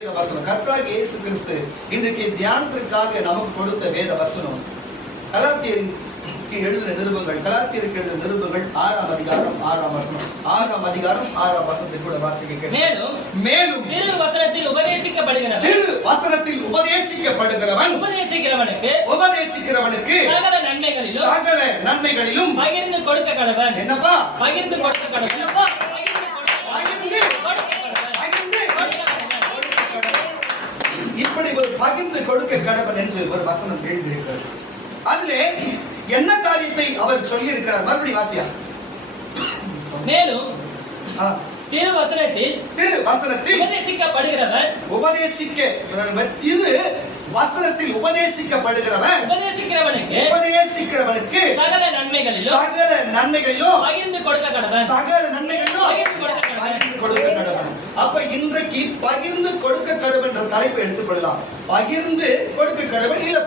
வசனம் கர்த்தராகிய இயேசு கிறிஸ்து இன்றைக்கு தியானத்திற்காக நமக்கு கொடுத்த வேத வசனம் கலாத்தியருக்கு எழுதின நிருபங்கள் 6ஆம் அதிகாரம் 6ஆம் வசனம் 6ஆம் அதிகாரம் 6ஆம் வசனத்தை கூட வாசிக்க கேட்கிறோம். மேலும் திருவசனத்தில் உபதேசிக்கப்படுகிறவன் உபதேசிக்கிறவனுக்கு சகல நன்மைகளிலும் பகிர்ந்து கொடுக்க கடவன். என்னப்பா பகிர்ந்து கொடுக்க கடவன். என்னப்பா இப்படி ஒரு பகிர்ந்து கொடுக்க கடவன் என்று ஒரு வசனம் எழுதியிருக்கிறது. அதிலே என்ன காரியத்தை அவர் சொல்லி இருக்கிறார்? மறுபடியும் வாசியா. மேலும் திருவசனத்தில் உபதேசிக்கப்படுகிறவன் உபதேசிக்கிறவனுக்கு சகல நன்மைகளிலும் பகிர்ந்து கொடுக்க கடவன். அப்ப இன்றைக்கு பகிர்ந்து கொடுக்க கடவன் என்ற தலைப்பை எடுத்துக்கொள்ளலாம். பகிர்ந்து கொடுக்க கடவன் இல்ல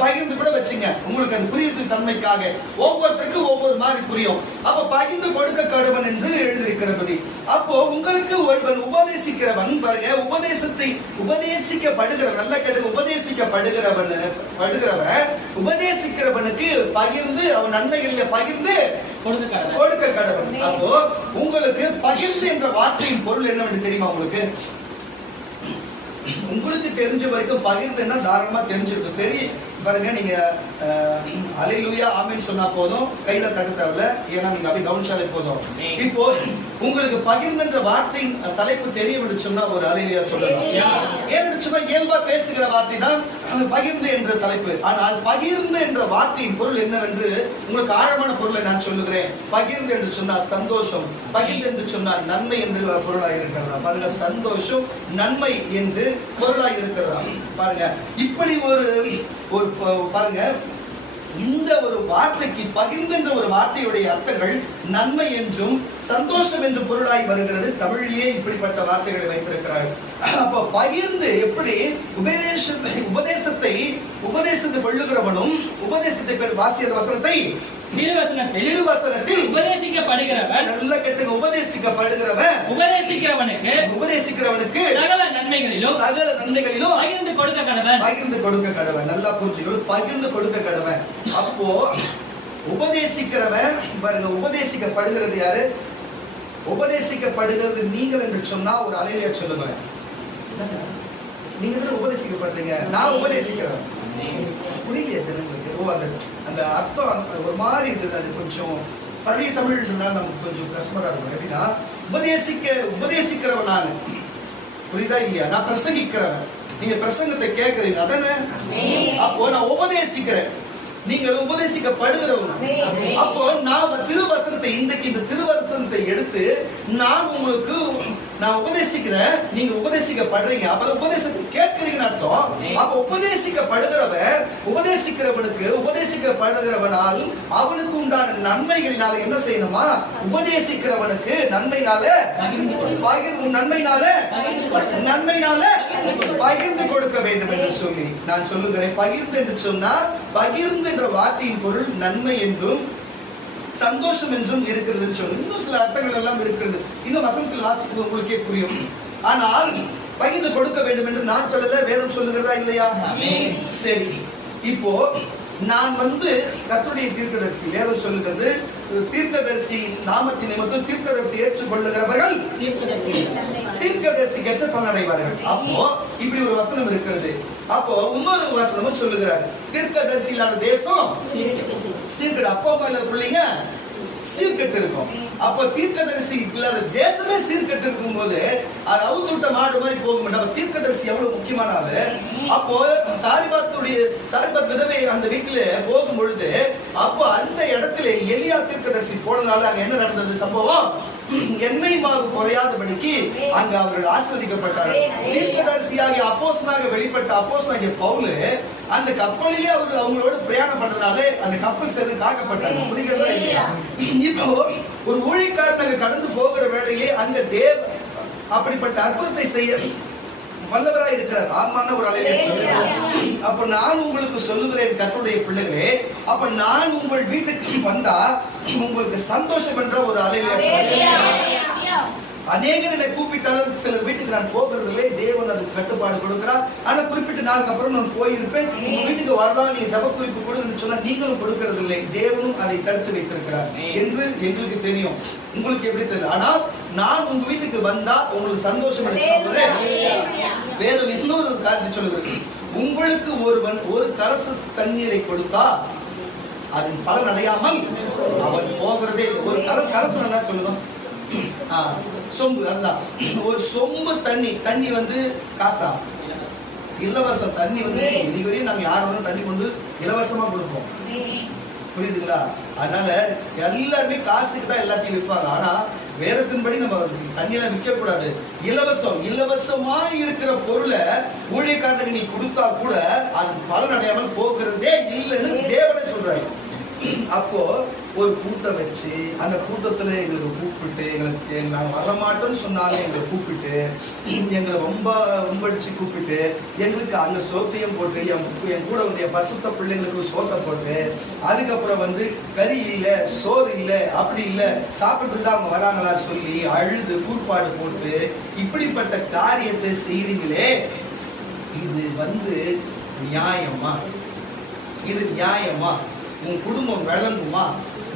பகிர்ந்து கூட வச்சுங்க, உங்களுக்கு அது புரியுது தன்மைக்காக. ஒவ்வொருத்தருக்கும் ஒவ்வொரு மாதிரி புரியும். அப்ப பகிர்ந்து கொடுக்க கடவன் என்று எழுதியிருக்கிறது. அப்போ உங்களுக்கு ஒருவன் உபதேசிக்கிறவன் பாருங்க, உபதேசிக்கப்படுகிறவன் நல்ல கேட்டு உபதேசிக்கிறவனுக்கு பகிர்ந்து அவன் நன்மைகளில் பகிர்ந்து கொடுக்க கடவன். அப்போ உங்களுக்கு பகிர்ந்து என்ற வார்த்தையின் பொருள் என்னவென்று தெரியுமா? உங்களுக்கு தெரிஞ்ச வரைக்கும் பகிர்ந்துன்னா தாராளமா தெரிஞ்சிருக்கு. தெரியும் பாருங்க, நீங்க அல்லேலூயா ஆமென் சொன்னா போதும், கையில தட்ட தேவையில்ல, ஏன்னா நீங்க அப்படியே கவனிச்சாலே போதும். இப்போ உங்களுக்கு பகிர்ந்துன்ற வார்த்தை தலைப்பு தெரியும் என்று சொன்னா ஒரு அல்லேலூயா சொல்லலாம். ஏன்னு சொன்னா இயல்பா பேசுகிற வார்த்தை தான் பகிர்ந்து என்ற தலைப்பு. ஆனால் பகிர்ந்து என்ற வார்த்தையின் பொருள் என்னவென்று உங்களுக்கு ஆழமான பொருளை நான் சொல்லுகிறேன். பகிர்ந்து என்று சொன்னால் சந்தோஷம், பகிர்ந்து என்று சொன்னால் நன்மை என்று பொருளாக இருக்கிறதா பாருங்க. சந்தோஷம் நன்மை என்று பொருளாக இருக்கிறதா பாருங்க. இப்படி ஒரு பாருங்க, இந்த ஒரு வார்த்தைக்கு பகிர்ந்து என்ற ஒரு வார்த்தையுடைய அர்த்தங்கள் நன்மை என்றும் சந்தோஷம் என்று பொருளாய் வருகிறது. தமிழிலேயே இப்படிப்பட்ட வார்த்தைகளை வைத்திருக்கிறார்கள். அப்ப பகிர்ந்து எப்படி உபதேசத்தை கொள்ளுகிறவனும் உபதேசத்தை வாசிய வசனத்தை திருவசனத்தில் உபதேசிக்கப்படுகிறவன் நல்ல கேட்டுங்க, உபதேசிக்கிறவனுக்கு சகல நன்மைகளிலும் பகிர்ந்து கொடுக்க கடவன். நல்லா புரிஞ்சுக்கணும், பகிர்ந்து கொடுக்க கடவன். அப்போ உபதேசிக்கிறவன் பாருங்க, உபதேசிக்கப்படுகிறது யாரு? உபதேசிக்கப்படுகிறது நீங்கள் என்று சொன்னா ஒரு அல்லேலூயா சொல்லுங்க. நீங்க தான் உபதேசிக்கப்படுறீங்க, நான் உபதேசிக்கிறேன். புரியலையா ஜனங்களுக்கு? அந்த அர்த்தம் ஒரு மாதிரி இருக்குது. அது கொஞ்சம் பழைய தமிழ்னால நமக்கு கொஞ்சம் கஷ்டமா இருக்கும். எப்படின்னா உபதேசிக்கிறவன் நான், புரியுதா இல்லையா? நான் பிரசங்கிக்கிறவன், நீங்க பிரசங்கத்தை கேட்கறீங்க அதானே? அப்போ நான் உபதேசிக்கிறேன், நீங்கள் உபதேசிக்கப்படுகிறவங்க. அப்போ நான் திருவசனத்தை இன்றைக்கு இந்த திருவசனத்தை எடுத்து நான் உங்களுக்கு நான் உபதேசிக்கிறேன், நீங்க உபதேசிக்கப்படுறீங்க. அப்ப உபதேசத்தை கேட்கிறீங்கன்னு அர்த்தம். அப்ப உபதேசிக்கப்படுகிறவனால் அவனுக்கு உண்டான நன்மைகளினால என்ன செய்யணுமா? உபதேசிக்கிறவனுக்கு நன்மைனால பகிர்ந்து கொடுக்க வேண்டும் என்று சொல்லி நான் சொல்லுகிறேன். பகிர்ந்து என்று சொன்னால் பகிர்ந்து என்ற வார்த்தையின் பொருள் நன்மை என்றும் சந்தோஷம் என்றும் இருக்கிறது. இன்னும் சில அர்த்தங்கள் எல்லாம் இருக்கிறது. இன்னும் வசனத்தில் வாசிப்பது உங்களுக்கே புரியும். ஆனால் பகிர்ந்து கொடுக்க வேண்டும் என்று நான் சொல்லல, வேதம் சொல்லுகிறதா இல்லையா? சரி, இப்போ நான் கர்த்தருடைய தீர்க்கதரிசி. வேதம் சொல்லுகிறது தீர்க்கதரிசி நாமத்தின் நிமித்தம் தீர்க்கதரிசி ஏற்றுக்கொள்ளுகிறவர்கள் தீர்க்கதரிசி ஏற்ற பலனடைவார்கள். அப்போ இப்படி ஒரு வசனம் இருக்கிறது. அப்போ இன்னொரு வசனமும் சொல்லுகிறார், தீர்க்கதரிசி இல்லாத தேசம் சீர்கெட்டு. அப்பா அம்மா இல்லாத பிள்ளைங்க சீர்கெட்டு இருக்கும். அப்ப தீர்க்கதரிசி இல்லாத தேசமே சீர்கெட்டு இருக்கும் போது அது அவுத்துட்ட மாடு மாதிரி போக மாட்டோம். தீர்க்கதரிசி எவ்வளவு முக்கியமான ஆளு. அப்போ சாரிபாத் விதவை அந்த வீட்டுல போகும் பொழுது அப்போ அந்த இடத்துல எலியா தீர்க்கதரிசி போனதால அங்க என்ன நடந்தது சம்பவம்? எண்ணெய் மாவு குறையாதபடிக்கு அங்க அவர்கள் ஆசீர்வதிக்கப்பட்டார்கள். தீர்க்கதரிசியாகிய அப்போஸ்தலனாக வெளிப்பட்ட அப்போஸ்தலனாகிய பவுல் அந்த கப்பலிலே அவங்களோட பிரயாணம் பண்றதுனால அந்த கப்பல் சேர்ந்து காக்கப்பட்டாங்க. புரிகிறதா இல்லையா? இப்போ ஒரு ஊழியக்காரனாக கடந்து போகிற வேளையிலே அங்க அப்படிப்பட்ட அற்புதத்தை செய்ய வல்லவராய் இருக்கிறார். ஆமான ஒரு அலையை சொல்லுகிறேன். அப்ப நான் உங்களுக்கு சொல்லுகிறேன் கர்த்தருடைய பிள்ளைகளே, அப்ப நான் உங்கள் வீட்டுக்கு வந்தா உங்களுக்கு சந்தோஷம் என்ற ஒரு அலையை அநேகர் என்னை கூப்பிட்டாலும் சிலர் வீட்டுக்கு நான் போகிறதில்லை. தேவன் அதுக்கு கட்டுப்பாடு கொடுக்கிறார். ஆனா குறிப்பிட்ட நாளுக்கு அப்புறம் நான் போயிருப்பேன். உங்க வீட்டுக்கு வரலாம், நீங்க ஜப குறிப்பு கொடுன்னு சொன்னா நீங்களும் கொடுக்கறதில்லை. தேவனும் அதை தடுத்து வைத்திருக்கிறார் என்று எங்களுக்கு தெரியும். உங்களுக்கு எப்படி தெரியும்? ஆனா நான் உங்க வீட்டுக்கு வந்தா உங்களுக்கு சந்தோஷம். வேதம் இன்னொரு காரியத்தை சொல்லுகிறது. உங்களுக்கு ஒருவன் ஒரு கலச தண்ணீரை கொடுத்தா அதன் பலன் அடையாமல் அவன் போகிறதே இல்லை. ஒரு கலசம் என்ன சொல்லுங்க? சொம்பு. அதுதான் ஒரு சொம்பு தண்ணி வந்து காசா? இலவசம். தண்ணி வந்து இன்னைக்கு வரையும் நாங்க யாரும் தண்ணி கொண்டு இலவசமா கொடுப்போம். புரியுதுங்களா? அதனால எல்லாருமே காசுக்கு தான் எல்லாத்தையும் விற்பாங்க. ஆனா வேதத்தின்படி நம்ம தண்ணியெல்லாம் விற்க கூடாது. இலவசமா இருக்கிற பொருளை ஊழியக்காரனுக்கு நீ கொடுத்தா கூட அது பலன் அடையாமல் போகிறதே இல்லைன்னு தேவனே சொல்றாரு. அப்போ ஒரு கூட்டம் வச்சு அந்த கூட்டத்துல எங்களுக்கு கூப்பிட்டு நாங்கள் வரமாட்டோம்னு சொன்னாலும் எங்களை கூப்பிட்டு எங்களை ரொம்படிச்சு கூப்பிட்டு எங்களுக்கு அங்க சோத்தையும் போட்டு என் கூட வந்து என் பசுத்த பிள்ளைங்களுக்கு சோத்தை போட்டு அதுக்கப்புறம் வந்து கறி இல்லை, சோறு இல்லை, அப்படி இல்லை, சாப்பிட்றதுக்கு தான் அவங்க வராங்களான்னு சொல்லி அழுது கூர்ப்பாடு போட்டு இப்படிப்பட்ட காரியத்தை செய்றீங்களே, இது வந்து நியாயமா? இது நியாயமா? உன் குடும்பம் விளங்குமா?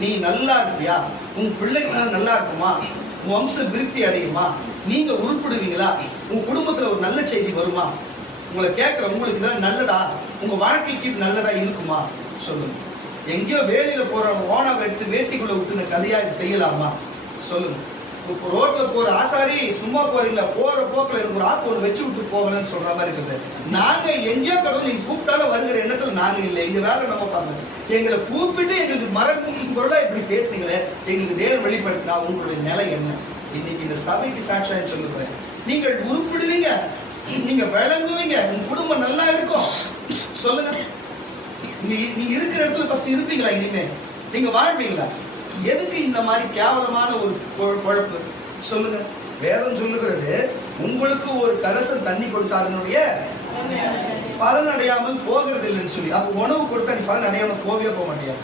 நீ நல்லா இருப்பியா? உன் பிள்ளைங்க நல்லா இருக்குமா? உன் வம்சம் விருத்தி அடையுமா? நீங்க உருப்பிடுவீங்களா? உன் குடும்பத்துல ஒரு நல்ல செய்தி வருமா? உங்களை கேட்கிற உங்களுக்கு இதெல்லாம் நல்லதா? உங்க வாழ்க்கைக்கு இது நல்லதா இருக்குமா? சொல்லுங்க. எங்கேயோ வேலையில போற ஓனா எடுத்து வேட்டிக்குள்ள விட்டு கதையா இது செய்யலாமா? சொல்லுங்க. ரோட்ல போற ஆசாரி சும்மா போறீங்களா? போற போக்குல எனக்கு ஒரு ஆக்கு ஒன்று வச்சு விட்டு போகலன்னு சொல்ற மாதிரி இருக்குது. நாங்க எங்கேயோ கடவுள் நீங்க கூப்பிட்டாலும் வருகிற எண்ணத்துல நாங்க இல்லை. எங்க வேலை நம்ம பாருங்க. எங்களை கூப்பிட்டு எங்களுக்கு மரக்கூடா இப்படி பேசுறீங்களே, எங்களுக்கு தேவன் வெளிப்படுத்தினா உங்களுடைய நிலை என்ன? இன்னைக்கு இந்த சபைக்கு சாட்சியாக சொல்லுகிறேன். நீங்கள் உருப்பிடுவீங்க, நீங்க விளங்குவீங்க, உங்க குடும்பம் நல்லா இருக்கும். சொல்லுங்க. நீங்க இருக்கிற இடத்துல ஃபர்ஸ்ட் இருப்பீங்களா? இனிமே நீங்க வாழ்வீங்களா? எதுக்கு இந்த மாதிரி கேவலமான ஒரு குழப்பு? சொல்லுங்க. வேதம் சொல்லுகிறது, உங்களுக்கு ஒரு கலசம் தண்ணி கொடுத்தாருனுடைய பலன் அடையாமல் போகிறது இல்லைன்னு சொல்லி. அப்ப உணவு கொடுத்தா பலன் அடையாமல் போகவே போக மாட்டியா?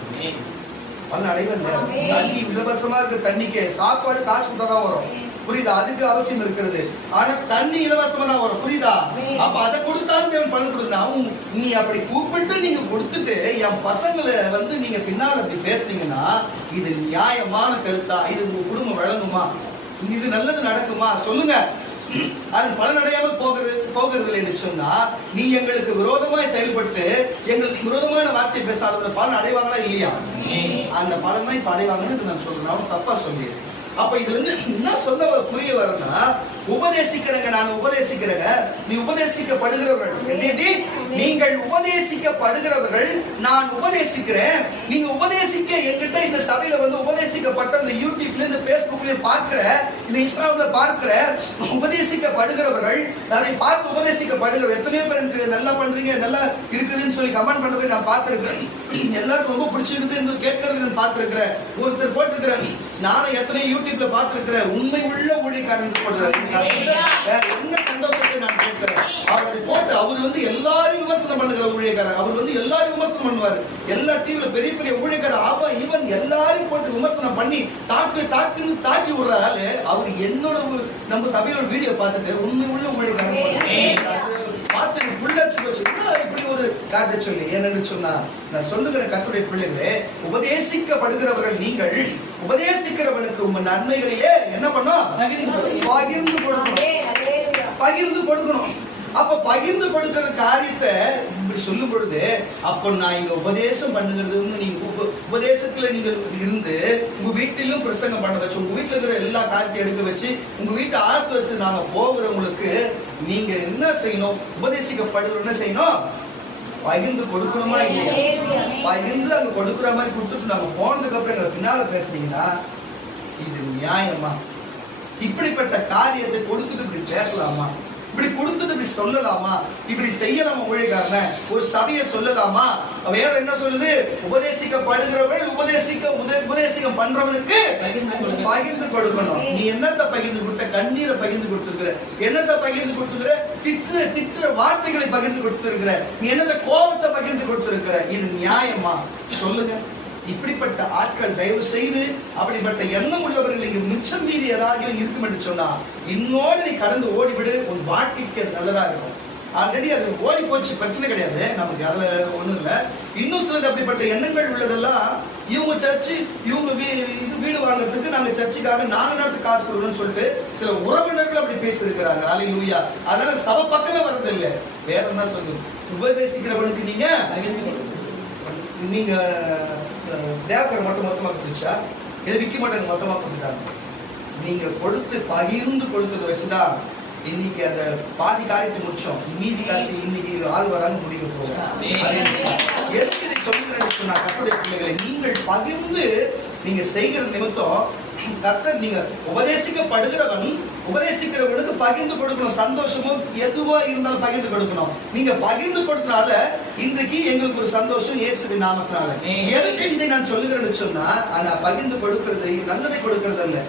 பலன் அடைவதில்லை. தண்ணி இலவசமா இருக்க தண்ணிக்கு சாப்பாடு காசு கொடுத்தாதான் வரும். புரியுதா? அதுக்கு அவசியம் இருக்கிறது. ஆனா தண்ணி இலவசமா தான் வரும். புரியுதா? அப்ப அதை கொடுத்தாலும் தேவன் பலன் கொடுக்கணும். நீ அப்படி கூப்பிட்டு நீங்க கொடுத்துட்டு என் பசங்களை வந்து நீங்க பின்னால் அப்படி பேசுனீங்கன்னா இது நியாயமான கருத்தா? இது உங்க குடும்பம் விளங்குமா? இது நல்லது நடக்குமா? சொல்லுங்க. அது பலன் அடையாமல் போகிறது என்று சொன்னா நீ எங்களுக்கு விரோதமாய் செயல்பட்டு எங்களுக்கு விரோதமான வார்த்தை பேசாத பலன் அடைவாங்களா இல்லையா? அந்த பலன் தான் இப்ப அடைவாங்கன்னு நான் சொல்றேன். தப்பா சொல்லி. அப்ப இதுல இருந்து என்ன சொல்ல புரிய வரனா, உபதேசிக்கிறங்க, நான் உபதேசிக்கிறேங்க, நீ உபதேசிக்கப்படுகிறவர்கள், நீங்கள் உபதேசிக்கப்படுகிறவர்கள், நான் உபதேசிக்கிறேன். நீங்க உபதேசிக்க என்கிட்ட இந்த சபையில வந்து உபதேசிக்கப்பட்ட இந்த யூடியூப்ல இந்த பேஸ்புக்ல பார்க்கிற இந்த இன்ஸ்டாகிராம்ல பார்க்கிற உபதேசிக்கப்படுகிறவர்கள், அதை பார்த்து உபதேசிக்கப்படுகிற எத்தனையோ பேர் எனக்கு நல்லா பண்றீங்க, நல்லா இருக்குதுன்னு சொல்லி கமெண்ட் பண்றதை நான் பார்த்திருக்கிறேன். எல்லாருக்கும் ரொம்ப பிடிச்சிருக்குது கேட்கறது நான் பார்த்திருக்கிறேன். ஒருத்தர் போட்டிருக்கிறேன், நானும் எத்தனையோ யூடியூப்ல பார்த்திருக்கிறேன், உண்மை உள்ள ஊழியக்காரன் போடுறாரு. என்ன சந்தோஷத்தை நான் கேட்கிறேன். அவர் அதை போட்டு அவர் வந்து எல்லாரும் விமர்சனம் பண்ணுகிற ஊழியக்காரர். அவர் வந்து எல்லாரும் விமர்சனம் பண்ணுவார். எல்லா டிவில பெரிய பெரிய ஊழியக்காரர் அவன் இவன் எல்லாரையும் போட்டு விமர்சனம் பண்ணி தாக்கி விடுறாரு. அவர் என்னோட நம்ம சபையோட வீடியோ பார்த்துட்டு உண்மை உள்ள ஊழியக்காரன் பார்த்து புள்ளச்சு போச்சு. இப்படி ஒரு காதை சொல்லி என்னன்னு சொன்னா, நான் சொல்லுகிற கர்த்தருடைய பிள்ளைகளே, உபதேசிக்கப்படுகிறவர்கள் நீங்கள், உபதேசிக்கிறவனுக்கு உங்க நன்மைகளையே என்ன பண்ணும்? பகிர்ந்து கொடுக்கணும். அப்ப பகிர்ந்து கொடுக்கிற காரியத்தை இப்படி சொல்லும் பொழுது, அப்போ நான் இங்க உபதேசம் பண்ணுகிறது நீங்க உபதேசத்துல நீங்க இருந்து உங்க வீட்டிலும் பிரசங்கம் பண்ண வச்சு, உங்க வீட்டுல இருக்கிற எல்லா காரியத்தையும் எடுக்க வச்சு உங்க வீட்டு ஆசிரியத்து நாங்க போகிறவங்களுக்கு நீங்க என்ன செய்யணும்? உபதேசிக்கப்படுகிற என்ன செய்யணும்? பகிர்ந்து கொடுக்கணுமா இல்லையா? பகிர்ந்து அங்க கொடுக்குற மாதிரி கொடுத்துட்டு நாங்க போனதுக்கு அப்புறம் எங்க பின்னால பேசுனீங்கன்னா இது நியாயமா? இப்படிப்பட்ட காரியத்தை கொடுத்துட்டு இப்படி பேசலாமா? இப்படி கொடுத்துட்டு இப்படி சொல்லலாமா? இப்படி செய்யலாமா? ஊழியக்காரன ஒரு சபையை சொல்லலாமா? வேற என்ன சொல்லுது? உபதேசிக்கப்படுகிறவர்கள் உபதேசிக்கம் பண்றவனுக்கு பகிர்ந்து கொடுக்கணும். நீ என்னத்தை பகிர்ந்து கொடுத்த? கண்ணீரை பகிர்ந்து கொடுத்துருக்கிற. என்னத்தை பகிர்ந்து கொடுத்துக்கிற? திட்டுற வார்த்தைகளை பகிர்ந்து கொடுத்துருக்கிற. நீ என்னத்தை கோபத்தை பகிர்ந்து கொடுத்துருக்கிற. இது நியாயமா? சொல்லுங்க. இப்படிப்பட்ட ஆட்கள் தயவு செய்து அப்படிப்பட்ட எண்ணம் உள்ளவர்கள் இங்கு மிச்சம் மீதி ஏதாவது இருக்கும் என்று சொன்னா இன்னோடு நீ கடந்து ஓடிவிடு. உன் வாழ்க்கைக்கு அது நல்லதா இருக்கும். ஆல்ரெடி அது ஓடி போச்சு, பிரச்சனை கிடையாது, நமக்கு அதுல ஒண்ணும் இல்லை. இன்னும் சிலது அப்படிப்பட்ட எண்ணங்கள் உள்ளதெல்லாம் இவங்க சர்ச்சு இவங்க வீடு வாங்குறதுக்கு நாங்க சர்ச்சுக்காக 4 நாளுக்கு காசு கொடுக்கணும்னு சொல்லிட்டு சில உறவினர்கள் அப்படி பேசியிருக்கிறாங்க. அல்லேலூயா. அதனால சபை பக்கமே வர்றது இல்லை. வேற என்ன சொல்லு, உபதேசிக்கிறவனுக்கு நீங்க தேவக்கர் மட்டும் மொத்தமா கொடுத்துச்சா, இதை விற்க மாட்டேங்க மொத்தமா கொடுத்துட்டாங்க. நீங்க கொடுத்து பகிர்ந்து கொடுத்ததை வச்சுதான் இன்னைக்கு அந்த பாதி காரியத்தை முடிச்சோம். மீதி காரியத்தை இன்னைக்கு ஆள் வராங்க முடிக்க போகும். எதுக்கு இதை சொல்லுகிறேன்னு சொன்னா, கர்த்தருடைய பிள்ளைகளை நீங்கள் பகிர்ந்து நீங்க செய்கிறது நிமித்தம் கர்த்தர், நீங்க உபதேசிக்கப்படுகிறவன் உபதேசிக்கிறவனுக்கு பகிர்ந்து கொடுக்கணும். சந்தோஷமும் எதுவா இருந்தாலும் பகிர்ந்து கொடுக்கணும். நீங்க பகிர்ந்து கொடுத்தனால இன்றைக்கு எங்களுக்கு ஒரு சந்தோஷம் இயேசுவின் நாமத்தினால. எதுக்கு இதை நான் சொல்லுகிறேன்னு சொன்னா, ஆனா பகிர்ந்து கொடுக்கிறது நல்லதை கொடுக்கிறது அல்ல.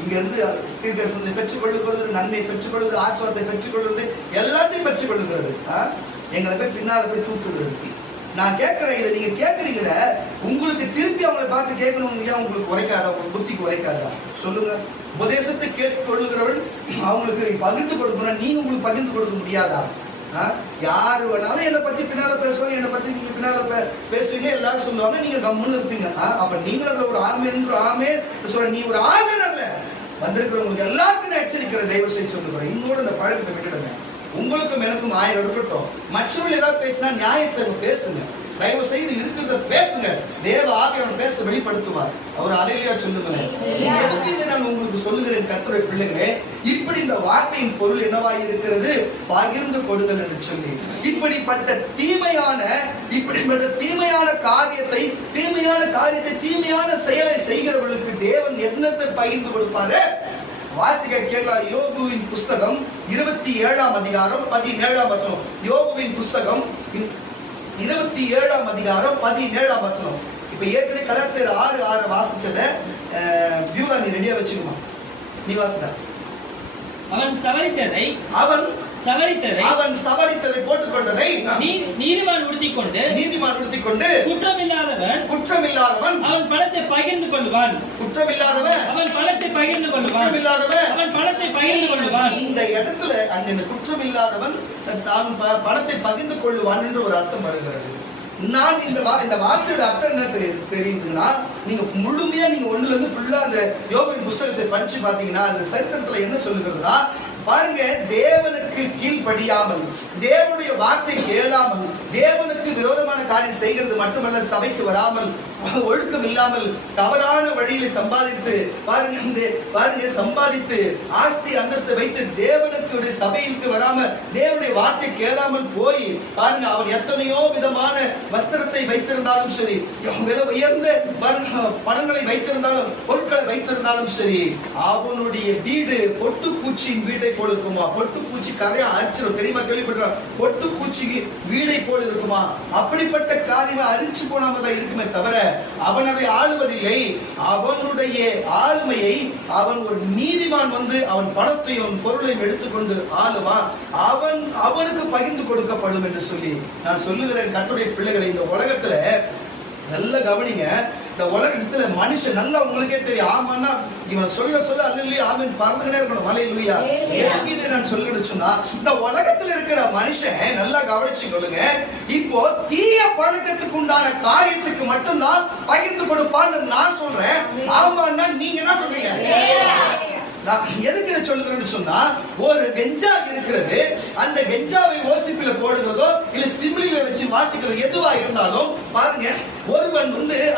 இங்க இருந்து தீர்க்கதரிசனத்தை பெற்றுக்கொள்ளுகிறது, நன்மை பெற்றுக்கொள்வது, ஆசீர்வாதத்தை பெற்றுக்கொள்வது, எல்லாத்தையும் பெற்றுக்கொள்ளுகிறது. எங்களை போய் பின்னால போய் தூக்குகிறது. நான் கேட்கிறேன், இதை நீங்க கேட்கறீங்களே, உங்களுக்கு திருப்பி அவங்களை பார்த்து கேட்கணும் இல்லையா? உங்களுக்கு உரைக்காதா? உங்களுக்கு புத்திக்கு உரைக்காதா? சொல்லுங்க. உபதேசத்தை கேட்டுக்கொள்ளுகிறவள் அவங்களுக்கு பகிர்ந்து கொடுக்கணும். நீங்க உங்களுக்கு பகிர்ந்து கொடுக்க முடியாதா? யாரு வேணாலும் என்னை பத்தி பின்னால பேசுவாங்க, என்னை பத்தி நீங்க பின்னால பேசுவீங்க, எல்லாரும் சொல்லுவாங்க, நீங்க கம்முன்னு இருப்பீங்க. அப்ப நீங்களும் ஒரு ஆமே சொல்ற, நீ ஒரு ஆதரவு அல்ல. வந்திருக்கிறவங்களுக்கு எல்லாருக்கும் நான் எச்சரிக்கிற தயவு செய்து சொல்லுகிறேன், இன்னோட இந்த பழக்கத்தை விட்டுடுங்க. உங்களுக்கும் எனக்கும் 1000 இருக்கட்டும். மற்றவர்கள் ஏதாவது பேசினா நியாயத்தை பேசுங்க. தயவு செய்து இருக்கிறத பேசுங்க. தேவ ஆவியானவர் பேச வெளிப்படுத்துவார். அவர் அல்லேலூயா சொல்லுங்களேன். இதை நான் உங்களுக்கு சொல்லுகிறேன் கர்த்தருடைய பிள்ளைகளே. இப்படி இந்த வார்த்தையின் பொருள் என்னவாய் இருக்கிறது? பகிர்ந்து கொடுங்கள் என்று சொல்லி, இப்படிப்பட்ட தீமையான காரியத்தை தீமையான செயலை செய்கிறவர்களுக்கு தேவன் என்னத்தை பகிர்ந்து கொடுப்பாரு? வாசிக்க கேட்கலாம். யோபுவின் புஸ்தகம் 27ஆம் அதிகாரம் 17ஆம் வசனம். யோபுவின் புஸ்தகம் 27ஆம் அதிகாரம் 17ஆம் வசனம். இப்ப ஏற்கனவே கலர்த்தர் 6:6 வாசிச்சத பியூரா நீ ரெடியா வச்சுக்குமா? நீ வாசிடா. அவன் சவரித்ததை போட்டுக்கொண்டதை நீதிமான் உடுத்திக்கொண்டு குற்றமில்லாதவன் அவன் பலத்தை பகிர்ந்து கொள்வான். இந்த இடத்துல அந்த குற்றமில்லாதவன் தான் பணத்தை பகிர்ந்து கொள்ளுவான் என்று ஒரு அர்த்தம் வருகிறது. நான் இந்த வார்த்தையோட அர்த்தம் என்ன தெரியுதுன்னா, நீங்க முழுமையா நீங்க ஒண்ணுல இருந்து ஃபுல்லா அந்த யோபின் புஸ்தகத்தை படிச்சு பாத்தீங்கன்னா அந்த சரித்திரத்துல என்ன சொல்லுகிறதுனா, பாருங்க, தேவனுக்கு கீழ்ப்படியாமல், தேவனுடைய வார்த்தை கேளாமல், தேவனுக்கு விரோதமான காரியம் செய்கிறது மட்டுமல்ல, சபைக்கு வராமல், ஒழுக்கம் இல்லாமல், தவறான வழியில சம்பாதித்து ஆஸ்தி அந்தஸ்தை வைத்து தேவனுக்கு சபைக்கு வராம தேவனுடைய வார்த்தை கேளாமல் போய் பாருங்க, அவன் எத்தனையோ விதமான வஸ்திரத்தை வைத்திருந்தாலும் சரி, விலை உயர்ந்த பணங்களை வைத்திருந்தாலும், பொருட்களை வைத்திருந்தாலும் சரி, அவனுடைய வீடு பொட்டுப்பூச்சியின் வீட்டை போல இருக்குமா? பொட்டுப்பூச்சி கதையா அரிச்சிடும், தெரியுமா? கேள்விப்பட்டிருக்கோம். பொட்டுப்பூச்சி வீடை போல இருக்குமா? அப்படிப்பட்ட காரியம் அரிச்சு போனாம தான் இருக்குமே தவிர அவன் அதை ஆளுவதில்லை. அவனுடைய ஆளுமையை அவன் ஒரு நீதிமான் வந்து அவன் பணத்தையும் பொருளையும் எடுத்துக்கொண்டு ஆளுவான். அவனுக்கு பகிர்ந்து கொடுக்கப்படும் என்று சொல்லி நான் சொல்லுகிறேன். கர்த்தருடைய பிள்ளைகளை, இந்த உலகத்துல நல்ல கவனிங்க. இந்த உலகத்துல மனுஷன் நல்லா உங்களுக்கே தெரியும். ஆமான்னா இவன் சொல்ல அல்லேலூயா ஆமென் பறந்துகிட்டே இருக்கணும். அல்லேலூயா. எதுக்கு இதை நான் சொல்லிட்டு சொன்னா, இந்த உலகத்துல இருக்கிற மனுஷன் நல்லா கவனிச்சு கொள்ளுங்க. இப்போ தீய பழக்கத்துக்கு உண்டான காரியத்துக்கு மட்டும்தான் பகிர்ந்து கொடுப்பான்னு நான் சொல்றேன். ஆமான்னா நீங்க என்ன சொல்றீங்க? எதுக்கு இதை சொல்லுகிறேன்னு சொன்னா, ஒரு கெஞ்சா இருக்கிறது, அந்த கெஞ்சாவை ஓசிப்பில போடுகிறதோ இல்ல சிம்லில வச்சு வாசிக்கிறது எதுவா இருந்தாலும் பாருங்க, ஒருவன்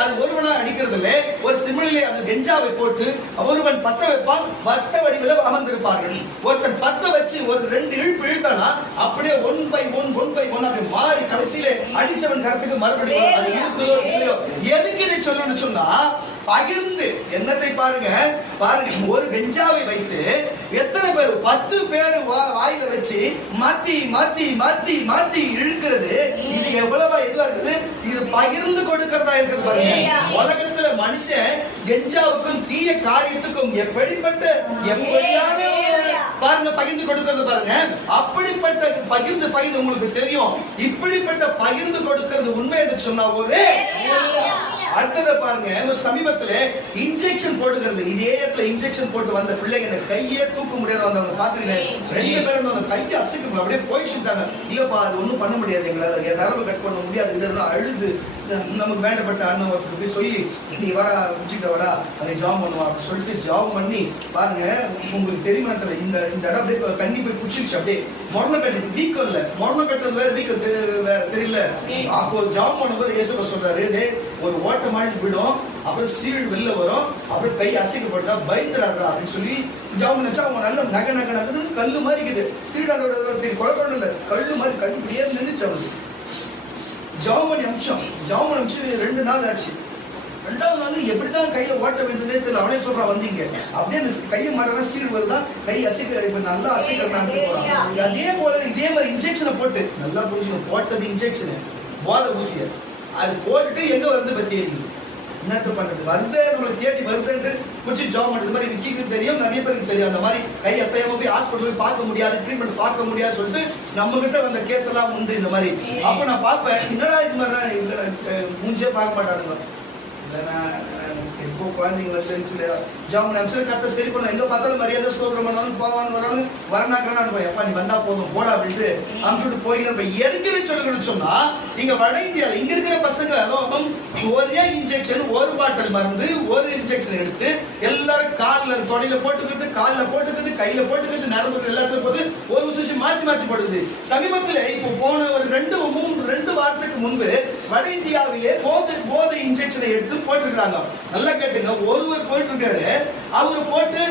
அது ஒருவனா அடிக்கிறது இல்லை, ஒரு சிமிழிலே அந்த கெஞ்சாவை போட்டு ஒருவன் பத்த வைப்பான், வட்ட வடிவில் அமர்ந்திருப்பார்கள். ஒருத்தன் பத்த வச்சு ஒரு 2 இழுப்பு இழுத்தானா அப்படியே 1 by 1 அப்படி மாறி கடைசியில அடிச்சவன் கருத்துக்கு மறுபடியும் அது இருக்குதோ இல்லையோ. எதுக்கு இதை சொல்லணும்னு சொன்னா, பகிர்ந்து என்னத்தை பாருங்க, ஒரு கெஞ்சாவை வைத்து எத்தனை பேர் 10 பேர் வாயில வச்சு மாத்தி இழுக்கிறது. இது எவ்வளவா இதுவா இருக்குது? இது பகிர்ந்து கொடுக்கிறதா இருக்குது பாருங்க. உலகத்துல மனுஷன் கெஞ்சாவுக்கும் தீய காரியத்துக்கும் எப்படியான பாருங்க பகிர்ந்து கொடுக்கிறது பாருங்க. அப்படிப்பட்ட பகிர்ந்து பகிர்ந்து உங்களுக்கு தெரியும். இப்படிப்பட்ட பகிர்ந்து கொடுக்கிறது உண்மை என்று சொன்னா ஒரு அடுத்ததை பாருங்க. ஒரு சமீபத்துல இன்ஜெக்ஷன் போட்டுக்கிறது, இதே இடத்துல இன்ஜெக்ஷன் போட்டு வந்த பிள்ளைங்க இந்த கையே தூக்க முடியாத வந்தவங்க பாத்துருக்கேன். 2 பேரும் அந்த கையை அசைக்க அப்படியே போயிடுச்சுட்டாங்க. இல்லப்பா அது ஒண்ணும் பண்ண முடியாது, எங்களால நரம்பு கட் பண்ண முடியாது, அழுது நமக்கு வேண்டப்பட்ட அண்ணன் ஒருத்தர் போய் சொல்லி நீ வாடா குடிச்சுக்கிட்ட வாடா அங்கே ஜாப் பண்ணுவா அப்படின்னு சொல்லிட்டு ஜாப் பண்ணி பாருங்க. உங்களுக்கு தெரியுமா இந்த இடம் அப்படியே கண்ணி போய் குடிச்சிருச்சு, அப்படியே மொரண கட்டு வீக்கம் இல்ல, மொரண கட்டுறது வேற வீக்கம் வேற தெரியல. அப்போ ஜாப் பண்ணும்போது இயேசுவ சொல்றாரு, டே ஒரு ஓட்ட மாதிரி விடும், அப்புறம் சீழ் வெளில வரும், அப்புறம் கை அசைக்கப்பட்டா பயந்துறாருடா அப்படின்னு சொல்லி ஜாப் நினைச்சா அவங்க நல்ல நகை நகை நகதுன்னு கல்லு மாதிரி இருக்குது. சீடாதோட குழப்பம் இல்லை, கல்லு மாதிரி கல் இப்படியே நின்றுச்சு. அவனுக்கு ஜாப் பண்ணி அமிச்சோம். ஜாப் பண்ணி அமிச்சு 2 நாள் ஆச்சு. 2வது நாள் எப்படிதான் கையில ஓட்ட வேண்டியதே தெரியல. அவனே சொல்றான் வந்தீங்க அப்படியே அந்த கையை மாட்டா சீடு வருதான், கை அசைக்க இப்ப நல்லா அசைக்கிறான் போறான். அதே போல இதே மாதிரி இன்ஜெக்ஷனை போட்டு நல்லா புரிஞ்சுக்கணும், போட்டது இன்ஜெக்ஷனு போதை ஊசிய அது போட்டுட்டு எங்க வந்து பத்தி என்னத்த பண்றது வருது, நம்மளை தேடி வருதுன்ட்டு குச்சி ஜாப் பண்ணுறது மாதிரி விக்கிக்கு தெரியும், நிறைய பேருக்கு தெரியும். அந்த மாதிரி கை அசையாம போய் ஹாஸ்பிட்டல் போய் பார்க்க முடியாது, ட்ரீட்மெண்ட் பார்க்க முடியாது சொல்லிட்டு நம்ம கிட்ட வந்த கேஸ் எல்லாம் உண்டு இந்த மாதிரி. அப்ப நான் பார்ப்பேன், என்னடா இது மாதிரி இல்லை மூஞ்சே பார்க்க மாட்டானுங்க. சரி இப்போ குழந்தைங்களை தெரிஞ்சு ஜாமன் அம்சம் கரெக்டாக சரி பண்ண எங்க பார்த்தாலும் மரியாதை சோதனை பண்ணுவாங்க, போவாங்க வருவாங்க, வரனாக்கிறான்னு எப்பா நீ வந்தா போதும் போடா அப்படின்ட்டு அனுப்பிச்சுட்டு போய்க்கிறேன். எதுக்குன்னு சொல்லுங்கன்னு சொன்னா இங்க வட இந்தியாவில் இங்க இருக்கிற பசங்க ஒரே இன்ஜெக்ஷன், ஒரு பாட்டில் மருந்து, ஒரு இன்ஜெக்ஷன் எடுத்து எல்லாரும் காலில் தொடையில போட்டுக்கிட்டு, காலில் போட்டுக்கிட்டு, கையில போட்டுக்கிட்டு, நரம்புகள் எல்லாத்துக்கும் போது ஒரு சுஷி மாத்தி மாத்தி போடுது. சமீபத்தில் இப்போ போன ஒரு 2 வாரத்துக்கு முன்பு வட இந்தியாவிலே போதை இன்ஜெக்ஷனை எடுத்து போட்டிருக்கிறாங்க. நல்லா கேட்டுங்க, ஒருவர் போயிட்டு இருக்காரு, அவரு போட்டு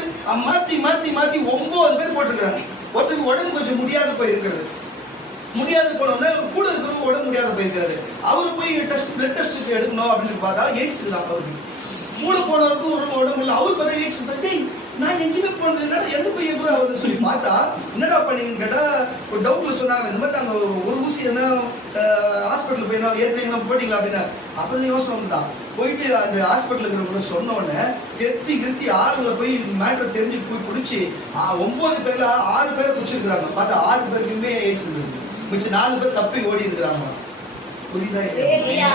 மாத்தி மாத்தி மாத்தி 9 பேர் போட்டிருக்காங்க. ஒருத்தருக்கு உடம்பு கொஞ்சம் முடியாத போயிருக்கிறது, முடியாது போனோம்னா கூட இருக்கிறவங்க உடம்பு முடியாத போயிருக்காரு. அவரு போய் பிளட் டெஸ்ட் எடுக்கணும் அப்படின்னு பார்த்தா எய்ட்ஸ் தான் அவருக்கு. கூட போனவருக்கும் ஒரு உடம்பு இல்லை, அவருக்கு பார்த்தா எய்ட்ஸ் தான். நான் எங்கேயுமே போனது என்னடா என்ன போய் எப்படி ஆகுதுன்னு சொல்லி பார்த்தா என்னடா பண்ணீங்கன்னு கேட்டா ஒரு டவுட்ல சொன்னாங்க, இந்த மாதிரி நாங்கள் ஒரு ஊசி என்ன ஹாஸ்பிட்டல் போய் ஏற்கனவே போட்டீங்களா அப்படின்னா. அப்படின்னு யோசனை தான் போயிட்டு அந்த ஹாஸ்பிட்டல் இருக்கிறவங்க சொன்ன உடனே கிருத்தி ஆளுங்களை போய் மேட்டர் தெரிஞ்சு போய் குடிச்சு 9 பேர்ல 6 பேரை குடிச்சிருக்கிறாங்க. பார்த்தா 6 பேருக்குமே எய்ட்ஸ் இருந்துச்சு, மிச்சம் 4 பேர் தப்பி ஓடி இருக்கிறாங்க. புரியுதா?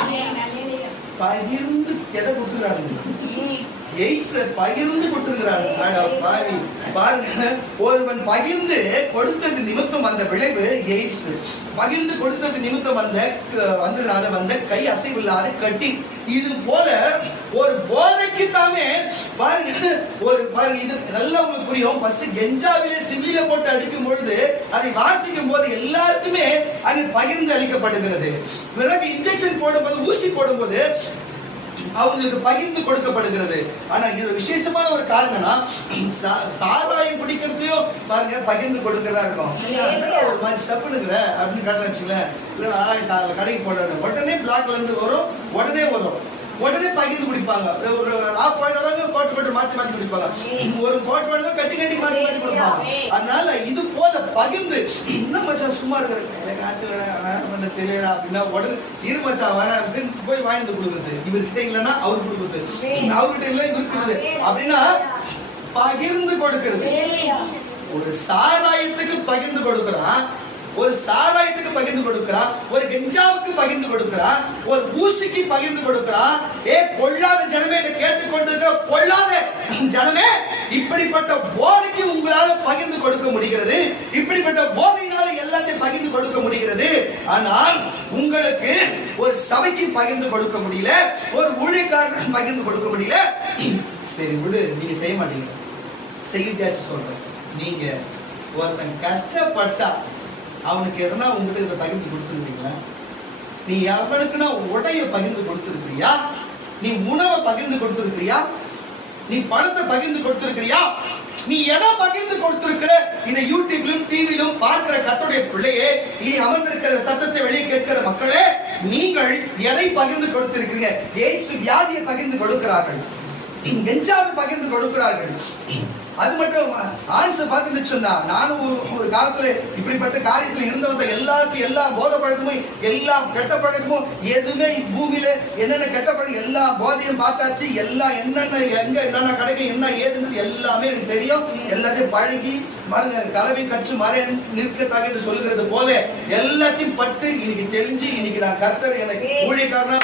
பகிர்ந்து எதை கொடுத்துக்கிறாங்க, எய்ட்ஸ் பகிர்ந்து கொடுத்திருக்கிறாங்க. பாருங்க, ஒருவன் பகிர்ந்து கொடுத்தது நிமித்தம் வந்த விளைவு எய்ட்ஸ், பகிர்ந்து கொடுத்தது நிமித்தம் வந்ததுனால வந்த கை அசைவில்லாத கட்டி. இது போல ஒரு போதைக்கு தாமே பாருங்க இது நல்லா உங்களுக்கு புரியும். ஃபர்ஸ்ட் கெஞ்சாவிலே சிவில போட்டு அடிக்கும் பொழுது அதை வாசிக்கும் போது எல்லாருக்குமே அது பகிர்ந்து அளிக்கப்படுகிறது. பிறகு இன்ஜெக்ஷன் போடும்போது, ஊசி போடும்போது அவங்களுக்கு பகிர்ந்து கொடுக்கப்படுகிறது. ஆனா இது விசேஷமான ஒரு காரணம்னா சாராயம் குடிக்கிறதையும் பாருங்க பகிர்ந்து கொடுக்கறதா இருக்கும். ஒரு மாதிரி சப்புனுங்கிற அப்படின்னு காட்டுறேன் வச்சுங்களேன், இல்லைன்னா கடைக்கு போட உடனே பிளாக்ல இருந்து வரும், உடனே பகிர்ந்து குடிப்பாங்க. ஒரு கோட்டு மாத்தி மாத்தி குடிப்பாங்க, ஒரு கோட்டு கட்டி கட்டி மாத்தி மாத்தி கொடுப்பாங்க. அதனால இது போல பகிர்ந்து இன்னும் மச்சான் சும்மா இருக்கிற எனக்கு ஆசை பண்ண தெரியல அப்படின்னா உடனே இரு மச்சான் வர போய் வாங்கி கொடுக்குறது, இவர்கிட்ட இல்லைன்னா அவர் கொடுக்குறது, அவர்கிட்ட இல்லை இவருக்கு கொடுக்குது அப்படின்னா பகிர்ந்து கொடுக்கிறது. ஒரு சாராயத்துக்கு பகிர்ந்து கொடுக்கிறான், ஒரு சாராயத்துக்கு பகிர்ந்து கொடுக்கிறான், ஒரு கெஞ்சாவுக்கு பகிர்ந்து கொடுக்கிறான், ஒரு ஊசிக்கு பகிர்ந்து கொடுக்கிறான். பொல்லாத ஜனமே, கேட்டுக்கொண்டிருக்கிற பொல்லாத ஜனமே, இப்படிப்பட்ட போதைக்கு உங்களால பகிர்ந்து கொடுக்க முடிகிறது, இப்படிப்பட்ட போதையினால எல்லாத்தையும் பகிர்ந்து கொடுக்க முடிகிறது. ஆனால் உங்களுக்கு ஒரு சபைக்கு பகிர்ந்து கொடுக்க முடியல, ஒரு ஊழியக்காரன் பகிர்ந்து கொடுக்க முடியல. சரி விடு, நீங்க செய்ய மாட்டீங்க, செய்யாச்சும் சொல்றேன். நீங்க ஒருத்தன் கஷ்டப்பட்டா அவனுக்கு எதனா உங்ககிட்ட இதை பகிர்ந்து கொடுத்துருக்கீங்களா? நீ எவனுக்குன்னா உடைய பகிர்ந்து கொடுத்துருக்கிறியா? நீ உணவை பகிர்ந்து கொடுத்துருக்கிறியா? நீ பணத்தை பகிர்ந்து கொடுத்துருக்கிறியா? நீ எதை பகிர்ந்து கொடுத்திருக்கிற? இந்த யூடியூப்லும் டிவிலும் பார்க்கிற கர்த்தருடைய பிள்ளையே, நீ அமர்ந்திருக்கிற சத்தத்தை வெளியே கேட்கிற மக்களே, நீங்கள் எதை பகிர்ந்து கொடுத்திருக்கிறீங்க? எய்ட்ஸ் வியாதியை பகிர்ந்து கொடுக்கிறார்கள், கெஞ்சாவை பகிர்ந்து கொடுக்கிறார்கள், அது மட்டும் ஆன்ஸ் பார்த்துட்டு சொன்னா, நானும் ஒரு காலத்துல இப்படிப்பட்ட காரியத்துல இருந்தவங்க எல்லாருக்கும் எல்லா போத பழக்கமும் எல்லா கெட்ட பழக்கமும் எதுவுமே பூமியில என்னென்ன கெட்ட பழக்கம் எல்லா போதையும் பார்த்தாச்சு. எல்லாம் என்னென்ன எங்க என்னென்ன கிடைக்கும் என்ன ஏதுன்னு எல்லாமே எனக்கு தெரியும். எல்லாத்தையும் பழகி பாருங்க, கலவை கற்று மறை நிற்கத்தாக என்று சொல்லுகிறது போல எல்லாத்தையும் பட்டு இன்னைக்கு தெரிஞ்சு இன்னைக்கு நான் கர்த்தர் எனக்கு ஊழியக்காரனா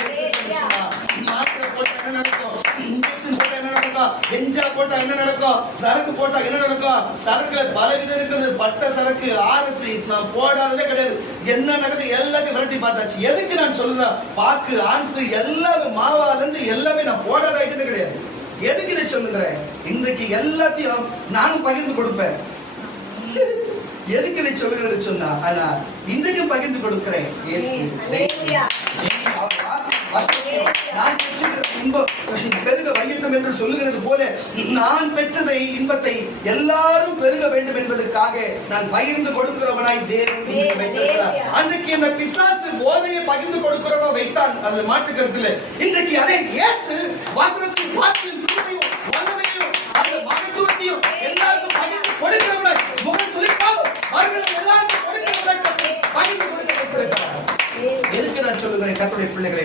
மாத்திரை போட்டா என்ன நடக்கும், இன்ஜெக்ஷன் போட்டா என்ன நடக்கும், எஞ்சா போட்டா என்ன நடக்கும், சரக்கு போட்டா என்ன நடக்கும், சரக்குல பலவிதம் இருக்குது. பட்ட சரக்கு ஆர்எஸ் நான் போடாததே கிடையாது. என்ன நடக்குது எல்லாத்தையும் விரட்டி பார்த்தாச்சு. எதுக்கு நான் சொல்லுறேன், பாக்கு ஆன்ஸ் எல்லாமே மாவால இருந்து எல்லாமே நான் போடாத ஐட்டம் கிடையாது. எதுக்கு இதை சொல்லுகிறேன், இன்றைக்கு எல்லாத்தையும் நானும் பகிர்ந்து கொடுப்பேன். எதுக்கு இதை சொல்லுகிறேன்னு சொன்னா, ஆனா இன்றைக்கும் பகிர்ந்து கொடுக்கிறேன். நான் இன்பம் பெருக வையட்டும் என்று சொல்லுகிறது போல நான் பெற்றதை இன்பத்தை எல்லாரும் பெருக வேண்டும் என்பதற்காக நான் பகிர்ந்து கொடுக்கிறவனாய் தேவன் வைத்திருக்கிறார். அன்றைக்கு என்ன பிசாசு போதையை பகிர்ந்து கொடுக்கிறவனோ வைத்தான், அது மாற்று கருத்துல. இன்றைக்கு அதை இயேசு வசனத்தின் வார்த்தையும் கிருபையும் வல்லமையும் அந்த மகத்துவத்தையும் எல்லாருக்கும் பகிர்ந்து கொடுக்கிறவனாய் முகம் சுளிப்பால் அவர்கள் எல்லாருக்கும் கொடுக்கிறவனாய் பகிர்ந்து கொடுக்க வைத்திருக்கிறார். எதுக்கு நான் சொல்லுகிறேன் கர்த்தருடைய பிள்ளைகளே,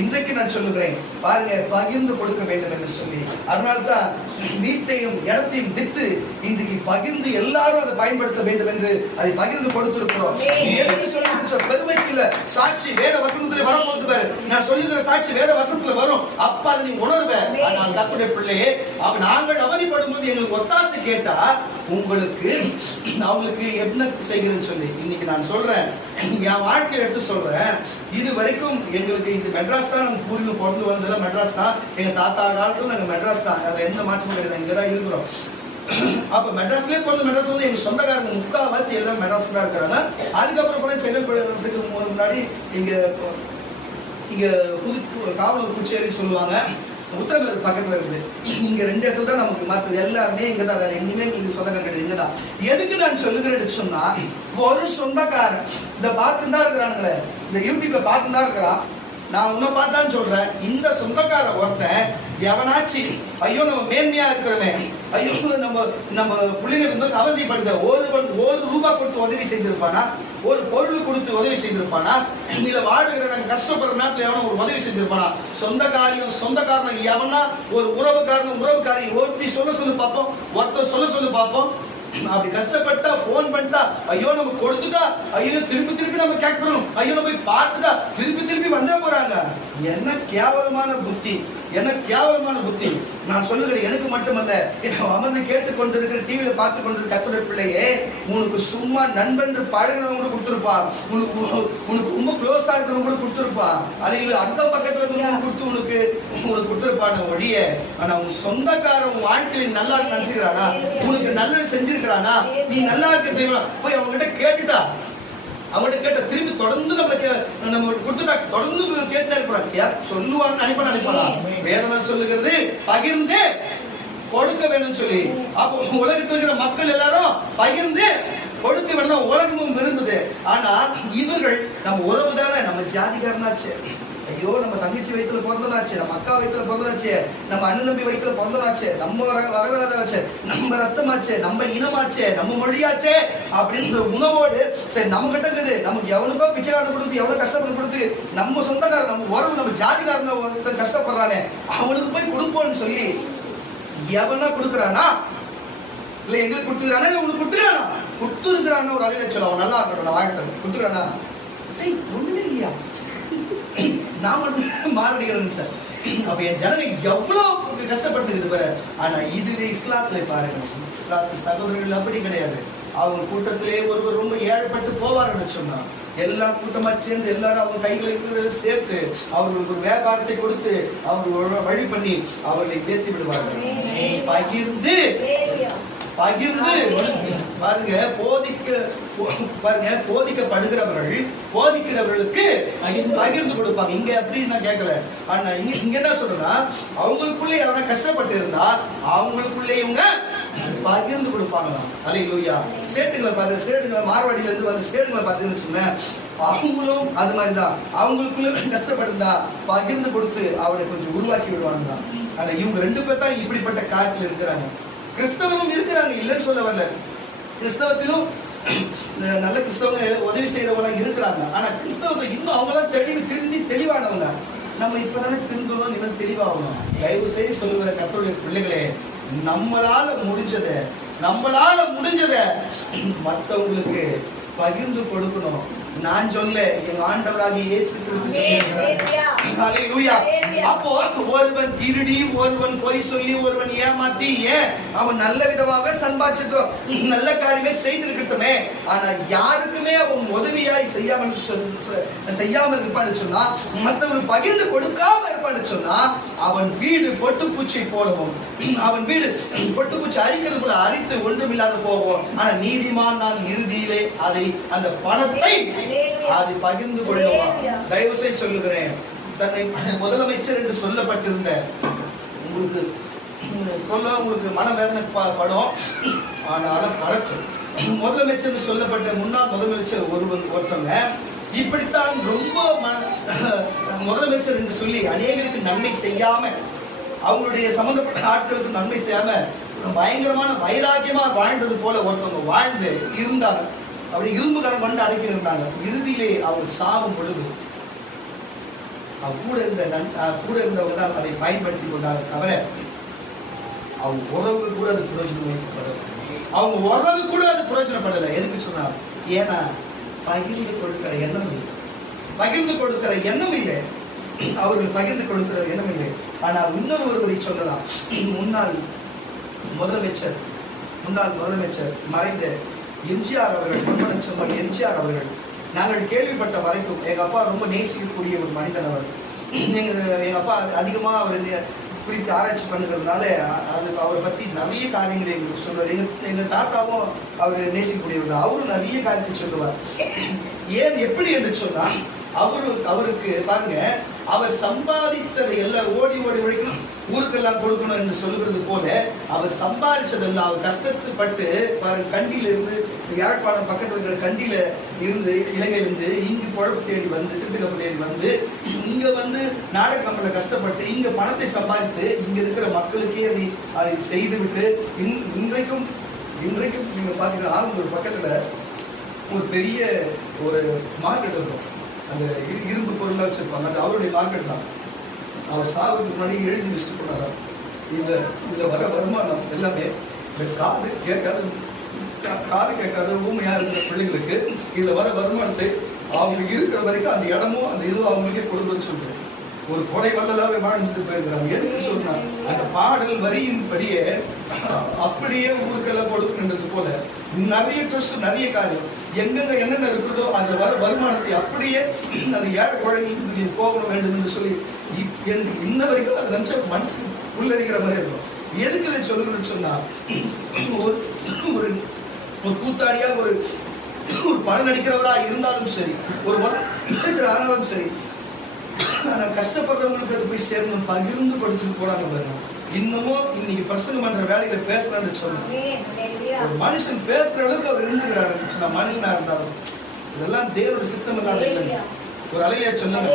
இன்றைக்கு நான் சொல்லுகிறேன் பாருங்க, பகிர்ந்து கொடுக்க வேண்டும் என்று சொல்லி. அதனால்தான் வீட்டையும் இடத்தையும் வித்து இன்றைக்கு பகிர்ந்து எல்லாரும் அதை பயன்படுத்த வேண்டும் என்று அதை பகிர்ந்து கொடுத்திருக்கிறோம். எதுக்கு சொல்லி பெருமைக்கு இல்ல, சாட்சி வேத வசனத்துல வரப்போகுது பாரு. நான் சொல்லுகிற சாட்சி வேத வசனத்துல வரும். அப்ப அதை நீ உணர்வேன். ஆனால் கர்த்தருடைய பிள்ளையே, நாங்கள் அவதிப்படும் போது எங்களுக்கு ஒத்தாசை கேட்டா உங்களுக்கு அவங்களுக்கு என்ன செய்கிறேன்னு சொல்லி இன்னைக்கு நான் சொல்றேன். என் வாழ்க்கையை எடுத்து சொல்றேன். இது வரைக்கும் எங்களுக்கு இந்த மெட்ராஸ் தான், நம்ம பூர்வீகம் பிறந்து வந்ததுல மெட்ராஸ் தான். எங்க தாத்தா காலத்துல நாங்க மெட்ராஸ் தான், அதுல எந்த மாற்றமும் கிடையாது, இங்கதான் இருக்கிறோம். அப்ப மெட்ராஸ்லயே பிறந்த மெட்ராஸ் வந்து எங்க சொந்தக்காரங்க முக்கால்வாசி எல்லாம் மெட்ராஸ் தான் இருக்கிறாங்க. அதுக்கப்புறம் கூட சென்னை முன்னாடி இங்க புது காவலூர் புச்சேரின்னு சொல்லுவாங்க, உத்தரமேரூர் பக்கத்துல இருக்குது. இங்க 2 இடத்துல தான் நமக்கு மற்றது எல்லாமே இங்கதான், வேற எங்கேயுமே எங்களுக்கு சொந்தக்காரர் கிடையாது, இங்கதான். எதுக்கு நான் சொல்லுகிறேன்னு சொன்னா, ஒரு சொந்தக்காரன் இந்த பார்த்து தான் இருக்கிறானுங்களே, இந்த யூடியூப்ல பார்த்து தான் இருக்கிறான். நான் உன்னை பார்த்தான்னு சொல்றேன். இந்த சொந்தக்கார ஒருத்தன் எவனாச்சு ஐயோ நம்ம மேன்மையா இருக்கிறவன், ஐயோ நம்ம பிள்ளைங்க வந்து அவதிப்படுத்த ஒரு ரூபாய் கொடுத்து உதவி செய்திருப்பானா, ஒரு பொருள் கொடுத்து உதவி செய்திருப்பானா, இல்ல வாடுகிற நாங்க கஷ்டப்படுற நேரத்துல எவனா ஒரு உதவி செய்திருப்பானா, சொந்தக்காரன் எவனா ஒரு உறவுக்காரி ஒருத்தி சொல்லு பார்ப்போம், ஒருத்தர் சொல்லு பார்ப்போம். அப்படி கஷ்டப்பட்டா போன் பண்ணிட்டா ஐயோ நம்ம கொடுத்துட்டா ஐயோ திருப்பி நம்ம கேட்கணும், ஐயோ நம்ம போய் பார்த்துட்டா திருப்பி வந்துட போறாங்க. என்ன கேவலமான புத்தி, என்ன கேவலமான புத்தி. நான் சொல்லுகிறேன், எனக்கு மட்டுமல்ல, அமர்ந்து கேட்டுக்கொண்டிருக்கிற டிவியில பார்த்து கொண்டிருக்க கர்த்தருடைய பிள்ளையே, உனக்கு சும்மா நண்பன் பழகினவங்க கூட கொடுத்துருப்பா, உனக்கு ரொம்ப க்ளோஸா இருக்கிறவங்க கூட கொடுத்துருப்பா, அதே அக்கம் பக்கத்துல கொடுத்து உனக்கு கொடுத்துருப்பான ஒழிய, ஆனா உன் சொந்தக்காரன் உன் வாழ்க்கையில நல்லா நினைச்சுக்கிறானா, உனக்கு நல்லது செஞ்சிருக்கிறானா, நீ நல்லா இருக்க செய்வான் போய் அவங்க கிட்ட கேட்டுட்டா, அவங்ககிட்ட கேட்ட திருப்பி தொடர்ந்து நம்ம கொடுத்துட்டா தொடர்ந்து கேட்டுட்டே இருப்பாங்க, சொல்லுவான்னு நினைப்பானா. வேதனை சொல்லுகிறது பகிர்ந்து கொடுக்க வேணும்னு சொல்லி. அப்போ உலகத்தில் இருக்கிற மக்கள் எல்லாரும் பகிர்ந்து கொடுக்க வேணும் உலகமும் விரும்புது. ஆனா இவர்கள் நம்ம உறவு தானே, நம்ம ஜாதிகாரனாச்சு, ஐயோ நம்ம தங்கச்சி வயிற்றுல பிறந்தனாச்சு, நம்ம அக்கா வயிற்றுல பிறந்தனாச்சு, நம்ம அண்ணன் தம்பி வயிற்றுல பிறந்தனாச்சு, நம்ம வகராதாச்சு, நம்ம ரத்தமாச்சு, நம்ம இனமாச்சு, நம்ம மொழியாச்சே அப்படின்ற உணவோடு சரி நம்ம கிட்ட இருக்குது, நமக்கு எவனுக்கோ பிச்சைக்காரன் கொடுத்து எவ்வளவு கஷ்டப்பட்டு கொடுத்து நம்ம சொந்தக்காரன் நம்ம உறவு நம்ம ஜாதிகாரன் ஒருத்தன் கஷ்டப்படுறானே அவனுக்கு போய் கொடுப்போம்னு சொல்லி எவனா கொடுக்குறானா, இல்ல எங்களுக்கு கொடுத்துக்கிறானா, இல்ல உனக்கு கொடுத்துக்கிறானா, கொடுத்து இருக்கிறான்னு ஒரு அலையில சொல்ல அவன் நல்லா இருக்கட்டும், நான் வாங்கிட்டேன் கொடுத்துக்கிறானா, ஒண்ணுமே இல்லையா, நான் மட்டும் மாரடிக்கிறேன் சார். அப்ப என் ஜனங்க எவ்வளவு கஷ்டப்பட்டு பாரு. ஆனா இதுவே இஸ்லாத்துல பாருங்க, இஸ்லாத்து சகோதரர்கள் அப்படி கிடையாது. அவங்க கூட்டத்திலே ஒருவர் ரொம்ப ஏழைப்பட்டு போவாருன்னு சொன்னா எல்லா கூட்டமா சேர்ந்து எல்லாரும் அவங்க கைகளை சேர்த்து அவர்களுக்கு ஒரு வியாபாரத்தை கொடுத்து அவர்கள் வழி பண்ணி அவர்களை ஏற்றி விடுவார்கள். பகிர்ந்து பாருங்க, போதிக்கிறவர்களுக்கு பகிர்ந்து கொடுப்பாங்க. இங்க அப்படி நான் கேட்கல. ஆனா இங்க என்ன சொல்றேன்னா, அவங்களுக்குள்ளே யாரா கஷ்டப்பட்டு இருந்தா அவங்களுக்குள்ளே இவங்க பகிர்ந்து கொடுப்பாங்க. அல்லேலூயா. சேட்டுகளை மார்வாடியில இருந்து வந்து சேட்டுகளை பார்த்தீங்கன்னு சொன்னேன், அவங்களும் அது மாதிரிதான் அவங்களுக்குள்ள கஷ்டப்பட்டிருந்தா பகிர்ந்து கொடுத்து அவளை கொஞ்சம் உருவாக்கி விடுவாங்க. ஆனா இவங்க 2 பேர் தான் இப்படிப்பட்ட காலத்துல இருக்கிறாங்க. கிறிஸ்தவரும் இருக்கிறாங்க, இல்லைன்னு சொல்ல வரல. கிறிஸ்தவத்திலும் நல்ல கிறிஸ்தவங்க உதவி செய்யறவங்க இருக்கிறாங்க. ஆனா கிறிஸ்தவத்தை இன்னும் அவங்களாம் திருந்தி தெளிவானவங்க. நம்ம இப்பதானே திருந்துறோம், இன்னும் தெளிவாகணும். தயவு செய்து சொல்லுகிற கர்த்தருடைய பிள்ளைகளே, நம்மளால முடிஞ்சத மற்றவங்களுக்கு பகிர்ந்து கொடுக்கணும். நான் சொல்ல, எங்க ஆண்டவராகிய இயேசு கிறிஸ்து சொல்லியிருக்கிறார். ஹல்லேலூயா. அப்போ ஒருவன் திருடி, ஒருவன் பொய் சொல்லி, ஒருவன் ஏமாத்தி, அவன் நல்ல விதமாக சம்பாதிச்சிட்டோம், நல்ல காரியமே செய்திருக்கட்டுமே, ஆனா யாருக்குமே அவன் உதவியாய் செய்யாமல் இருப்பான்னு சொன்னா, மற்றவன் பகிர்ந்து கொடுக்காம இருப்பான்னு சொன்னா, அவன் வீடு பொட்டுப்பூச்சி போலவும், அவன் வீடு பொட்டுப்பூச்சி அரிக்கிறது போல அரித்து ஒன்றுமில்லாத போகும். ஆனா நீதிமான் நான் இறுதியிலே அந்த பணத்தை அதை பகிர்ந்து கொள்ளுவான். தயவு செய்து சொல்லுகிறேன், தன்னை முதலமைச்சர் என்று சொல்லப்பட்டிருந்த உங்களுக்கு மனவேதனை படும், ஆனாலும் படட்டும். முதலமைச்சர் சொல்லப்பட்ட முன்னாள் முதலமைச்சர் ஒருத்தவங்க இப்படித்தான் ரொம்ப முதலமைச்சர் என்று சொல்லி அநேகருக்கு நன்மை செய்யாம, அவங்களுடைய சம்பந்தப்பட்ட ஆட்களுக்கு நன்மை செய்யாம பயங்கரமான வைராக்கியமா வாழ்ந்தது போல ஒருத்தவங்க வாழ்ந்து இருந்தாங்க. அப்படி இரும்புக்காரன் கொண்டு அடக்கி இருந்தாங்க. இறுதியிலே அவர் சாகும் பொழுது கூட இருந்தவங்க தான் அதை பயன்படுத்தி கொண்டாங்க தவிர அவங்க உறவு கூட அது பிரயோஜனப்படலை. எதுக்கு சொன்னார்? ஏன்னா பகிர்ந்து கொடுக்கிற எண்ணம் இல்லை. அவர்கள் பகிர்ந்து கொடுக்கிற எண்ணம் இல்லை. ஆனால் ஒருவரை சொல்லலாம். முன்னாள் முதலமைச்சர் மறைந்த எம்ஜிஆர் அவர்கள், பொன்மனச்செம்மல் எம்ஜிஆர் அவர்கள், நாங்கள் கேள்விப்பட்ட வரைக்கும் எங்க அப்பா ரொம்ப நேசிக்கக்கூடிய ஒரு மனிதன் அவர். எங்க அப்பா அதிகமா அவர் குறித்து ஆராய்ச்சி பண்ணுறதுனால அவரை பத்தி நிறைய காரியங்களை எங்களுக்கு சொல்லுவார். எங்க தாத்தாவும் அவர் நேசிக்கக்கூடியவர், அவரும் நிறைய காரியத்தை சொல்லுவார். எப்படி என்று சொன்னா, அவருக்கு பாருங்க, அவர் சம்பாதித்ததை எல்லாம் ஓடி உழைக்கணும், ஊருக்கெல்லாம் கொடுக்கணும் என்று சொல்லுகிறது போல, அவர் சம்பாதிச்சதெல்லாம் அவர் கஷ்டப்பட்டு பாருங்க, கண்டியில இருந்து யாழ்ப்பாணம் பக்கத்தில் இருக்கிற கண்டியில இருந்து, இலங்கையிலிருந்து இங்கு குழப்பு தேடி வந்து, திட்டுக்கப்பு தேடி வந்து, இங்க வந்து நாடகம்பல கஷ்டப்பட்டு இங்க பணத்தை சம்பாதித்து இங்க இருக்கிற மக்களுக்கே அதை செய்துவிட்டு இன்றைக்கும் நீங்க பாத்தீங்கன்னா ஆலந்தூர் பக்கத்துல ஒரு பெரிய ஒரு மார்க்கெட் இருக்கும். அந்த இரும்பு பொருளாக வச்சிருப்பாங்க, அது அவருடைய மார்க்கெட் தான். அவர் சாகுக்கு முன்னாடி எழுதி வச்சுட்டு போனாரா, இந்த வர வருமானம் எல்லாமே இந்த காது கேட்காத ஊமையா இருக்கிற பிள்ளைங்களுக்கு இந்த வர வருமானத்தை அவங்களுக்கு இருக்கிற வரைக்கும் அந்த இடமும் அந்த இதுவும் அவங்களுக்கே கொடுக்குன்னு சொல்லிட்டு ஒரு கொடை வள்ளலாவே வாழ்ந்துட்டு போயிருக்கிறாங்க. எதுக்கு சொன்னா, அந்த பாடல் வரியின்படியே அப்படியே ஊருக்கெல்லாம் கொடுக்குன்றது போல நிறைய ட்ரெஸ், நிறைய காரியம் எங்கெங்க என்னென்ன இருக்கிறதோ அந்த வருமானத்தை அப்படியே அந்த ஏழை குழந்தைங்களுக்கு போகணும் வேண்டும் என்று சொல்லி எனக்கு இன்ன வரைக்கும் அது நினைச்ச மனசு உள்ளறிகிற மாதிரி இருக்கும். எதுக்கு இதை சொல்லுங்கன்னு சொன்னா, ஒரு கூத்தாடியா ஒரு படம் நடிக்கிறவரா இருந்தாலும் சரி, ஒரு முதலமைச்சர் ஆனாலும் சரி, கஷ்டப்படுறவங்களுக்கு அது போய் சேரணும், பகிர்ந்து கொடுத்துட்டு போறாங்க பாருங்க. இன்னமும் இன்னைக்கு பிரசங்கம் பண்ற வேலையில பேசுறான்னு சொன்னா, ஒரு மனுஷன் பேசுற அளவுக்கு அவர் இருந்துக்கிறாரு. மனுஷனா இருந்தாலும் இதெல்லாம் தேவனுடைய சித்தம் இல்லாத இல்லை. ஒரு அலையா சொல்லுங்க.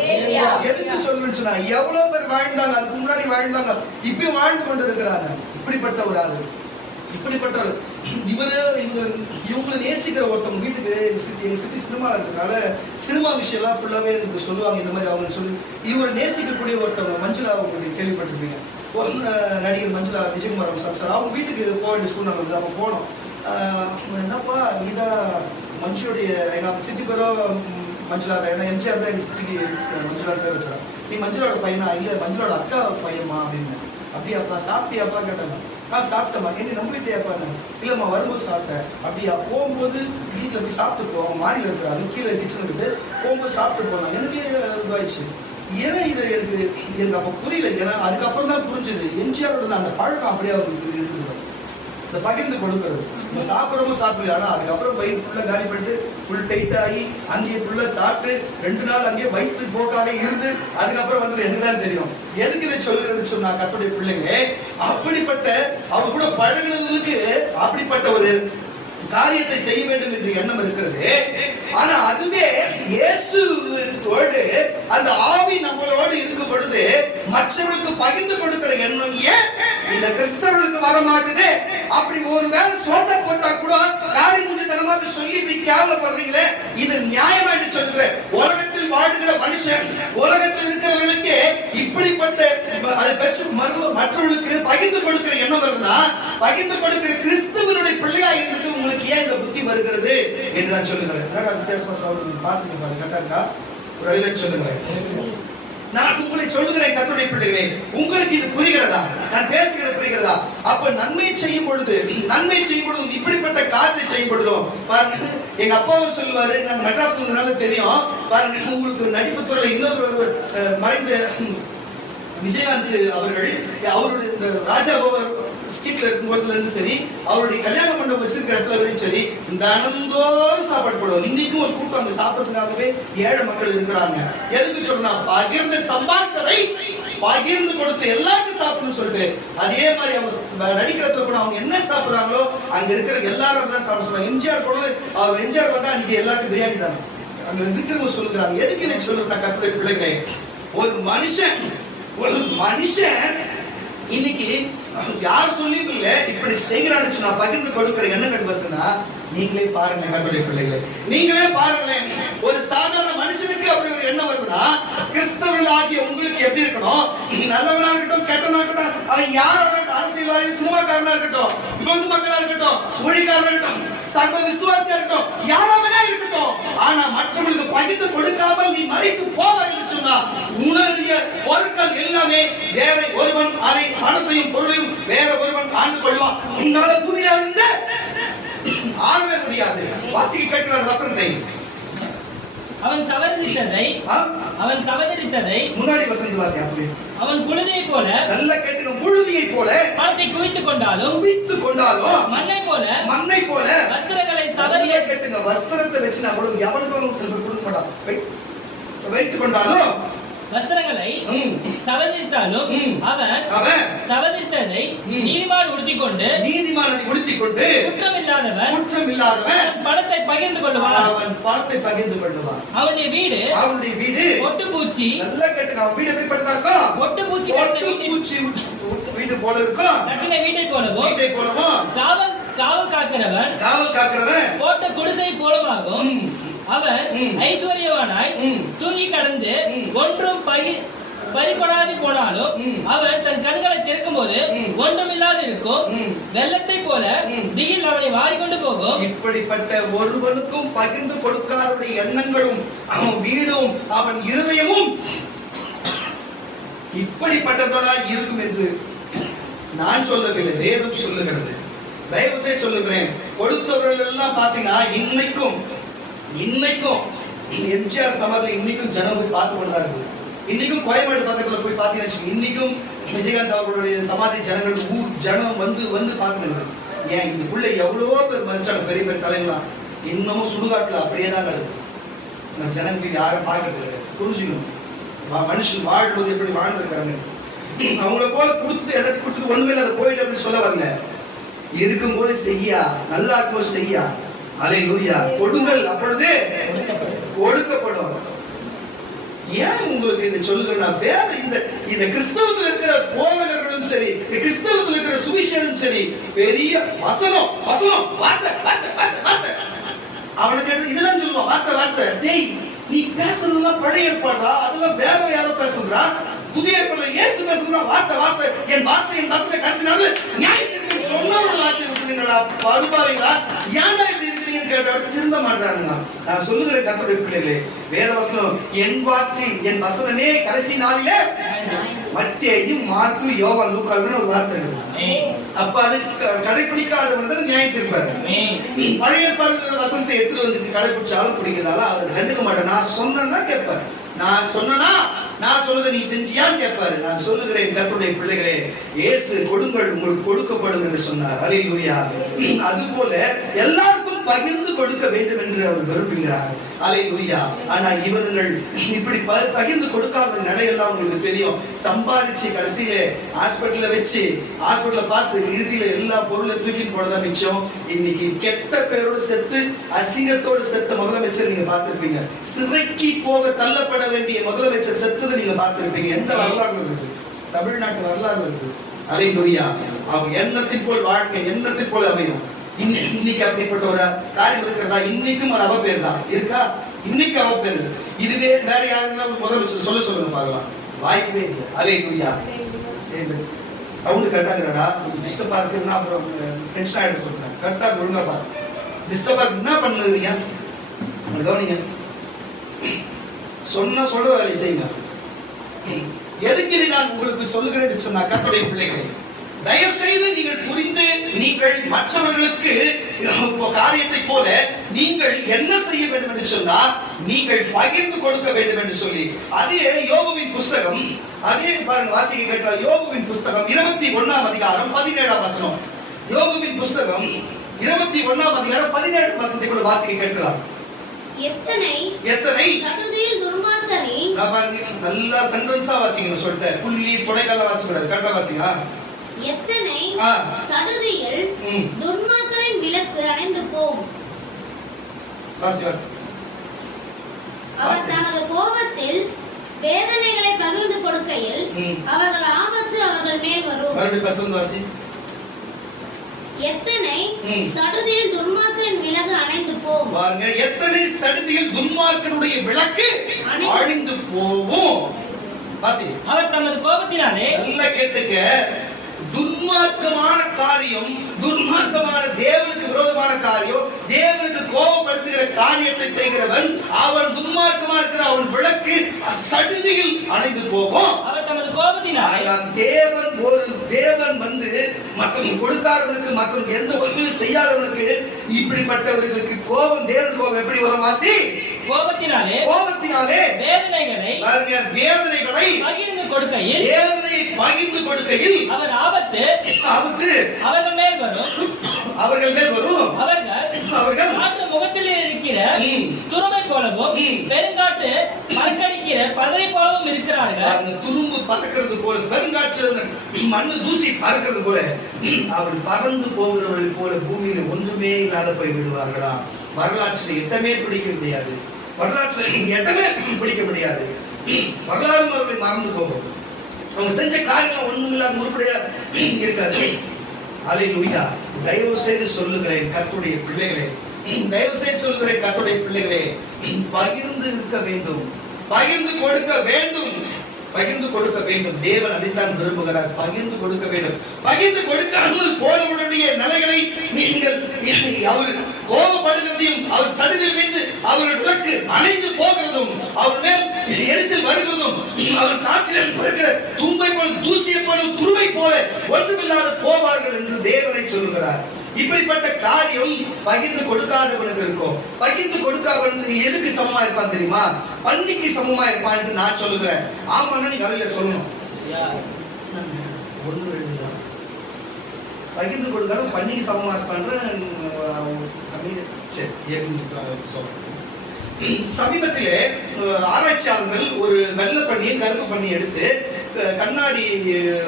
எதுக்கு சொல்லுன்னு சொன்னா, எவ்வளவு பேர் வாழ்ந்தாங்க, அதுக்கு முன்னாடி வாழ்ந்தாங்க, இப்பயும் வாழ்ந்து கொண்டு இருக்கிறாங்க. இப்படிப்பட்ட ஒரு ஆளு, இப்படிப்பட்டவர் இவங்களை நேசிக்கிற ஒருத்தவங்க வீட்டுக்கு எங்க சித்தி சினிமாவில் இருக்கிறதுனால சினிமா விஷயம் எல்லாம் ஃபுல்லாவே எனக்கு சொல்லுவாங்க. இந்த மாதிரி அவங்க சொல்லி இவரை நேசிக்கக்கூடிய ஒருத்தவங்க மஞ்சுளா, உங்களுக்கு கேள்விப்பட்டிருப்பீங்க, ஒரு நடிகர் மஞ்சுளா, விஜயகுமார் சார், அவங்க வீட்டுக்கு போக வேண்டிய சூழ்நிலை வந்து அவங்க போனோம். என்னப்பா நீதான் மஞ்சுடைய, எங்க சித்தி பேரும் மஞ்சுளா தான், ஏன்னா எம்ஜிஆர் தான் எங்க சித்திக்கு மஞ்சுளா பேர் வச்சாங்க. நீ மஞ்சுளோட பையனா? இல்லை, மஞ்சுளோட அக்கா பையன்மா அப்படின்னு. அப்படியாப்பா சாப்பிட்டியாப்பா கேட்டாங்க. சாப்பிட்டேம்மா. என்ன நம்ம வீட்லையாப்பா? இல்லைம்மா வரும்போது சாப்பிட்டேன். அப்படியா? போகும்போது வீட்டில் போய் சாப்பிட்டு போவோம், மாடியில் இருக்கிறாங்க, கீழே கிச்சன் இருக்குது, போகும்போது சாப்பிட்டு போனாங்க. எனக்கு இதுவாயிடுச்சு. ஏன்னா இது எனக்கு அப்போ புரியல. ஏன்னா அதுக்கப்புறம் தான் புரிஞ்சுது எம்ஜிஆரோட அந்த பழக்கம் அப்படியே அவருக்கு இருக்குது, இந்த பகிர்ந்து கொடுக்கறது. நம்ம சாப்பிட்றோமோ சாப்பிடல, ஆனால் அதுக்கப்புறம் வயிறு ஃபுல்லாக காலி பண்ணிட்டு ஃபுல் டைட் ஆகி அங்கேயே ஃபுல்லாக சாப்பிட்டு 2 நாள் அங்கேயே வயிற்று போக்காக இருந்து அதுக்கப்புறம் வந்தது என்னதான் தெரியும். எதுக்கு இதை சொல்லுறதுன்னு சொன்னா, கர்த்தருடைய பிள்ளைங்க அப்படிப்பட்ட அவங்க கூட பழகினவங்களுக்கு அப்படிப்பட்ட ஒரு காரியத்தை செய்ய வேண்டும் என்ற எண்ணம் இருக்கிறது. ஆனா அதுவே இயேசுவோடு அந்த ஆவி நம்மளோடு இருக்கும் பொழுது மற்றவர்களுக்கு பகிர்ந்து கொடுக்கிற எண்ணம் ஏன் இந்த கிறிஸ்தவர்களுக்கு வர மாட்டுது? அப்படி ஒரு வேளை சோட்டை போட்டா கூட காரி மூஞ்சித்தனமா சொல்லி இப்படி கேவலப்படுறீங்களே, இது நியாயமா என்று சொல்லுகிறேன். உலகத்தில் வாழ்கிற மனுஷன், உலகத்தில் இருக்கிறவர்களுக்கு இப்படிப்பட்ட அதை பெற்று மற்றவர்களுக்கு பகிர்ந்து கொடுக்கிற எண்ணம் வருதுன்னா, பகிர்ந்து கொடுக்கிற கிறிஸ்துவனுடைய பிள்ளையா இருந்து உங்களுக்கு ஏன் இந்த புத்தி வருகிறது என்று நான் சொல்லுகிறேன். வித்தியாசமா சொல்லுங்க, பாத்துங்க, அது கரெக்டா இருக்கா? ஒரு அறிவை சொல்லுங்க. நான் உங்களை சொல்லுகிறேன் கர்த்தருடைய பிள்ளைகளே, உங்களுக்கு இது புரிகிறதா? நான் பேசுகிற புரிகிறதா? அப்ப நன்மை செய்யும் பொழுது இப்படிப்பட்ட காரியத்தை செய்யும் பொழுதும் பாருங்க, எங்க அப்பாவும் சொல்லுவாரு, நான் மெட்ராஸ் வந்ததுனால தெரியும் பாருங்க, உங்களுக்கு நடிப்பு துறையில இன்னொரு மறைந்த விஜயகாந்த் அவர்கள், அவருடைய இந்த ராஜா ஸ்ட்ரீட்ல இருக்கும்போதுல இருந்து சரி, அவருடைய கல்யாண மண்டபம் வச்சிருக்கிற இடத்துல வரையும் சரி, தினந்தோறும் சாப்பாடு போடுவோம். இன்னைக்கும் ஒரு கூட்டம் அங்க சாப்பிடுறதுக்காகவே ஏழை மக்கள் இருக்கிறாங்க. எதுக்கு சொன்னா, பகிர்ந்து சம்பாதித்ததை பகிர்ந்து கொடுத்து எல்லாருக்கும் சாப்பிடணும்னு சொல்லிட்டு, அதே மாதிரி அவங்க நடிக்கிறதுல கூட அவங்க என்ன சாப்பிடுறாங்களோ அங்க இருக்கிற எல்லாரும் தான் சாப்பிட சொல்லுவாங்க. எம்ஜிஆர் கூட, அவர் எம்ஜிஆர் வந்தா அன்னைக்கு எல்லாருக்கும் பிரியாணி தானே அங்க இருக்கிறவங்க சொல்லுறாங்க. எதுக்கு இதை சொல்லுறா கர்த்தருடைய பிள்ளைகளே? ஒரு மனுஷன் இன்னைக்கு யார் சொல்லியும் இல்ல இப்படி செய்கிறான்னு சொன்னா பகிர்ந்து கொடுக்கிற எண்ணங்கள் வருதுன்னா, நீங்களே பாருங்க கர்த்தருடைய பிள்ளைகளே, நீங்களே பாருங்களேன். ஒரு சாதாரண மனுஷனுக்கு அப்படி ஒரு எண்ணம் வருதுன்னா, கிறிஸ்தவர்களாகிய உங்களுக்கு எப்படி இருக்கணும்? நல்லவனா இருக்கட்டும், கெட்டவனா இருக்கட்டும், அவன் யாரோட அரசியல்வாதி, சினிமாக்காரனா இருக்கட்டும், பொது மக்களா இருக்கட்டும், ஊழியக்காரனா இருக்கட்டும், சர்வ விசுவாசியா இருக்கட்டும், யாராவனா இருக்கட்டும், ஆனா மற்றவர்களுக்கு பகிர்ந்து கொடுக்காமல் நீ மறைத்து போவ என்று சொன்னா, உன்னுடைய பொருட்கள் எல்லாமே வேற ஒருவன் அதை பணத்தையும் பொருளையும் வேற ஒருவன் ஆண்டு கொள்வான். உன்னால பூமியில இருந்து ஆளவே முடியாது. வாசிக்க கேட்கிற வசனத்தை, அவன் சவதரித்ததை முன்னாடி வசனத்தை வாசி. அப்படி அவன் புழுதியை போல, நல்ல கேட்டுங்க, புழுதியை போல பணத்தை குவித்துக் கொண்டாலும் மண்ணை போல வஸ்திரங்களை சவதரியா கேட்டுங்க. வஸ்திரத்தை வச்சு நான் கொடுக்க எவனுக்கும் சில பேர் கொடுக்க மாட்டான். வைத்துக் கொண்டாலும் வஸ்திரங்களை சவதரித்தாலும் அவன் சவதரித்ததை நீதிமான் உடுத்திக்கொண்டு குற்றமில்லாதவன் பணத்தை பகிர்ந்து கொள்ளுவான். அவனுடைய வீடு ஒட்டுப்பூச்சி, நல்லா கேட்டுங்க, அவன் வீடு எப்படிப்பட்டதா இருக்கும்? ஒட்டுப்பூச்சி வீடு போல இருக்கும், கட்டின வீட்டை போலவும் காவல் காக்கிறவன் போட்ட குடிசை போலவாகும். அவன் ஐஸ்வர்யவானாய் தூங்கி கடந்து ஒன்றும் பறிகொடாது போனாலும் அவன் தன் கண்களை திறக்கும் போது ஒன்றுமில்லாது இருக்கும். வெள்ளத்தை போல திகில் அவனை வாடிக்கொண்டு போகும். இப்படிப்பட்ட ஒருவனுக்கும் பகிர்ந்து கொடுக்காருடைய எண்ணங்களும் அவன் வீடும் அவன் இருதயமும் இப்படிப்பட்டதா இருக்கும் என்று நான் சொல்லவில்லை, வேதம் சொல்லுகிறது. தயவு செய்து சொல்லுகிறேன், கொடுத்தவர்கள் எல்லாம் பாத்தீங்கன்னா இன்னைக்கும் எம்ஜிஆர் சமாதி இன்னைக்கும் ஜனம் போய் பார்த்து கொண்டுதான் இருக்கு. இன்னைக்கும் கோயம்பேடு பக்கத்துல போய் பாத்தீங்கன்னா இன்னைக்கும் விஜயகாந்த் அவர்களுடைய சமாதி ஜனங்கள் ஊர் ஜனம் வந்து பார்த்துக்கிறது. ஏன் இதுக்குள்ள எவ்வளவோ பேர் மதிச்சாங்க, பெரிய பெரிய தலைவலாம் இன்னமும் சுடுகாட்டுல அப்படியே தான் கிடக்கு. ஜனங்கள் யாரும் பார்க்கறது புரிஞ்சுக்கணும். மனுஷன் வாழ்வது எப்படி வாழ்ந்துருக்காங்க, அவங்கள போல கொடுத்துட்டு எல்லாத்தையும் கொடுத்துட்டு ஒண்ணுமே அதை போயிட்டு அப்படின்னு சொல்ல வரல. இருக்கும்போது செய்யா, நல்லா இருக்கும்போது செய்யா. அல்லேலூயா. கொடுங்கள், அப்பொழுது கொடுக்கப்படும். ஏன் உங்களுக்கு இதை சொல்லுங்கன்னா, வேற இந்த கிறிஸ்தவத்தில் இருக்கிற போதகர்களும் சரி, கிறிஸ்தவத்தில் இருக்கிற சுவிசேஷனும் சரி, பெரிய வசனம் வார்த்தை அவனுக்கு இதெல்லாம் சொல்லுவான், வார்த்தை. டேய், நீ பேசுறதுலாம் பழைய ஏற்பாடா, அதெல்லாம் வேற யாரோ பேசுறா. புதிய ஏற்பாடுல இயேசு பேசுறா, வார்த்தை என் வார்த்தை கடைசினால நியாயத்திற்கு சொன்ன ஒரு வார்த்தை விட்டுறீங்களா? படுபாவீங்களா? ஏன்டா இப்படி இருக்கிறீங்கன்னு கேட்டவர் திரும்ப மாட்டானுங்க. நான் சொல்லுகிறேன் கர்த்தருடைய பிள்ளைகளே, வேத வசனம் என் வார்த்தை என் வசனமே கடைசி நாளிலே மத்தேயு, மார்க்கு, யோவான், லூக்கான்னு ஒரு வார்த்தை இருக்கு. அப்ப அது கடைபிடிக்காதவர்கள் நியாயத்திருப்பாரு. பழைய ஏற்பாடு வசனத்தை எடுத்துட்டு வந்து கடைபிடிச்சாலும் பிடிக்கிறதால அவர் கண்டுக்க மாட்டேன். நான் சொன்னா கேட்பாரு, நான் சொன்னதை நீ செஞ்சியான்னு கேட்பாரு. நான் சொல்லுகிறேன் கர்த்தருடைய பிள்ளைகளே, இயேசு கொடுங்கள் உங்களுக்கு கொடுக்கப்படும் என்று சொன்னார். அல்லேலூயா. அதுபோல எல்லாருக்கும் பகிர்ந்து கொடுக்க வேண்டும் என்று அவர் விரும்புகிறார். அல்லேலூயா. ஆனா இவர்கள் இப்படி பகிர்ந்து கொடுக்காத நிலையெல்லாம் உங்களுக்கு தெரியும். சம்பாதிச்சு கடைசியில ஹாஸ்பிட்டல்ல வச்சு ஹாஸ்பிட்டல்ல பார்த்து இறுதியில எல்லா பொருளை தூக்கிட்டு போனதான் மிச்சம். இன்னைக்கு கெட்ட பேரோடு செத்து அசிங்கத்தோடு செத்த முதலமைச்சர் நீங்க பார்த்திருப்பீங்க. சிறைக்கு போக தள்ளப்பட வேண்டிய முதலமைச்சர் செத்ததை நீங்க பார்த்திருப்பீங்க. எந்த வரலாறு இருக்கு? தமிழ்நாட்டு வரலாறு இருக்கு. அல்லேலூயா. அவங்க எண்ணத்தின் போல் வாழ்க்கை எண்ணத்தின் போல் அமையும். இன்னைக்கு அப்படிப்பட்ட ஒரு காரியம் இருக்கிறதா? இன்னைக்கும் அது அவ பேர் தான் இருக்கா? இன்னைக்கு அவ பேர். இதுவே வேற யாருன்னா முதலமைச்சர் சொல்லுங்க பார்க்கலாம். வாய்ப்பே இல்லை. அல்லேலூயா. சவுண்ட் கரெக்டா இருக்கா? டிஸ்டர்பா இருக்குன்னா அப்புறம் டென்ஷன் ஆயிடும் சொல்றேன். கரெக்டா ஒழுங்கா பாரு. டிஸ்டர்பா என்ன பண்ணுவீங்க? கவனிங்க. சொல்ற வேலை செய்யுங்க. எதுக்கு இதை நான் உங்களுக்கு சொல்லுகிறேன் சொன்னா, கர்த்தருடைய பிள்ளைகளே, தயவு செய்து நீங்கள் புரிந்து நீங்கள் மற்றவர்களுக்கு காரியத்தை போல நீங்கள் என்ன செய்ய வேண்டும் என்று சொன்னா, நீங்கள் பகிர்ந்து கொடுக்க வேண்டும் என்று சொல்லி, அதே யோபுவின் புஸ்தகம், அதே பாருங்க வாசிக்க கேட்டால் யோபுவின் புஸ்தகம் 21ஆம் அதிகாரம் 17ஆம் வசனம். யோபுவின் புஸ்தகம் 21ஆம் அதிகாரம் 17ஆம் வசனத்தை கூட வாசிக்க கேட்கலாம். எத்தனை சடுதியில் துன்மார்க்கரை, நல்லா சென்டென்ஸா வாசிங்க சொல்லிட்டேன். புள்ளி தொடைக்கல்ல வாசிக்கூடாது. கரெக்டா வாசிங்க. எத்தனை சடுதியில் துன்மார்க்கரின் விளக்கு அணைந்து போகும். அவர் தமது கோபத்தில் வேதனைகளை பகிர்ந்து கொடுக்கையில் அவர்கள் ஆபத்து அவர்கள் மேல் வரும். எத்தனை சடுதியில் துன்மார்க்கரின் விளக்கு அணைந்து போகும். பாருங்க, எத்தனை சடுதியில் துன்மார்க்கனுடைய விளக்கு அணைந்து போகும். அவர் தமது கோபத்தினாலே, நல்லா கேட்டுக்க, துன்மார்க்கமான காரியம், துன்மார்க்கமான தேவனுக்கு விரோதமான காரியம், தேவனுக்கு கோபப்படுத்துகிற காரியத்தை செய்கிறவன், அவன் துன்மார்க்கமா இருக்கிற அவன் விளக்கு சடுதியில் அணைந்து போகும். அவர் தமது கோபத்தினாலே, தேவன் வந்து மற்றவங்க கொடுக்காதவனுக்கு, மற்றவங்க எந்த உதவியும் செய்யாதவனுக்கு, இப்படிப்பட்டவர்களுக்கு கோபம், தேவன் கோபம் எப்படி வரும்? வாசி. கோபத்தினாலே வேதனைகளை பகிர்ந்து கொடுக்கையில், வேதனையை பகிர்ந்து கொடுக்கையில் அவர் ஆபத்து அவர்கள் மேல் வரும். அவர்கள் காற்று முகத்தில் இருக்கிற துரும்பை போலவும் பெருங்காற்று பறக்கடிக்கிற பதரை போலவும் இருக்கிறார்கள். துரும்பு பறக்கிறது போல, பெருங்காற்று மண்ணு தூசி பறக்கிறது போல அவர்கள் பறந்து போகிறவர்கள் போல பூமியில ஒன்றுமே இல்லாத போய் விடுவார்களா? வரலாற்றில் எட்டமே பிடிக்க முடியாது. வரலாற்றில் எட்டமே பிடிக்க முடியாது. வரலாறு அவர்களை மறந்து போகும். அவங்க செஞ்ச காரியங்கள் ஒண்ணும் இல்லாத உருப்படியா இருக்காது. அல்லேலூயா. தயவு செய்து சொல்லுகிறேன் கர்த்தருடைய பிள்ளைகளே, தயவு செய்து சொல்லுகிறேன் கர்த்தருடைய பிள்ளைகளே, பகிர்ந்து இருக்க வேண்டும், பகிர்ந்து கொடுக்க வேண்டும், பகிர்ந்து கொடுக்க வேண்டும். தேவன் அதைத்தான் விரும்புகிறார். பகிர்ந்து கொடுக்க வேண்டும். பகிர்ந்து கொடுக்காமல் போனவருடைய நிலைகளை நீங்கள் அவர் கோபப்படுகிறதையும், அவர் சடுதில் வைத்து அவர்கள் விளக்கு அணைந்து போகிறதும், அவர் மேல் எரிச்சல் வருகிறதும், அவர் காற்றில் பறக்கிற தும்பை போல, தூசியை போல, துருவை போல ஒன்றுமில்லாத போவார்கள் என்று தேவனை சொல்லுகிறார். இப்படிப்பட்ட காரியம் பகிர்ந்து கொடுக்காதவனுக்கு இருக்கும். பகிர்ந்து கொடுக்காதவன் எதுக்கு சமமா இருப்பான் தெரியுமா? பன்னிக்கு சமமா இருப்பான் என்று நான் சொல்லுகிறேன். ஆமாண்ணா, நீங்க அதில் சொல்லணும். பகிர்ந்து கொடுக்காத பன்னிக்கு சமமா இருப்பான். சமீபத்திலே ஆராய்ச்சியாளர்கள் ஒரு வெள்ளை பன்னியை கருப்பு பண்ணி எடுத்து கண்ணாடி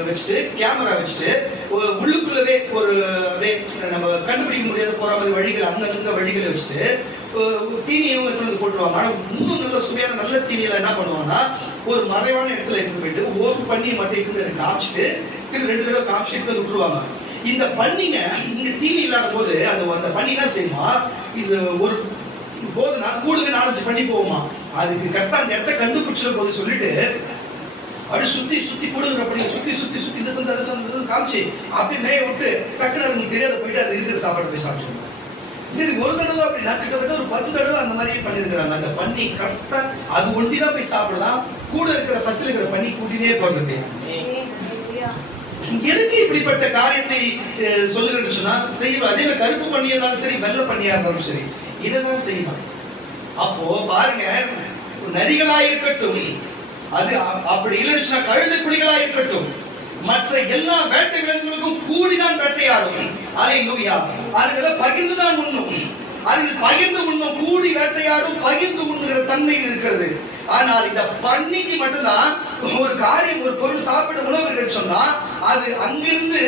வச்சுட்டு, கேமரா வச்சுட்டு, உள்ளுக்குள்ளவே ஒரு நம்ம கண்டுபிடிக்க முடியாத போற மாதிரி வழிகள், அங்கங்க வழிகளை வச்சுட்டு தீனியும் எடுத்து போட்டுருவாங்க. ஆனா இன்னும் நல்ல சுவையான நல்ல தீனியில என்ன பண்ணுவாங்கன்னா, ஒரு மறைவான இடத்துல எடுத்து போயிட்டு ஒரு பன்னியை மட்டும் எடுத்து காமிச்சிட்டு திரு 2 தடவை காமிச்சிட்டு விட்டுருவாங்க. இந்த பன்னிங்க இங்க தீனி இல்லாத போது அந்த பன்னி என்ன செய்யுமா, இது ஒரு போதுனா கூடவே 4-5 பண்ணி போகுமா. அதுக்கு கரெக்டா அந்த இடத்த கண்டுபிடிச்சிட போது சொல்லிட்டு அப்படி சுத்தி சுத்தி கொடுக்குறப்படி சுத்தி சுத்தி சுத்தி இந்த சந்த காமிச்சு அப்படி மேய விட்டு டக்குன்னு அதுங்களுக்கு தெரியாத போயிட்டு அது இருக்கிற சாப்பாடு போய் சாப்பிட்டு. சரி, ஒரு தடவை அப்படி கிட்டத்தட்ட ஒரு 10 தடவை அந்த மாதிரி பண்ணிருக்கிறாங்க. அந்த பண்ணி கரெக்டா அது ஒண்டிதான் போய் சாப்பிடலாம். கூட இருக்கிற பஸ்ல இருக்கிற பண்ணி கூட்டினே போறது. எதுக்கு இப்படிப்பட்ட காரியத்தை சொல்லுகிறேன்னு சொன்னா செய்யணும். அதே கருப்பு பண்ணியா இருந்தாலும் சரி, வெள்ளை பண்ணியா இருந்தாலும் சரி, இதைதான் செய்யலாம். அப்போ பாருங்க, நரிகளா இருக்கட்டும், அது அப்படி இல்லைன்னு கழுதை குடிகளா இருக்கட்டும், மற்ற எல்லா வேட்டை விலங்குகளுக்கும் கூடிதான் வேட்டையாடும். அல்லேலூயா. அதுகளை பகிர்ந்துதான் உண்ணும். அதில் பகிர்ந்து உண்ணும், கூடி வேட்டையாடும் பகிர்ந்து உண்ணுகிற தன்மை இருக்கிறது. ஆனால் இந்த பன்னிக்கு மட்டும்தான் ஒரு காரியம், ஒரு பொருள் சாப்பிட உணவு சொன்னா அது அங்கிருந்து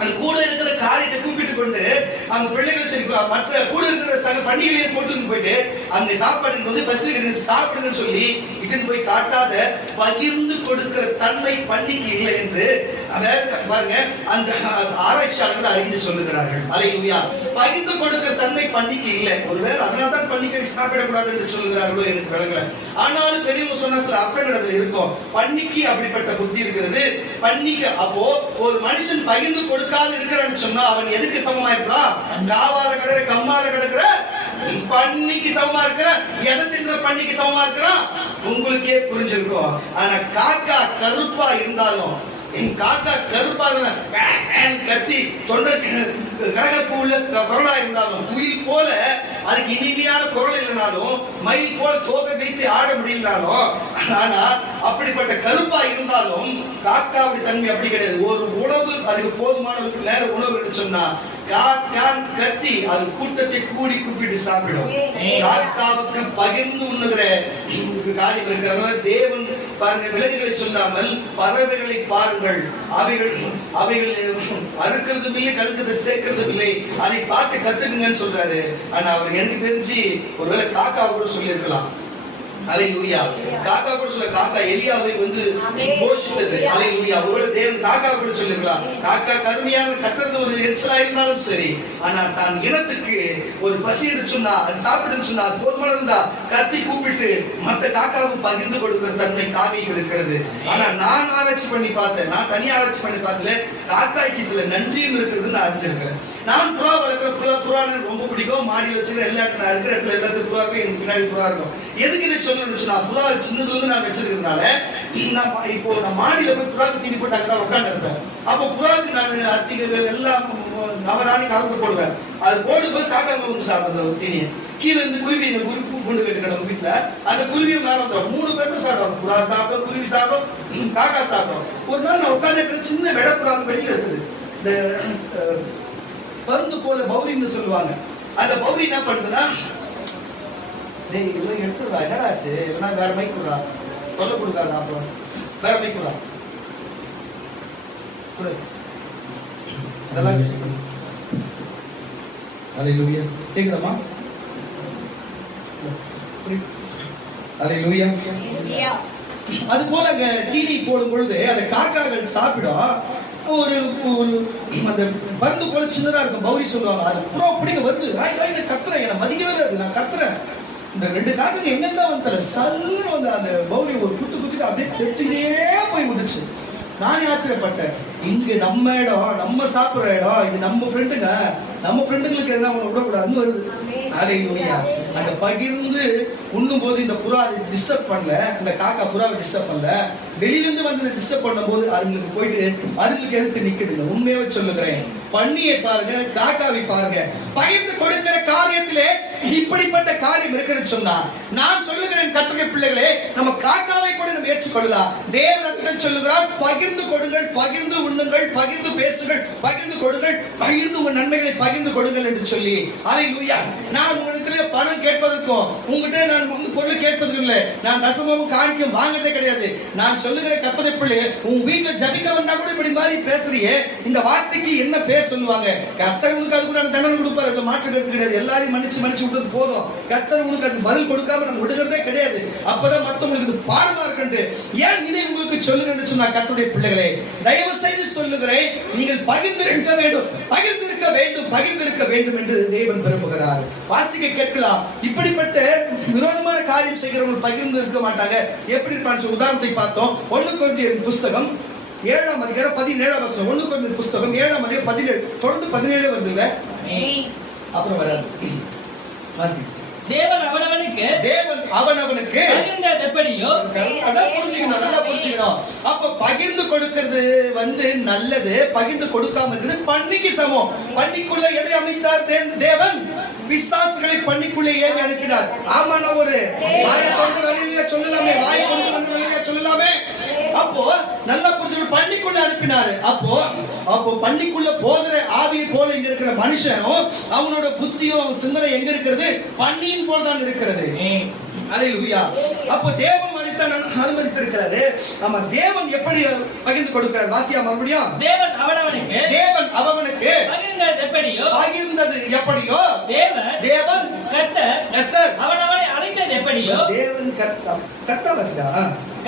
அந்த கூட இருக்கிற காரியத்தை கூப்பிட்டு கொண்டு அவங்க பிள்ளைகள் சரி மற்ற கூட இருக்கிற சக பண்டிகையை போட்டுன்னு போயிட்டு அங்க சாப்பாடுக்கு வந்து பசிக்கிறீங்க சாப்பிடுங்கன்னு சொல்லி இட்டுன்னு போய் காட்டாத பகிர்ந்து கொடுக்கிற தன்மை பன்னிக்கு இல்லை என்று பாருங்க அந்த ஆராய்ச்சியாளர்கள் அறிந்து சொல்லுகிறார்கள். அல்லேலூயா. பகிர்ந்து கொடுக்கிற தன்மை பன்னிக்கு இல்லை. ஒருவேளை அதனால தான் பன்னிக்கை சாப்பிடக்கூடாது என்று சொல்லுகிறார்களோ எனக்கு விளங்கல. ஆனாலும் பெரியவங்க சொன்ன சில அர்த்தங்கள் அதுல இருக்கும். பன்னிக்கு அப்படிப்பட்ட புத்தி இருக்கிறது. பன்னிக்கு அப்போ ஒரு மனுஷன் பகிர்ந்து கொடுக்காது இருக்கிறான்னு சொன்னா அவன் எதுக்கு சமமா இருக்கிறான்? காவால கிடக்கிற கம்மால கிடக்கிற பன்னிக்கு சமமா இருக்கிற, எதை தின்ற பன்னிக்கு சமமா இருக்கிறான் உங்களுக்கே புரிஞ்சிருக்கும். ஆனா காக்கா கருப்பா இருந்தாலும், என் காக்கா கருப்பா கத்தி தொண்டை கரகரப்பு உள்ள குரலா இருந்தாலும், குயில் போல அதுக்கு இனிமையான குரல் இல்லைனாலும், மயில் போல தோகை வைத்து ஆட முடியலனாலும், ஆனா அப்படிப்பட்ட கருப்பா இருந்தாலும் காக்காவுடைய தன்மை அப்படி கிடையாது. ஒரு உணவு அதுக்கு போதுமானவருக்கு மேல உணவு சொன்னா காக்கான் கத்தி அது கூட்டத்தை கூடி கூப்பிட்டு சாப்பிடும். காக்காவுக்கு பகிர்ந்து உண்ணுகிற காரியம் இருக்கிறது. தேவன் பாருங்க, விலங்குகளை சொல்லாமல் பறவைகளை பாருங்கள், அவைகள் அறுக்கிறதும் இல்லை கழிச்சதை சேர்க்கிறதும் இல்லை, அதை பார்த்து கத்துக்குங்கன்னு சொல்றாரு. ஆனா அவர் எனக்கு தெரிஞ்சு ஒருவேளை காக்காவை கூட சொல்லி இருக்கலாம். அல்லேலூயா. காக்கா கூட சொல்ல, காக்கா எலியாவை வந்து போஷித்தது. அல்லேலூயா. ஒருவேளை தேவன் காக்கா கூட சொல்லிருக்கலாம். காக்கா கருமையான கத்துறது ஒரு எரிச்சலா இருந்தாலும் சரி, ஆனா தான் இனத்துக்கு ஒரு பசி எடுத்து சொன்னா, அது சாப்பிடுன்னு சொன்னா, அது போதுமான இருந்தா கத்தி கூப்பிட்டு மற்ற காக்காவுக்கு பகிர்ந்து கொடுக்கிற தன்மை காக்கைக்கு இருக்கிறது. ஆனா நான் ஆராய்ச்சி பண்ணி பார்த்தேன், நான் தனி ஆராய்ச்சி பண்ணி பார்த்ததுல காக்காய்க்கு சில நன்றியும் இருக்கிறது நான் அறிஞ்சிருக்கிறேன். நான் புறா வளர்க்கிற புறா எனக்கு ரொம்ப பிடிக்கும். மாடி வச்சிருக்க எல்லா இடத்துல நான் இருக்கிற இடத்துல எல்லாத்துக்கும் புறா இருக்கும், எனக்கு பின்னாடி புறா இருக்கும். எதுக்கு இதை சொல்லணும்னு நான் புறா சின்னதுல இருந்து நான் வச்சிருக்கிறதுனால இப்போ நான் மாடியில போய் புறாக்கு தீனி போட்டு அங்கதான் உட்காந்து இருப்பேன். அப்போ புறாவுக்கு நான் அரிசிகள் எல்லாம் நவராணி கலந்து போடுவேன். அது போடு போய் காக்கா வந்து சாப்பிடுறது தீனியை. கீழே இருந்து குருவி குண்டு கட்டுக்கணும் வீட்டுல, அந்த குருவியும் மேல வந்துடும். 3 பேருக்கும் சாப்பிடும். புறா சாப்பிடும், குருவி சாப்பிடும், காக்கா சாப்பிடும். ஒரு நாள் நான் உட்காந்து இருக்கிற சின்ன வெடப்புறா வெளியில இருக்குது. இந்த பருந்து போல பௌரின்னு சொல்லுவாங்க. அந்த பௌரி என்ன பண்ணுதுன்னா, டேய் இதெல்லாம் எடுத்துடுறா, என்னடா ஆச்சு, இல்லைன்னா வேற மைக் கொடுறா, தொல்லை கொடுக்காது, அப்புறம் வேற மைக் கொடுறா, அதெல்லாம் அல்லேலூயா. கேக்குதம்மா? அல்லேலூயா. அது போல தீனி போடும் பொழுது அந்த காக்காக்கள் சாப்பிடும். ஒரு அந்த பருந்து போல சின்னதா இருக்கும், பௌரி சொல்லுவாங்க. அது புறா பிடிக்க வருது, கத்துறேன், என்னை மதிக்கவே இல்லை, நான் கத்துறேன். இந்த 2 காக்கு எங்க தான் வந்தல சல்லுன்னு வந்து அந்த பௌரி ஒரு குத்துக்கு அப்படியே கெட்டிலே போய் விட்டுச்சு. நானே ஆச்சரியப்பட்டேன். இங்க நம்ம இடம், நம்ம சாப்பிடுற இடம், இது நம்ம ஃப்ரெண்டுங்க, நம்ம ஃப்ரெண்டுங்களுக்கு எதனா அவங்களை விடக்கூடாதுன்னு வருது. அல்லேலூயா. அந்த பகிர்ந்து உண்ணும் போது இந்த புறா அதை டிஸ்டர்ப் பண்ணல, இந்த காக்கா புறாவை டிஸ்டர்ப் பண்ணல. வெளியிலிருந்து வந்து டிஸ்டர்ப் பண்ணும் போது அதுங்களுக்கு போயிட்டு அதுங்களுக்கு எதிர்த்து நிக்குதுங்க. உண்மையாவே சொல்லுகிறேன், பன்னியை பாருங்க, காக்காவை பாருங்க, பகிர்ந்து கொடுக்கிற காரியத்திலே இப்படிப்பட்ட காரியம் இருக்குன்னு சொன்னா, நான் சொல்லுகிறேன் கர்த்தருடைய பிள்ளைகளே, நம்ம காக்காவை கூட நம்ம ஏற்றுக்கொள்ளலாம். தேவன் சொல்லுகிறார், பகிர்ந்து கொடுங்கள், பகிர்ந்து உண்ணுங்கள், பகிர்ந்து பேசுங்கள், பகிர்ந்து கொடுங்கள், பகிர்ந்து உங்கள் நன்மைகளை பகிர்ந்து கொடுங்கள் என்று சொல்லி. அல்லேலூயா. நான் உங்களிடத்திலே பணம் கேட்பதற்கும் உங்ககிட்ட நான் வந்து பொருள் கேட்பதற்கும் இல்லை, நான் தசமமும் காணிக்கும் வாங்குறதே கிடையாது. நான் சொல்லுகிற கர்த்தருடைய பிள்ளை, உன் வீட்டுல ஜபிக்க வந்தா கூட இப்படி மாதிரி பேசுறியே, இந்த வார்த்தைக்கு என்ன பேர் சொல்லுவாங்க? கர்த்தர் உனக்கு அது கூட தண்டனை கொடுப்பாரு, அதுல மாற்று கருத்து கிடையாது. எல்லாரையும் மன்னிச்சு விட்டது போதும். கர்த்தர் உனக்கு அது பதில் கொடுக்காம நம்ம விடுகிறதே கிடையாது. அப்பதான் மத்தவங்களுக்கு பாடமா இருக்கு. ஏன் இதை உங்களுக்கு சொல்லுங்கன்னு சொன்னா, கர்த்தருடைய பிள்ளைகளே, தயவு செய்து சொல்லுகிறேன், நீங்கள் பகிர்ந்திருக்க வேண்டும், பகிர்ந்திருக்க வேண்டும், பகிர்ந்திருக்க வேண்டும் என்று தேவன் விரும்புகிறார். வாசிக்க கேட்கலாம். இப்படிப்பட்ட விரோதமான காரியம் செய்கிறவங்க பகிர்ந்து இருக்க மாட்டாங்க. எப்படி இருப்பான்னு உதாரணத்தை பார்த்தோம். 1 கொரிந்தியர் புஸ்தகம் 7ஆம் அதிகாரம் 17ஆம் வசனம். 1 கொரிந்தியர் புஸ்தகம் 7ஆம் அதிகாரம் 17 தொடர்ந்து 17 வருதுங்க. அப்புறம் வராது. வாசி. தேவன் அவனவனுக்கு பகிர்ந்தது எப்படியோ அதான் புரிஞ்சுக்கணும், நல்லா புரிஞ்சுக்கணும். அப்ப பகிர்ந்து கொடுக்கிறது வந்து நல்லது, பகிர்ந்து கொடுக்காம இருக்கிறது பன்னிக்கு சமம். பன்னிக்குள்ள எதை அமைத்தார் தேவன்? பிசாசுகளை பன்னிக்குள்ளே ஏவி அனுப்பினார். ஆமா, நான் ஒரு வாயை கொண்டு வெளியில சொல்லலாமே, வாயை கொண்டு வந்து வெளியில சொல்லலாமே. அப்போ நல்லா புரிஞ்சு பன்னிக்குள்ள அனுப்பினாரு. அப்போ பன்னிக்குள்ள போகிற ஆவியை போல இங்க இருக்கிற மனுஷனும் அவனோட புத்தியும் சிந்தனை எங்க இருக்கிறது? பன்னியின் போல் தான் இருக்கிறது. அல்லேலூயா. அப்போ தேவன் மரித்தான் அனுமதித்திருக்கிறாரு. ஆமா, தேவன் எப்படி பகிர்ந்து கொடுக்கிறார்? வாசியா மறுபடியும். தேவன் அவனுக்கு பகிர்ந்தது எப்படியோ தேவன் கர்த்தர் அவனை அழைத்தது எப்படியோ தேவன் கர்த்தர் வாசிடா.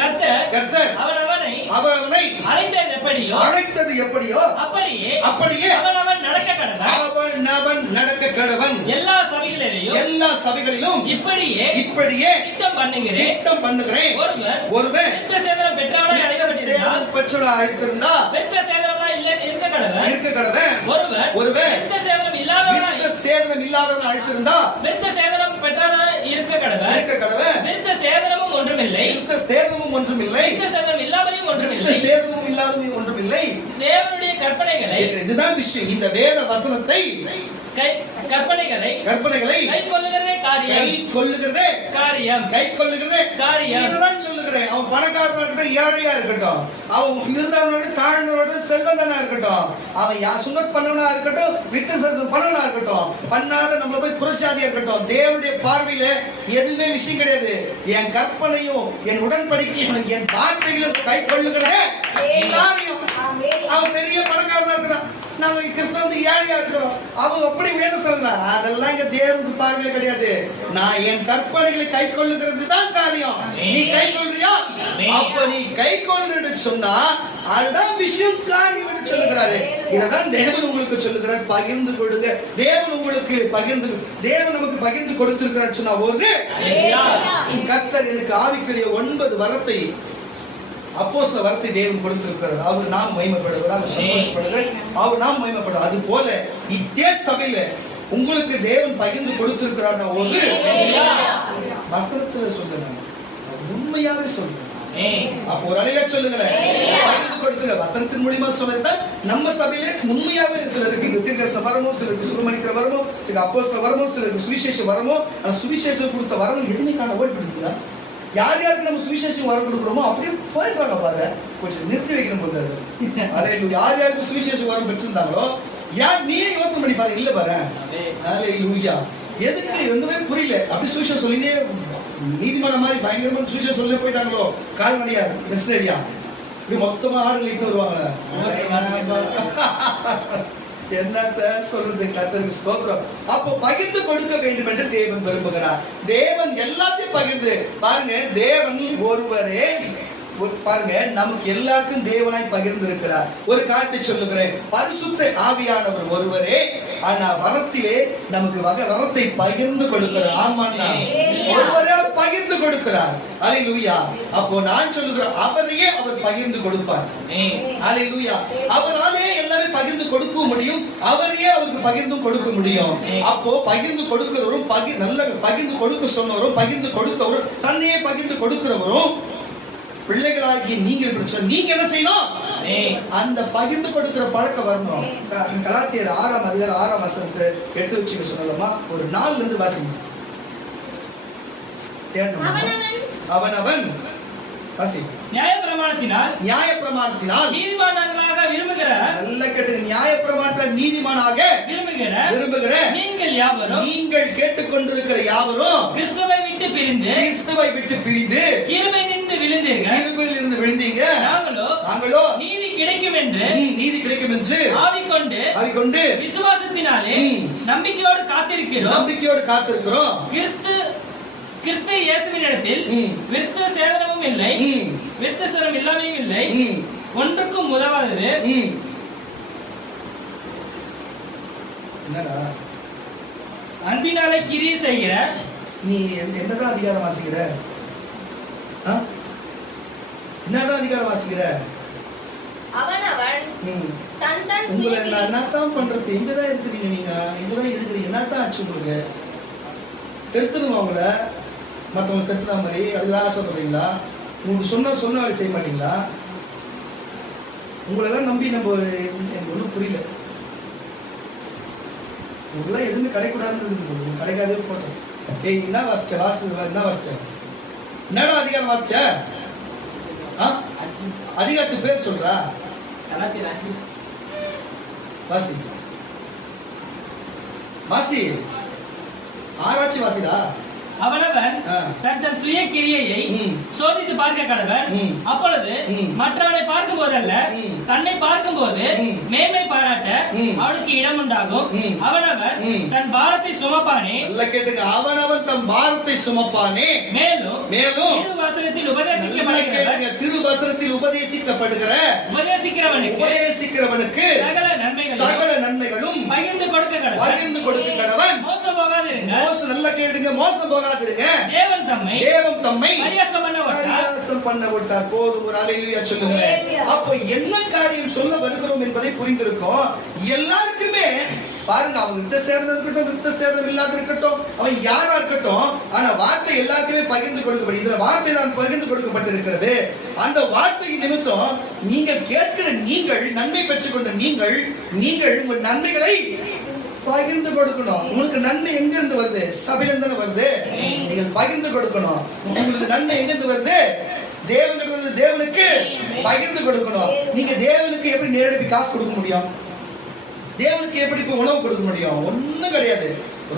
கர்த்தர் அவனை அழைத்தது எப்படியோ அப்படியே அவன் நடக்க கடவன். எல்லா சபைகளிலும் இப்படியே திட்டம் பண்ணுகிறேன். ஒருவன் பெற்றவனாய் அழைத்திருந்தா இருக்க கடவன். ஒருவன் சேதனம் இல்லாதவன் அழைத்திருந்தா இருக்க கடவன். சேதமும் ஒன்றுமில்லை. ஒன்றுமில்லை. தேவனுடைய கற்பனைகளை, இதுதான் விஷயம். இந்த வேத வசனத்தை கற்பனைகளை கைக்கொள்ளுகிறதே காரியம். இதுதான் சொல்லுகிறேன். அவன் பணக்காரனா இருக்கட்டும், ஏழையா இருக்கட்டும், அவன் இருந்தவனோட தாழ்ந்தவனோட செல்வந்தனா இருக்கட்டும், அவன் சுண்ணத் பண்ணவனா இருக்கட்டும், விருத்தசேதனம் பண்ணவனா இருக்கட்டும், பண்ணாத நம்மள போய் புரட்சாதியா இருக்கட்டும், தேவனுடைய பார்வையில எதுவுமே விஷயம் கிடையாது. என் கற்பனையும் என் உடன்படிக்கையும் என் வார்த்தைகளும் கைக்கொள்ளுகிறதே காரியம். அவன் பெரிய பணக்காரனா இருக்கிறான், நாங்க கிறிஸ்தவ ஏழையா இருக்கிறோம், அவங்க அப்படி வேத சொல்ல, அதெல்லாம் இங்க தேவனுக்கு பார்வையில கிடையாது. நான் என் கற்பனைகளை கை கொள்ளுகிறது தான் காரியம். நீ கை கொள்றியா? அப்ப நீ கை கொள்ளுன்னு சொன்னா அதுதான் விஷயம், காரியம் என்று சொல்லுகிறாரு. இததான் தேவன் உங்களுக்கு சொல்லுகிறார், பகிர்ந்து கொடுங்க. தேவன் நமக்கு பகிர்ந்து கொடுத்திருக்கிறார் சொன்னா போது கர்த்தர் எனக்கு ஆவிக்குரிய 9 வரத்தை அப்போஸ்தல வரத்தை தேவன் கொடுத்திருக்கிறார். அவர் நாம் மகிமைப்படுகிறார், சந்தோஷப்படுகிறார், அவர் நாம் மகிமைப்படுறார். அது போல இதே சபையில உங்களுக்கு தேவன் பகிர்ந்து கொடுத்திருக்கிறார். ஒரு வசனத்துல சொல்லுங்க, உண்மையாவே சொல்லுங்க. அப்போ ஒரு அலையில சொல்லுங்களேன், பகிர்ந்து கொடுத்துங்க. வசனத்தின் மூலியமா சொல்றதுதான் நம்ம சபையில உண்மையாவே சிலருக்கு தீர்க்கதரிசன வரமோ, சிலருக்கு சுகமளிக்கிற வரமோ, சிலருக்கு அப்போஸ்தல வரமோ, சிலருக்கு சுவிசேஷ வரமோ. அந்த சுவிசேஷம் கொடுத்த வரம் எதுவுமே காண ஓடிப்படுதுங்க. யார் யாருக்கு நம்ம சுவிசேஷம் வர கொடுக்குறோமோ அப்படியே போயிடுறாங்க. பாரு, கொஞ்சம் நிறுத்தி வைக்கணும் போது. அது யார் யாருக்கு சுவிசேஷம் வரம் பெற்றிருந்தாங்களோ யார் நீ யோசனை பண்ணி பாரு. இல்ல பாரு, எதுக்கு ஒண்ணுமே புரியல. அப்படி சுவிசேஷம் சொல்லினே நீதிமான மாதிரி பயங்கரமா சுவிசேஷம் சொல்லி போயிட்டாங்களோ, கால்நடையா மிஸ்னரியா இப்படி மொத்தமா ஆடுகள் இட்டு வருவாங்க. என்னத்த சொல்றது? கர்த்தருக்கு ஸ்தோத்திரம். அப்போ பகிர்ந்து கொடுக்க வேண்டும் என்று தேவன் விரும்புகிறார். தேவன் எல்லாத்தையும் பகிர்ந்து பாருங்க. தேவன் ஒருவரே பாருங்க, நமக்கு எல்லாருக்கும் தேவனாய் பகிர்ந்து இருக்கிறார். ஒரு காரியத்தை சொல்லுகிறேன், பரிசுத்த ஆவியானவர் ஒருவரே, ஆனா வரத்திலே நமக்கு வரத்தை பகிர்ந்து கொடுக்கிறார். ஆமாண்ணா, ஒருவரே பகிர்ந்து கொடுக்கிறார். அல்லேலூயா. அப்போ நான் சொல்லுகிறேன், அவரையே அவர் பகிர்ந்து கொடுப்பார். அல்லேலூயா. அவராலே எல்லாமே பகிர்ந்து கொடுக்க முடியும், அவரையே அவருக்கு பகிர்ந்து கொடுக்க முடியும். அப்போ பகிர்ந்து கொடுக்கிறவரும், நல்ல பகிர்ந்து கொடுக்க சொன்னவரும், பகிர்ந்து கொடுத்தவரும், தன்னையே பகிர்ந்து கொடுக்கிறவரும் பிள்ளைகளாகி நீங்க என்ன செய்யணும்? அந்த பகிர்ந்து கொடுக்கிற பழக்கம் வரணும். கலாத்தியர் 6ஆம் அதிகாரம் 6ஆம் வசனத்தை எடுத்து வச்சுக்க சொல்லலாமா? ஒரு 4ல இருந்து வாசிங்க. அவனவன் வாசி. நியாயப்பிரமாணத்தினால் நீதிமானாக விரும்புகிற, நல்ல கேட்டுங்க, நியாயப்பிரமாணத்தால் நீதிமானாக விரும்புகிற நீங்கள் கேட்டுக்கொண்டிருக்கிற யாவரும் கிறிஸ்துவை விட்டு பிரிந்து கிருபையிலிருந்து விழுந்தீங்க. நாங்களோ நீதி கிடைக்கும் என்று ஆவிக்கொண்டு விசுவாசத்தினாலே நம்பிக்கையோடு காத்திருக்கிறோம். கிறிஸ்து இயேசுவினிடத்தில் விருத்த சேதனமும் இல்லை, விருத்த சேதனம் இல்லாமையும் இல்லை, ஒன்றுக்கும் உதவாதது. என்னடா அன்பினாலே கிரியை செய்கிற நீ என்னதான் அதிகாரம் வாசிக்கிற? என்னதான் அதிகாரம் வாசிக்கிற? உங்களை என்னத்தான் பண்றது? எங்கதான் இருக்கிறீங்க? நீங்க எங்கதான் இருக்கிறீங்க? என்னத்தான் ஆச்சு உங்களுக்கு? திருத்தணும் அவங்கள, மற்றவங்க திருத்துற மாதிரி அதுதான் ஆசைப்படுறீங்களா? உங்களுக்கு சொன்ன வேலை செய்ய மாட்டீங்களா? உங்களெல்லாம் நம்பி நம்ம எனக்கு ஒன்றும் புரியல. உங்களெல்லாம் எதுவுமே கிடைக்கூடாதுன்னு இருக்குது, கிடைக்காதே போட்டோம். ஏய், என்ன வாசிச்ச? என்ன வாசிச்ச? என்னடா அதிகாரம் வாசிச்ச? அதிகாரத்து பேர் சொல்றா வாசி வாசி ஆராய்ச்சி வாசிடா. அவனவன் தன் சுய கிரியையை சோதித்து பார்க்க கடவன். அப்பொழுது மற்றவனை பார்க்கும் போதல்ல, தன்னை பார்க்கும் போது மேன்மை பாராட்ட அவனுக்கு இடம் உண்டாகும். அவனவன் தன் பாரத்தை சுமப்பானே. கேட்டுங்க, அவனவன் தன் பாரத்தை சுமப்பானே. மேலும் திருவசனத்தில் உபதேசிக்கிறவனுக்கு சகல நன்மைகளும் பகிர்ந்து கொடுக்க கடவன். மோசம் போகாதிருங்க. நல்லா கேட்டுங்க, மோசம் போகாதிருங்க. தேவன் தம்மை பரியாசம் பண்ண விட்டார். போதும், ஒரு அல்லேலூயா சொல்லுங்க. அப்போ என்ன காரியம் சொல்ல வருகிறோம் என்பதை புரிந்திருக்கும் எல்லாருக்குமே. பாருங்க, அவங்க விருத்த சேதனம் இருக்கட்டும், விருத்த சேதனம் இல்லாத இருக்கட்டும், அவன் யாரா இருக்கட்டும், ஆனா வார்த்தை எல்லாருக்குமே பகிர்ந்து கொடுக்கப்படும். இதுல வார்த்தை தான் பகிர்ந்து கொடுக்கப்பட்டிருக்கிறது. அந்த வார்த்தை நிமித்தம் நீங்கள் கேட்கிற நீங்கள் நன்மை பெற்றுக்கொண்ட நீங்கள் உங்கள் நன்மைகளை பகிர்ந்து கொடுக்கணும். உங்களுக்கு நன்மை எங்க இருந்து வருது? சபையில இருந்து வருது. நீங்கள் பகிர்ந்து கொடுக்கணும். உங்களுக்கு நன்மை எங்க இருந்து வருது? தேவனிடமிருந்து தேவனுக்கு பகிர்ந்து கொடுக்கணும். நீங்க தேவனுக்கு எப்படி நேரடி காசு கொடுக்க முடியும்? தேவனுக்கு எப்படி போய் உணவு கொடுக்க முடியும்? ஒண்ணும் கிடையாது.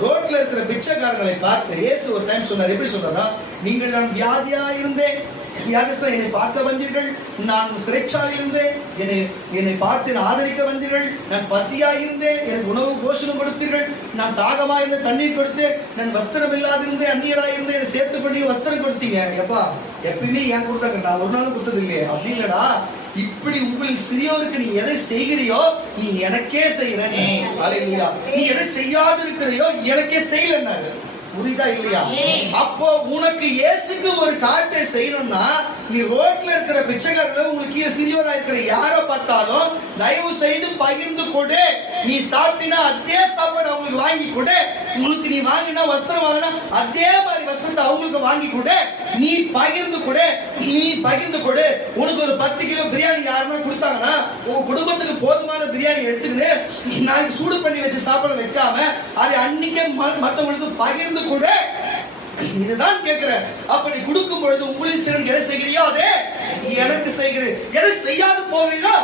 ரோட்ல இருக்கிற பிச்சைக்காரர்களை பார்த்து இயேசு ஒரு டைம் சொன்னார். எப்படி சொன்னாரா, நீங்கள் நான் வியாதியா இருந்தேன், என்னை பார்க்க வந்தீர்கள், நான் சிறைச்சாலையில் இருந்தேன், என்னை பார்த்து ஆதரிக்க வந்தீர்கள், நான் பசியா இருந்தேன், எனக்கு உணவு போஷணம் கொடுத்தீர்கள், நான் தாகமா இருந்த தண்ணீர் கொடுத்தேன், நான் வஸ்திரம் இல்லாதிருந்தேன், அந்நியரா இருந்தேன், என்னை சேர்த்து பண்ணி வஸ்திரம் கொடுத்தீங்க. எப்பா எப்பயுமே ஏன் கொடுத்தாங்க, நான் ஒரு நாளும் கொடுத்தது இல்லையே. அப்படி இல்லடா, இப்படி உங்களில் சிறியோருக்கு நீ எதை செய்கிறியோ நீ எனக்கே செய்யற. நீ எதை செய்யாது இருக்கிறையோ எனக்கே செய்யலன்னாரு. புரியுதா இல்லையா? அப்போ உனக்கு இயேசுக்கு ஒரு காரியத்தை செய்யணும்னா நீ ரோட்ல இருக்கிற பிச்சைக்காரர்கள், உங்களுக்கு சிறியோரா இருக்கிற யாரை பார்த்தாலும் தயவு செய்து பகிர்ந்து கொடு. நீ சாப்பிட்டீங்கன்னா அதே சாப்பாடு அவங்களுக்கு வாங்கி கொடு. உங்களுக்கு நீ வாங்கினா வஸ்திரம் வாங்கினா அதே மாதிரி வஸ்திரத்தை அவங்களுக்கு வாங்கி கொடு. நீ பகிர்ந்து கொடு. உனக்கு ஒரு 10 கிலோ பிரியாணி யாருன்னா கொடுத்தாங்கன்னா உங்க குடும்பத்துக்கு போதுமான பிரியாணி எடுத்துக்கிட்டு நாளைக்கு சூடு பண்ணி வச்சு சாப்பிட வைக்காம அதை அன்னைக்கே மற்றவங்களுக்கு பகிர்ந்து கூட. இதுதான் கேட்கிறேன். அப்படி கொடுக்கும் பொழுது உங்களுக்கு சிலர் எதை செய்கிறியோ அதே எனக்கு செய்கிறேன், எதை செய்யாது போகிறீங்களோ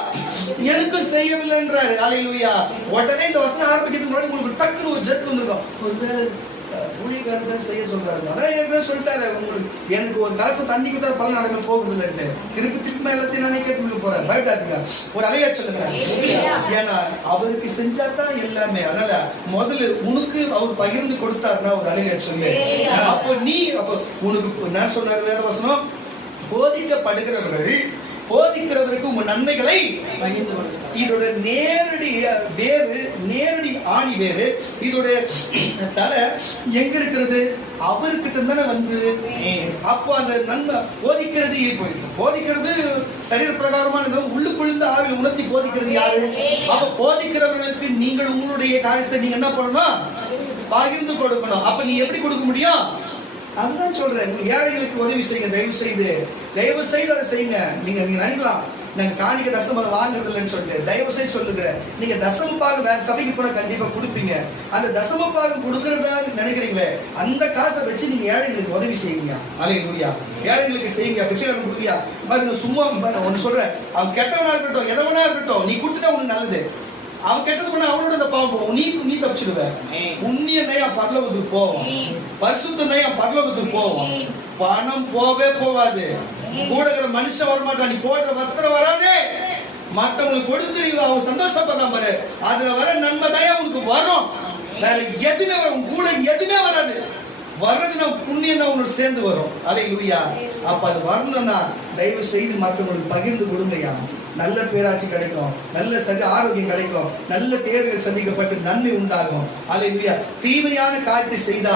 எனக்கு செய்யவில்லை என்றாரு. அல்லேலூயா. உடனே இந்த வசனம் ஆரம்பிக்கிறதுக்கு முன்னாடி உங்களுக்கு டக்குன்னு ஒரு ஜெர்க் வந்திருக்கும். ஒருவேளை ஊழியக்காரர்கள் செய்ய சொல்றாரு, அதான் ஏற்கனவே சொல்லிட்டாரு, உங்களுக்கு எனக்கு ஒரு கலசம் தண்ணி கொடுத்தா பலன் நடக்க போகுது இல்லைன்ட்டு திருப்பி எல்லாத்தையும் நானே கேட்டு போறேன். பயப்படாதீங்க, ஒரு அலையா சொல்லுங்க. ஏன்னா அவருக்கு செஞ்சாதான் எல்லாமே. அதனால முதல்ல உனக்கு அவர் பகிர்ந்து கொடுத்தாருன்னா ஒரு அலையா சொல்லு. அப்போ உனக்கு நான் சொன்னாரு வேதவசனம், போதிக்கிறவருக்கு உங்க நன்மைகளை. இதோட நேரடி ஆணி வேறு. இதோட தலை எங்க இருக்கிறது? அவர்கிட்ட தானே வந்து. அப்போ அந்த நன்மை போதிக்கிறது சரீர பிரகாரமான உள்ளுக்குழுந்த ஆவியில் உணர்த்தி போதிக்கிறது யாரு? அப்ப போதிக்கிறவர்களுக்கு நீங்கள் உங்களுடைய காரியத்தை நீங்க என்ன பண்ணணும்? பகிர்ந்து கொடுக்கணும். அப்ப நீ எப்படி கொடுக்க முடியும்? அதுதான் சொல்றேன், ஏழைகளுக்கு உதவி செய்யுங்க. தயவு செய்து அதை செய்யுங்க. நீங்க நினைக்கலாம் நாங்க காணிக்க தசமம் வாங்குறது இல்லைன்னு சொல்லிட்டு, தயவு செய்து சொல்லுகிறேன், நீங்க தசம பாகம் வேற சபைக்கு போனா கண்டிப்பா கொடுப்பீங்க. அந்த தசம பாகம் கொடுக்கறதா நினைக்கிறீங்களே, அந்த காசை வச்சு நீங்க ஏழைகளுக்கு உதவி செய்வீங்க. அல்லேலூயா. ஏழைகளுக்கு செய்வீங்க, பிச்சைக்காரன் கொடுப்பீங்க. பாருங்க, சும்மா ஒன்னு சொல்றேன், அவன் கெட்டவனா இருக்கட்டும் எதவனா இருக்கட்டும், நீ கொடுத்துட்டா உனக்கு நல்லது. அவன் கெட்டது பண்ண அவனோட அந்த பாவம் போவோம், நீ தப்பிச்சுடுவ. உண்மைய நையா பரலோகத்துக்கு போவோம், பரிசுத்த நையா பரலோகத்துக்கு போவோம். பணம் போவாது, கூட இருக்கிற மனுஷன் வரமாட்டான், நீ போடுற வஸ்திரம் வராது. மற்றவங்களுக்கு கொடுத்து நீ அவங்க சந்தோஷப்படுறான் பாரு, அதுல வர நன்மை தயா உனக்கு வரும். வேற எதுவுமே வரும், கூட எதுவுமே வராது. வர்றது நம்ம புண்ணியம் தான் உன்னோட சேர்ந்து வரும். அல்லேலூயா. அப்ப அது வரணும்னா தயவு செய்து மற்றவங்களுக்கு பகிர்ந்து கொடுங்கய்யா. நல்ல பேராட்சி கிடைக்கும், நல்ல ஆரோக்கியம் கிடைக்கும், நல்ல தேவைகள் சந்திக்கப்பட்டு நன்மை உண்டாகும். அல்லேலூயா. தீமையான காரியத்தை செய்தா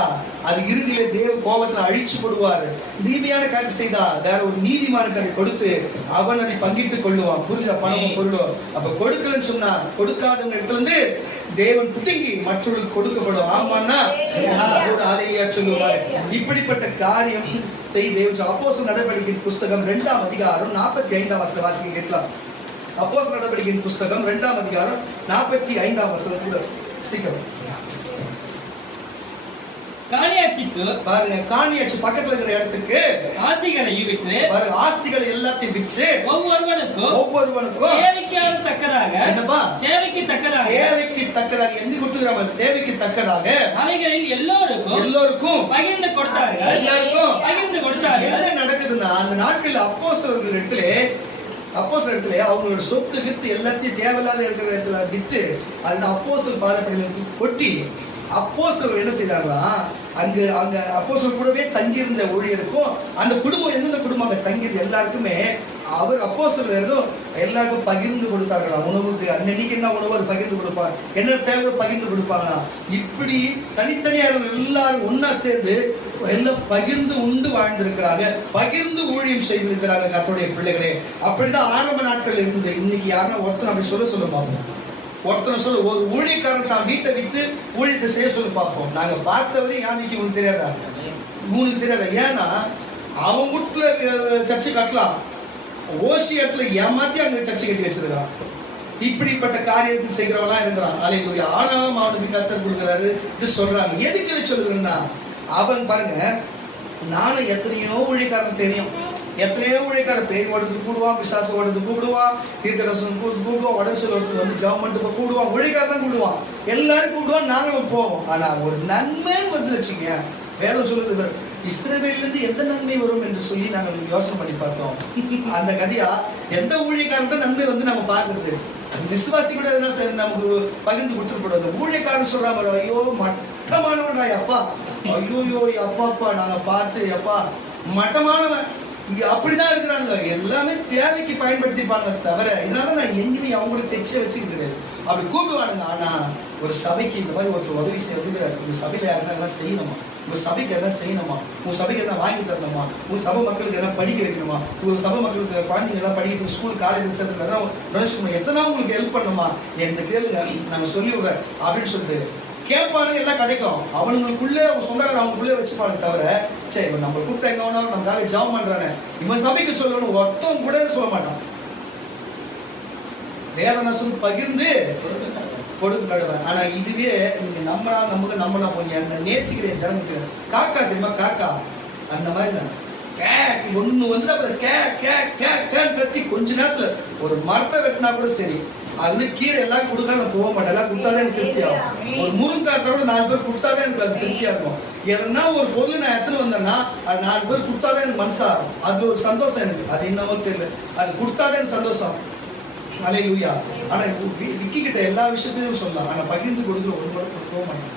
அது இறுதியில தேவ கோபத்துல அழிச்சு போடுவாரு. தீமையான காரியத்தை செய்தா வேற ஒரு நீதிமானுக்கு அதை கொடுத்து அவன் அதை பங்கிட்டுக் கொள்ளுவான். புரிஞ்சா? பணமும் பொருளும். அப்ப கொடுக்கலன்னு சொன்னா கொடுக்காதவங்க இடத்துல இருந்து தேவன் புடுங்கி மற்றவர்களுக்கு கொடுக்கப்படும். ஆமான்னா ஒரு அல்லேலூயா சொல்லுவாரு. இப்படிப்பட்ட காரியம் அப்போஸ்தலர் நடவடிக்கையின் புஸ்தகம் 2ஆம் அதிகாரம் 45ஆம் வசனம் வாசிக்க கேட்கலாம். அப்போஸ்தலர் நடவடிக்கையின் புஸ்தகம் 2ஆம் அதிகாரம் 45ஆம் வசனம் கூட சீக்கிரம். காணியாட்சிக்கு பாருங்க, காணியாட்சி பக்கத்துல இருக்கிற இடத்துக்கு ஆசிகளை விற்று பாருங்க, ஆஸ்திகளை எல்லாத்தையும் விற்று ஒவ்வொருவனுக்கும் தேவைக்கு தக்கதாக என்னப்பா தேவைக்கு தக்கதாக எங்க கொடுத்துக்கிறாங்க, தேவைக்கு தக்கதாக அவைகளில் எல்லோருக்கும் பகிர்ந்து கொடுத்தார்கள். என்ன நடக்குதுன்னா, அந்த நாட்கள் அப்போஸ்தலர்கள் இடத்துல அவங்களோட சொத்து கித்து எல்லாத்தையும் தேவையில்லாத இருக்கிற இடத்துல வித்து அந்த அப்போஸ்தலர் பாதப்படியில கொட்டி அப்போஸ்தலர் என்ன செய்யறாங்களா, அங்க அப்போஸ்தலர் கூடவே தங்கியிருந்த ஊழியருக்கும் அந்த குடும்பம் எந்தெந்த குடும்பம் அங்க தங்கியிருந்த எல்லாருக்குமே அவர் அப்போஸ்தலர் எல்லாருக்கும் பகிர்ந்து கொடுத்தார்களா. உணவுக்கு அன்னைக்கு என்ன உணவு அது பகிர்ந்து கொடுப்பாங்க, என்ன தேவை பகிர்ந்து கொடுப்பாங்களா. இப்படி தனித்தனியாக எல்லாரும் ஒன்னா சேர்ந்து எல்லாம் பகிர்ந்து உண்டு வாழ்ந்திருக்கிறாங்க, பகிர்ந்து ஊழியம் செய்திருக்கிறாங்க கர்த்தருடைய பிள்ளைகளே. அப்படிதான் ஆரம்ப நாட்கள் இருந்தது. இன்னைக்கு யாரும் ஒருத்தர் அப்படி சொல்ல பார்ப்போம். ஒருத்தர் சொல்ல ஒரு ஊழியக்காரன் தான் வீட்டை வித்து ஊழியத்தை செய்ய சொல்லி பார்ப்போம். நாங்க பார்த்தவரையும் யானைக்கு உங்களுக்கு தெரியாதா, உங்களுக்கு தெரியாதா? ஏன்னா அவன் வீட்டுல சர்ச்சை கட்டலாம், ஓசி இடத்துல ஏமாத்தி அங்க சர்ச்சை கட்டி வச்சிருக்கிறான். இப்படிப்பட்ட காரியத்தை செய்கிறவெல்லாம் இருக்கிறான். அல்லேலூயா. ஆனாலும் அவனுக்கு கர்த்தர் கொடுக்குறாரு சொல்றாங்க. எதுக்கு இதை சொல்லுகிறேன்னா, அவன் பாருங்க, நானும் எத்தனையோ ஊழியக்காரன் தெரியும், எத்தனையோ ஊழியக்காரன் பேய் ஓடுறது கூடுவான், பிசாசு ஓடுறது கூடுவான், தீர்க்கதரிசனம் கூடுவான், உடம்பு சொல்றது வந்து ஜெபம் பண்ணிட்டு கூடுவான், ஊழியக்காரன் கூடுவான், எல்லாரும் கூடுவான், நாங்களும் போவோம். ஆனா ஒரு நன்மைன்னு வந்து வச்சுங்க, வேதம் சொல்லுது இஸ்ரவேல்ல இருந்து எந்த நன்மை வரும் என்று சொல்லி நாங்கள் யோசனை பண்ணி பார்த்தோம். அந்த கதையா எந்த ஊழியக்காரன் நன்மை வந்து நம்ம பார்க்கறது, விசுவாசி கூட நமக்கு பகிர்ந்து கொடுத்துருக்கூடாது. ஊழியக்காரன் சொல்றாங்க, ஐயோ மட்டமானவன்டா அப்பா, ஐயோயோ அப்பாப்பா நாங்க பார்த்து அப்பா மட்டமானவன், அப்படிதான் இருக்கிறாங்க. எல்லாமே தேவைக்கு பயன்படுத்திப்பாங்க தவிர, இதனால நான் எங்கேயுமே அவங்களுக்கு டெக்ஸ்டே வச்சுக்கிட்டு கிடையாது. அப்படி கூப்பிடுவானுங்க. ஆனா ஒரு சபைக்கு இந்த மாதிரி ஒருத்தர் உதவி செய்ய வந்துக்கிறாரு, உங்க சபையில யாருன்னா எல்லாம் செய்யணுமா, உங்க சபைக்கு எதாவது செய்யணுமா, உங்க சபைக்கு எதாவது வாங்கி தரணுமா, உங்க சபை மக்களுக்கு எதாவது படிக்க வைக்கணுமா, உங்க சபை மக்களுக்கு குழந்தைங்க எல்லாம் படிக்கிறதுக்கு ஸ்கூல் காலேஜ் சேர்த்துக்கு எதாவது எத்தனை உங்களுக்கு ஹெல்ப் பண்ணுமா என்ன கேளுங்க, நாங்க சொல்லி விடுறேன் அப்படின்னு சொல்லிட்டு கேட்பானு எல்லாம் கிடைக்கும். அவனுங்களுக்குள்ளே அவங்க சொந்தக்கார அவங்களுக்குள்ளே வச்சுப்பானு தவிர, சரி இவன் நம்ம கூப்பிட்டு எங்க வேணா நமக்காக ஜாப் பண்றானே இவன் சபைக்கு சொல்லணும் ஒருத்தவங்க கூட சொல்ல மாட்டான். வேதனை சொல்லி பகிர்ந்து கொடுக்க கடவுள். ஆனா இதுவே நீங்க நம்மளா போங்க, நேசிக்கிறேன் ஜனங்க. காக்கா தெரியுமா, காக்கா அந்த மாதிரி ஒண்ணு வந்து அப்புறம் கத்தி கொஞ்ச நேரத்துல ஒரு மரத்தை வெட்டினா கூட சரி, அது கீரை எல்லாம் கொடுக்க நான் போக மாட்டேன், எல்லாம் கொடுத்தாதான் எனக்கு திருப்தி ஆகும். ஒரு முருங்காத்தோட 4 பேர் கொடுத்தாதான் எனக்கு அது திருப்தியா இருக்கும். எதனா ஒரு பொருள் நான் எடுத்துட்டு வந்தேன்னா அது 4 பேர் கொடுத்தாதான் எனக்கு மனசா இருக்கும். அது ஒரு சந்தோஷம் எனக்கு, அது என்னமோ தெரியல, அது கொடுத்தாதான் எனக்கு சந்தோஷம். அல்லேலூயா. ஆனா விக்கி கிட்ட எல்லா விஷயத்தையும் சொல்லலாம், ஆனா பகிர்ந்து கொடுக்குற ஒன்று கூட கொடுக்கவும் மாட்டேன்.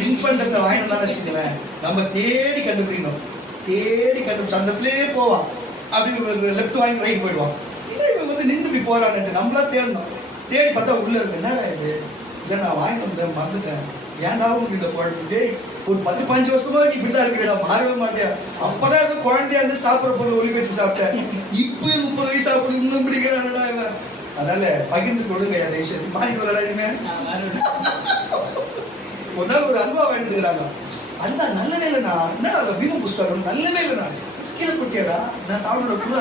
திங்க் பண்றத வாங்கினா வச்சுக்கவேன், நம்ம தேடி கண்டுபிடிக்கணும், தேடி கண்டுபிடிச்சு அந்த இடத்துலயே போவான், அப்படி லெஃப்ட் வாங்கி ரைட் போயிடுவான். இவன் வந்து நின்று இப்படி போறான்னு நம்மளா தேடணும். தேடி பார்த்தா உள்ள இருக்கு, என்னடா இது, இல்லை நான் வாங்கி வந்தேன் மறந்துட்டேன், ஏன்டா உங்களுக்கு இந்த குழந்தை, டேய் ஒரு 10-15 வருஷமா நீ இப்படிதான் இருக்கிறடா, மாறவே மாட்டியா, அப்பதான் ஏதோ குழந்தையா இருந்து சாப்பிட்ற பொருள் ஒழுங்கு வச்சு சாப்பிட்டேன், இப்போ 30 வயசு ஆகுது இன்னும் பிடிக்கிறான்டா இவன். அதனால பகிர்ந்து கொடுங்க, அந்த விஷயத்துக்கு மாறிட்டு வரடா. ஒரு நாள் ஒரு அல்வா வாங்கிட்டுக்கிறாங்க, அண்ணா நல்லவே இல்லைண்ணா, என்னடா அதை பீம புஸ்டாலும் நல்லவே இல்லைண்ணா, ஸ்கீல குட்டியாடா நான் சாப்பிட கூட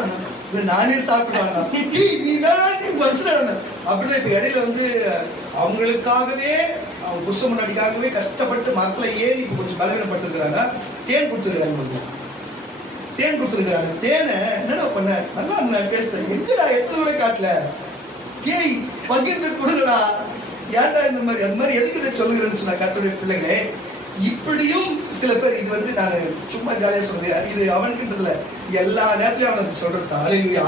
இல்லை நானே சாப்பிட்டுட்டாங்க, நீ என்னடா நீ மனுஷனா. அப்படிதான் இப்ப இடையில வந்து அவங்களுக்காகவே அவங்க புஷ்ட முன்னாடிக்காகவே கஷ்டப்பட்டு மரத்துல ஏறி இப்போ கொஞ்சம் பலவீனப்பட்டிருக்கிறாங்க, தேன் கொடுத்துருக்காங்க. தேன் கொடுத்துருக்காங்க, தேனை என்னடா பண்ண நல்லா டேஸ்ட், எங்கடா எத்தனை கூட காட்டல, தேய் பகிர்ந்து கொடுங்கடா, ஏன்டா இந்த மாதிரி அந்த மாதிரி எதுக்கு இதை சொல்லுகிறேன்னு சொன்னா கர்த்தருடைய பிள்ளைகளே. இப்படியும் சில பேர், இது வந்து நான் சும்மா ஜாலியா சொல்றேன், இது அவனுக்குன்றதுல எல்லா நேரத்திலும் அவனுக்கு சொல்றது, அல்லேலூயா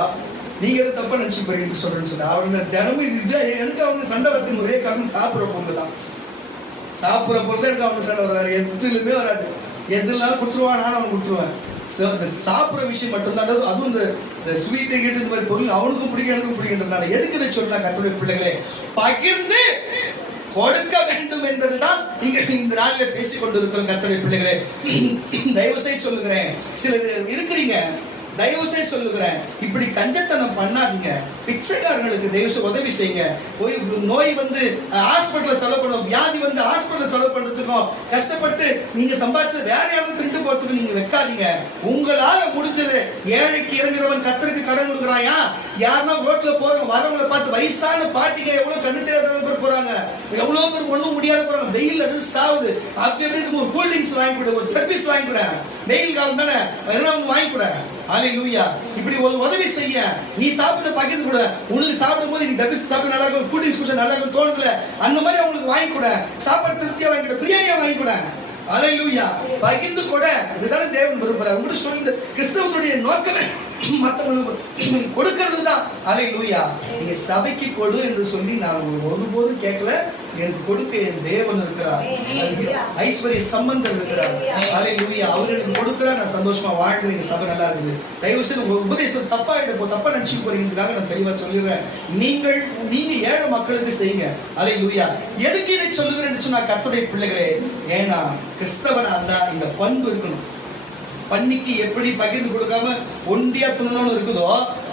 நீங்க எதை தப்பா நினைச்சு போயிட்டு சொல்றேன்னு சொன்னா அவனுக்கு தினமும் இது எனக்கு அவனுக்கு சண்டை வரதுக்கு ஒரே காரணம் சாப்பிட்ற பொருள் தான். சாப்பிட்ற பொருள் தான் எனக்கு அவனுக்கு சண்டை வராது, எதுலுமே வராது, எதுலாம் கொடுத்துருவான் நானும் அவனுக்கு கொடுத்துருவேன். இந்த சாப்பிட்ற விஷயம் மட்டும்தான், அதுவும் இந்த ஸ்வீட்டு கேட்டு இந்த மாதிரி பொருள் அவனுக்கும் பிடிக்கும் எனக்கும் பிடிக்கின்றதுனால எடுக்கதை சொல்றா கர்த்தருடைய பிள்ளைகளே, பகிர்ந்து கொடுக்க வேண்டும் என்பதுதான் நீங்க இந்த நாளில் பேசிக் கொண்டிருக்கிற கர்த்தருடைய பிள்ளைகளே. தயவு செய்து சொல்லுகிறேன், சிலர் இருக்கிறீங்க தயவு செய்து சொல்லுகிறேன், இப்படி கஞ்சத்தனம் பண்ணாதீங்க. பிச்சைக்காரங்களுக்கு தயவு செய்து உதவி செய்யுங்க. நோய் வந்து ஹாஸ்பிட்டல் செலவு பண்ணும், வியாதி வந்து ஹாஸ்பிட்டல் செலவு பண்றதுக்கும் கஷ்டப்பட்டு நீங்க சம்பாதிச்சது வேற யாரும் திருட்டு போறதுக்கு நீங்க வைக்காதீங்க. உங்களால முடிஞ்சது ஏழைக்கு இறங்குறவன் கர்த்தருக்கு கடன் கொடுக்குறாயா? யாருன்னா ரோட்ல போறவங்க வரவங்களை பார்த்து வயசான பாட்டிங்க எவ்வளவு கண்ணு தெரியாத பேர் போறாங்க, எவ்வளவு பேர் ஒண்ணும் முடியாத போறாங்க, வெயில் அது சாவுது. அப்படி எப்படி ஒரு கூல் ட்ரிங்க்ஸ் வாங்கி கொடு, ஒரு பெர்பிஸ் வாங்கி கொடு, வெயில் காலம் தானே வாங்கி கொடு. ஹல்லேலூயா. இப்படி ஒரு உதவி செய்ய, நீ சாப்பிட்ட பகிர்ந்து கூட, உனக்கு சாப்பிடும் போது நீ டபிஸ் சாப்பிட நல்லா இருக்கும், கூல் ட்ரிங்க்ஸ் குடிச்சா நல்லா இருக்கும் தோணுதுல, அந்த மாதிரி அவங்களுக்கு வாங்கி கொடு. சாப்பாடு திருப்தியா வாங்கி கொடு, பிரியாணியா வாங்கி கொடு. ஹல்லேலூயா. பகிர்ந்து கூட, இதுதானே தேவன் விரும்புறார். உங்களுக்கு சொல்லி கிறிஸ்தவத்துடைய நோக்கமே மற்றவங்களுக்கு கொடுக்கிறது தான். ஹல்லேலூயா. நீங்க சபைக்கு கொடு என்று சொல்லி நான் உங்களுக்கு ஒருபோதும் கேட்கல. எனக்கு கொடுக்க என் தேவன் இருக்கிறார், ஐஸ்வர்ய சம்பந்தம் இருக்கிறார். ஹல்லேலூயா. அவர் எனக்கு கொடுக்கிறார், நான் சந்தோஷமா வாழ்றேன், எங்க சபை நல்லா இருக்குது. தயவு செய்து உங்க உபதேசம் தப்பா நினைச்சு போறீங்கிறதுக்காக நான் தெளிவா சொல்லிடுறேன். நீங்க ஏழை மக்களுக்கு செய்யுங்க. ஹல்லேலூயா. எதுக்கு இதை சொல்லுகிறேன்னு சொன்னா, கர்த்தருடைய பிள்ளைகளே, ஏன்னா கிறிஸ்தவனா இருந்தா இந்த பண்பு இருக்கணும். பன்னிக்கு எப்படி பகிர்ந்து கொடுக்காம ஒண்டியா துண்ணணும் இருக்குதோ,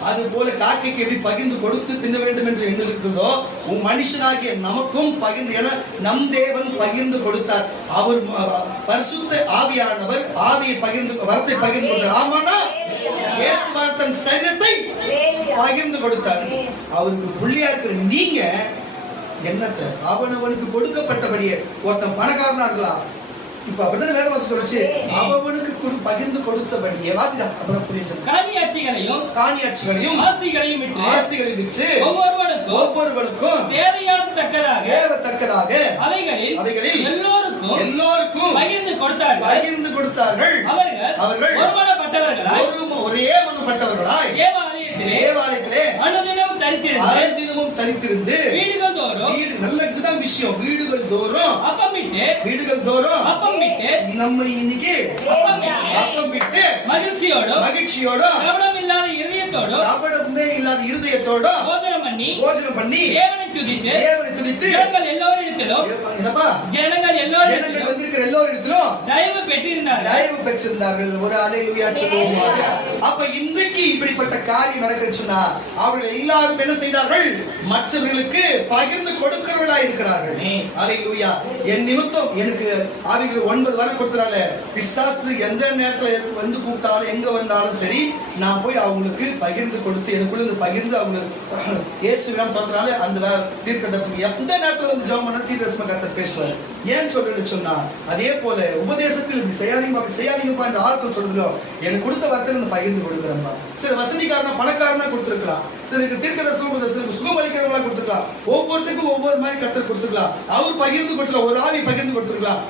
அது போல காக்கைக்கு எப்படி பகிர்ந்து கொடுத்து தின்ன வேண்டும் என்று எண்ணம் இருக்கிறதோ, உன் மனுஷனாகிய நமக்கும் பகிர்ந்து, ஏன்னா நம் தேவன் பகிர்ந்து கொடுத்தார். அவர் பரிசுத்த ஆவியானவர் ஆவியை பகிர்ந்து, வரத்தை பகிர்ந்து கொடுத்தார். ஆமாண்ணா, இயேசுவார் தன் சரீரத்தை பகிர்ந்து கொடுத்தார். அவருக்கு புள்ளியா இருக்கிற நீங்க என்னத்தை அவனவனுக்கு கொடுக்கப்பட்டபடியே, ஒருத்தன் பணக்காரனா இருக்கலாம், இப்ப அப்படிதான் வேற வாசி சொல்லுச்சு, அவனுக்கு பகிர்ந்து கொடுத்தபடியே வாசிடா. அப்புறம் புரியுது. காணியாட்சிகளையும் ஆஸ்திகளையும் விற்று ஒவ்வொருவனுக்கும் தேவைத்தக்கதாக அவைகளில் எல்லோருக்கும் பகிர்ந்து கொடுத்தார்கள். அவர்கள் ஒரே மனப்பட்டவர்களாய் தேவாலயத்திலே அனுதினமும் தரித்திருந்து வீடுகள் தோறும் நம்ம இன்னைக்கு அப்பம் விட்டு மகிழ்ச்சியோடும் கபடமே இல்லாத இருதயத்தோடும் போஜனம் பண்ணி தேவனை துதித்து ஜனங்கள் வந்திருக்கிற எல்லோரிடத்திலும் தயவு பெற்றிருந்தார்கள். ஒரு அல்லேலூயா சொல்லுவோம். அப்ப இன்றைக்கு இப்படிப்பட்ட காரியம் நடக்குன்னு சொன்னா, அவர்கள் எல்லாரும் என்ன செய்தார்கள்? மற்றவர்களுக்கு பகிர்ந்து கொடுக்கிறவர்களா இருக்கிறார்கள். அல்லேலூயா. என் நிமித்தம் எனக்கு ஆவிகள் 9 வரம் கொடுத்தனால பிசாசு எந்த நேரத்துல வந்து கூப்பிட்டாலும் எங்க வந்தாலும் சரி, நான் போய் அவங்களுக்கு பகிர்ந்து கொடுத்து எனக்குள்ள பகிர்ந்து அவங்களுக்கு இயேசுவிடம் தோன்றனால அந்த தீர்க்கதரிசனம் எந்த நேரத்துல வந்து ஜெபம் பண்ண தீர்க்கதரிசனம் கர்த்தர் பேசுவார். ஏன் சொல்றேன்னு சொன்னா, அதே போல உபதேசத்தில் இப்படி செய்யாதீங்கப்பா என்று ஆலோசனை சொல்றதோ, எனக்கு கொடுத்த வார்த்தையில பகிர்ந்து கொடுக்குறேன்பா. சரி, வசதிக்காரனா பணக்காரனா கொடுத்துருக்கலாம், சிலருக்கு தீர்க்கதரிசனம், சிலருக்கு சுகம் அளிக்கிறவங்களா கொடுத்துருக்கலாம், ஒவ்வொருத்துக்கும் ஒவ்வொரு மாதிரி கர்த்தர் கொடுத்துருக்கலாம். அவர் பகிர்ந்து கொடுத்துருக்கலாம், ஒரு ஆவி பகிர்ந்து கொடுத்துருக்கலாம்,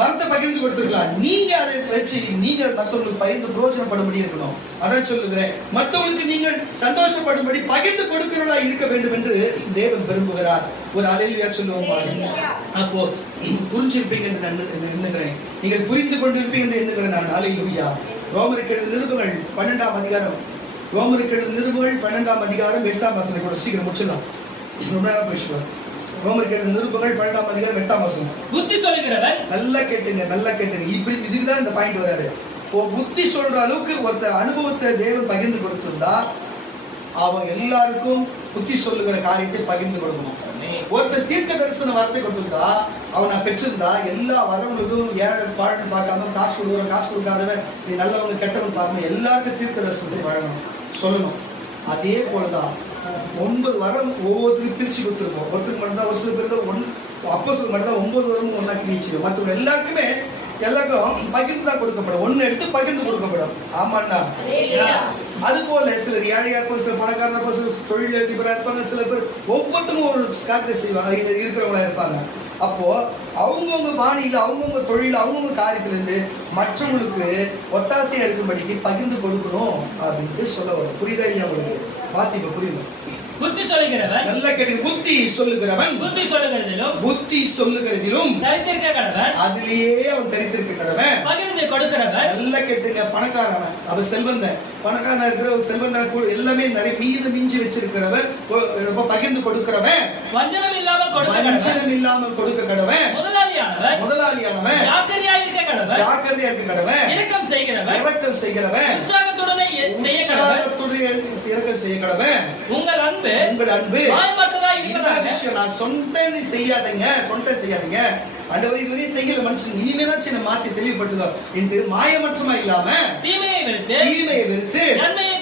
வரத்தை பகிர்ந்து கொடுத்துருக்கலாம். நீங்க அதை வச்சு நீங்க மற்றவங்களுக்கு பகிர்ந்து பிரயோஜனப்படும்படி இருக்கணும். அதான் சொல்லுகிறேன், மற்றவங்களுக்கு நீங்கள் சந்தோஷப்படும்படி பகிர்ந்து கொடுக்கிறவர்களா இருக்க வேண்டும் என்று தேவன் விரும்புகிறார். ஒரு அல்லேலூயா சொல்லுவோமா? அப்போ புரிஞ்சிருப்பீங்க என்று நான் எண்ணுகிறேன், நீங்கள் புரிந்து கொண்டிருப்பீங்க என்று எண்ணுகிறேன் நான். அல்லேலூயா. ரோமருக்கு எழுதின நிருபங்கள் 12ஆம் அதிகாரம், ரோமருக்கு எழுதின நிருபங்கள் 12ஆம் அதிகாரம் 8ஆம் வசனம். கூட சீக்கிரம் முடிச்சிடலாம், ரொம்ப நேரம் பேசுவார். ரோமருக்கு எழுதின நிருபங்கள் 12ஆம் அதிகாரம் 8ஆம் வசனம். புத்தி சொல்லுகிறவன், நல்லா கேட்டுங்க, இப்படி இதுக்குதான் இந்த பாயிண்ட் வராரு. புத்தி சொல்ற அளவுக்கு ஒருத்தர் அனுபவத்தை தேவன் பகிர்ந்து கொடுத்திருந்தா, அவன் எல்லாருக்கும் புத்தி சொல்லுகிற காரியத்தை பகிர்ந்து கொடுக்கணும். ஒருத்தர் தீர்க்க தரிசன வார்த்தை கொடுத்திருந்தா, அவனை பெற்றிருந்தா, எல்லா வரவங்களுக்கும் ஏழை பாழ் பார்க்காம, காசு கொடுக்குறோம் காசு கொடுக்காதவன், நீ நல்லவங்க கெட்டவன் பார்க்கணும், எல்லாருக்கும் தீர்க்க தரிசனத்தை வழங்கணும், சொல்லணும். அதே போலதான் 9 வரம் ஒவ்வொருத்தருக்கும் பிரிச்சு கொடுத்துருக்கோம். ஒருத்தருக்கு மட்டும்தான், ஒரு சில பேர் தான் அப்போ சொல்ல மட்டும்தான் 9 வரமும் ஒன்னா கிழிச்சு, மற்றவங்க எல்லாருக்குமே எல்லாருக்கும் பகிர்ந்து தான் கொடுக்கப்படும். ஒன்னு எடுத்து பகிர்ந்து கொடுக்கப்படும். ஆமாண்ணா. அது போல சிலர் ஏழையா இருப்பாங்க, சில பணக்காரனா இருப்பாங்க, சில தொழில் அதிபரா இருப்பாங்க, சில பேர் ஒவ்வொருத்தரும் ஒரு காரியத்தை செய்வாங்க, இருக்கிறவங்களா இருப்பாங்க. அப்போ அவங்கவுங்க பாணியில, அவங்கவுங்க தொழில, அவங்கவுங்க காரியத்துல இருந்து மற்றவங்களுக்கு ஒத்தாசையா இருக்கும்படிக்கு பகிர்ந்து கொடுக்கணும் அப்படின்ட்டு சொல்ல வரும். புரியுதா இல்லையா உங்களுக்கு? வாசிப்ப புரியுது. புத்தி சொல்லுகிறவன், நல்ல கேட்டு, புத்தி சொல்லுகிறவன் புத்தி சொல்லுகிறதிலும் தரித்திருக்க கடவன், அதிலேயே அவன் தரித்திருக்க கடவன். பகிர்ந்து கொடுக்கிறவன், நல்ல கேட்டுங்க, பணக்காரன் அவன் செல்வந்தன், பணக்காரனா இருக்கிற செல்வந்தன் எல்லாமே நிறைய மிஞ்சி வச்சிருக்கிறவன், பகிர்ந்து கொடுக்கிறவன், வஞ்சனம் இல்லாமல் கொடுக்க கடவன், முதலாளியானவன் ஜாக்கிரதையா இருக்க கடவன். இரக்கம் செய்கிறவன் உற்சாகத்துடனே இரக்கம் செய்ய கடவன். உங்கள் அன்பு மாயமற்றதா இருப்பதாக. நான் சொன்னேன்னு செய்யாதீங்க, ஆண்டவரே இதுவரை செய்யல மனுஷன் இனிமேலாச்சும் என்ன மாத்தி தெளிவுபட்டுதோ என்று மாயமற்றமா இல்லாம தீமையை வெறுத்து நன்மையை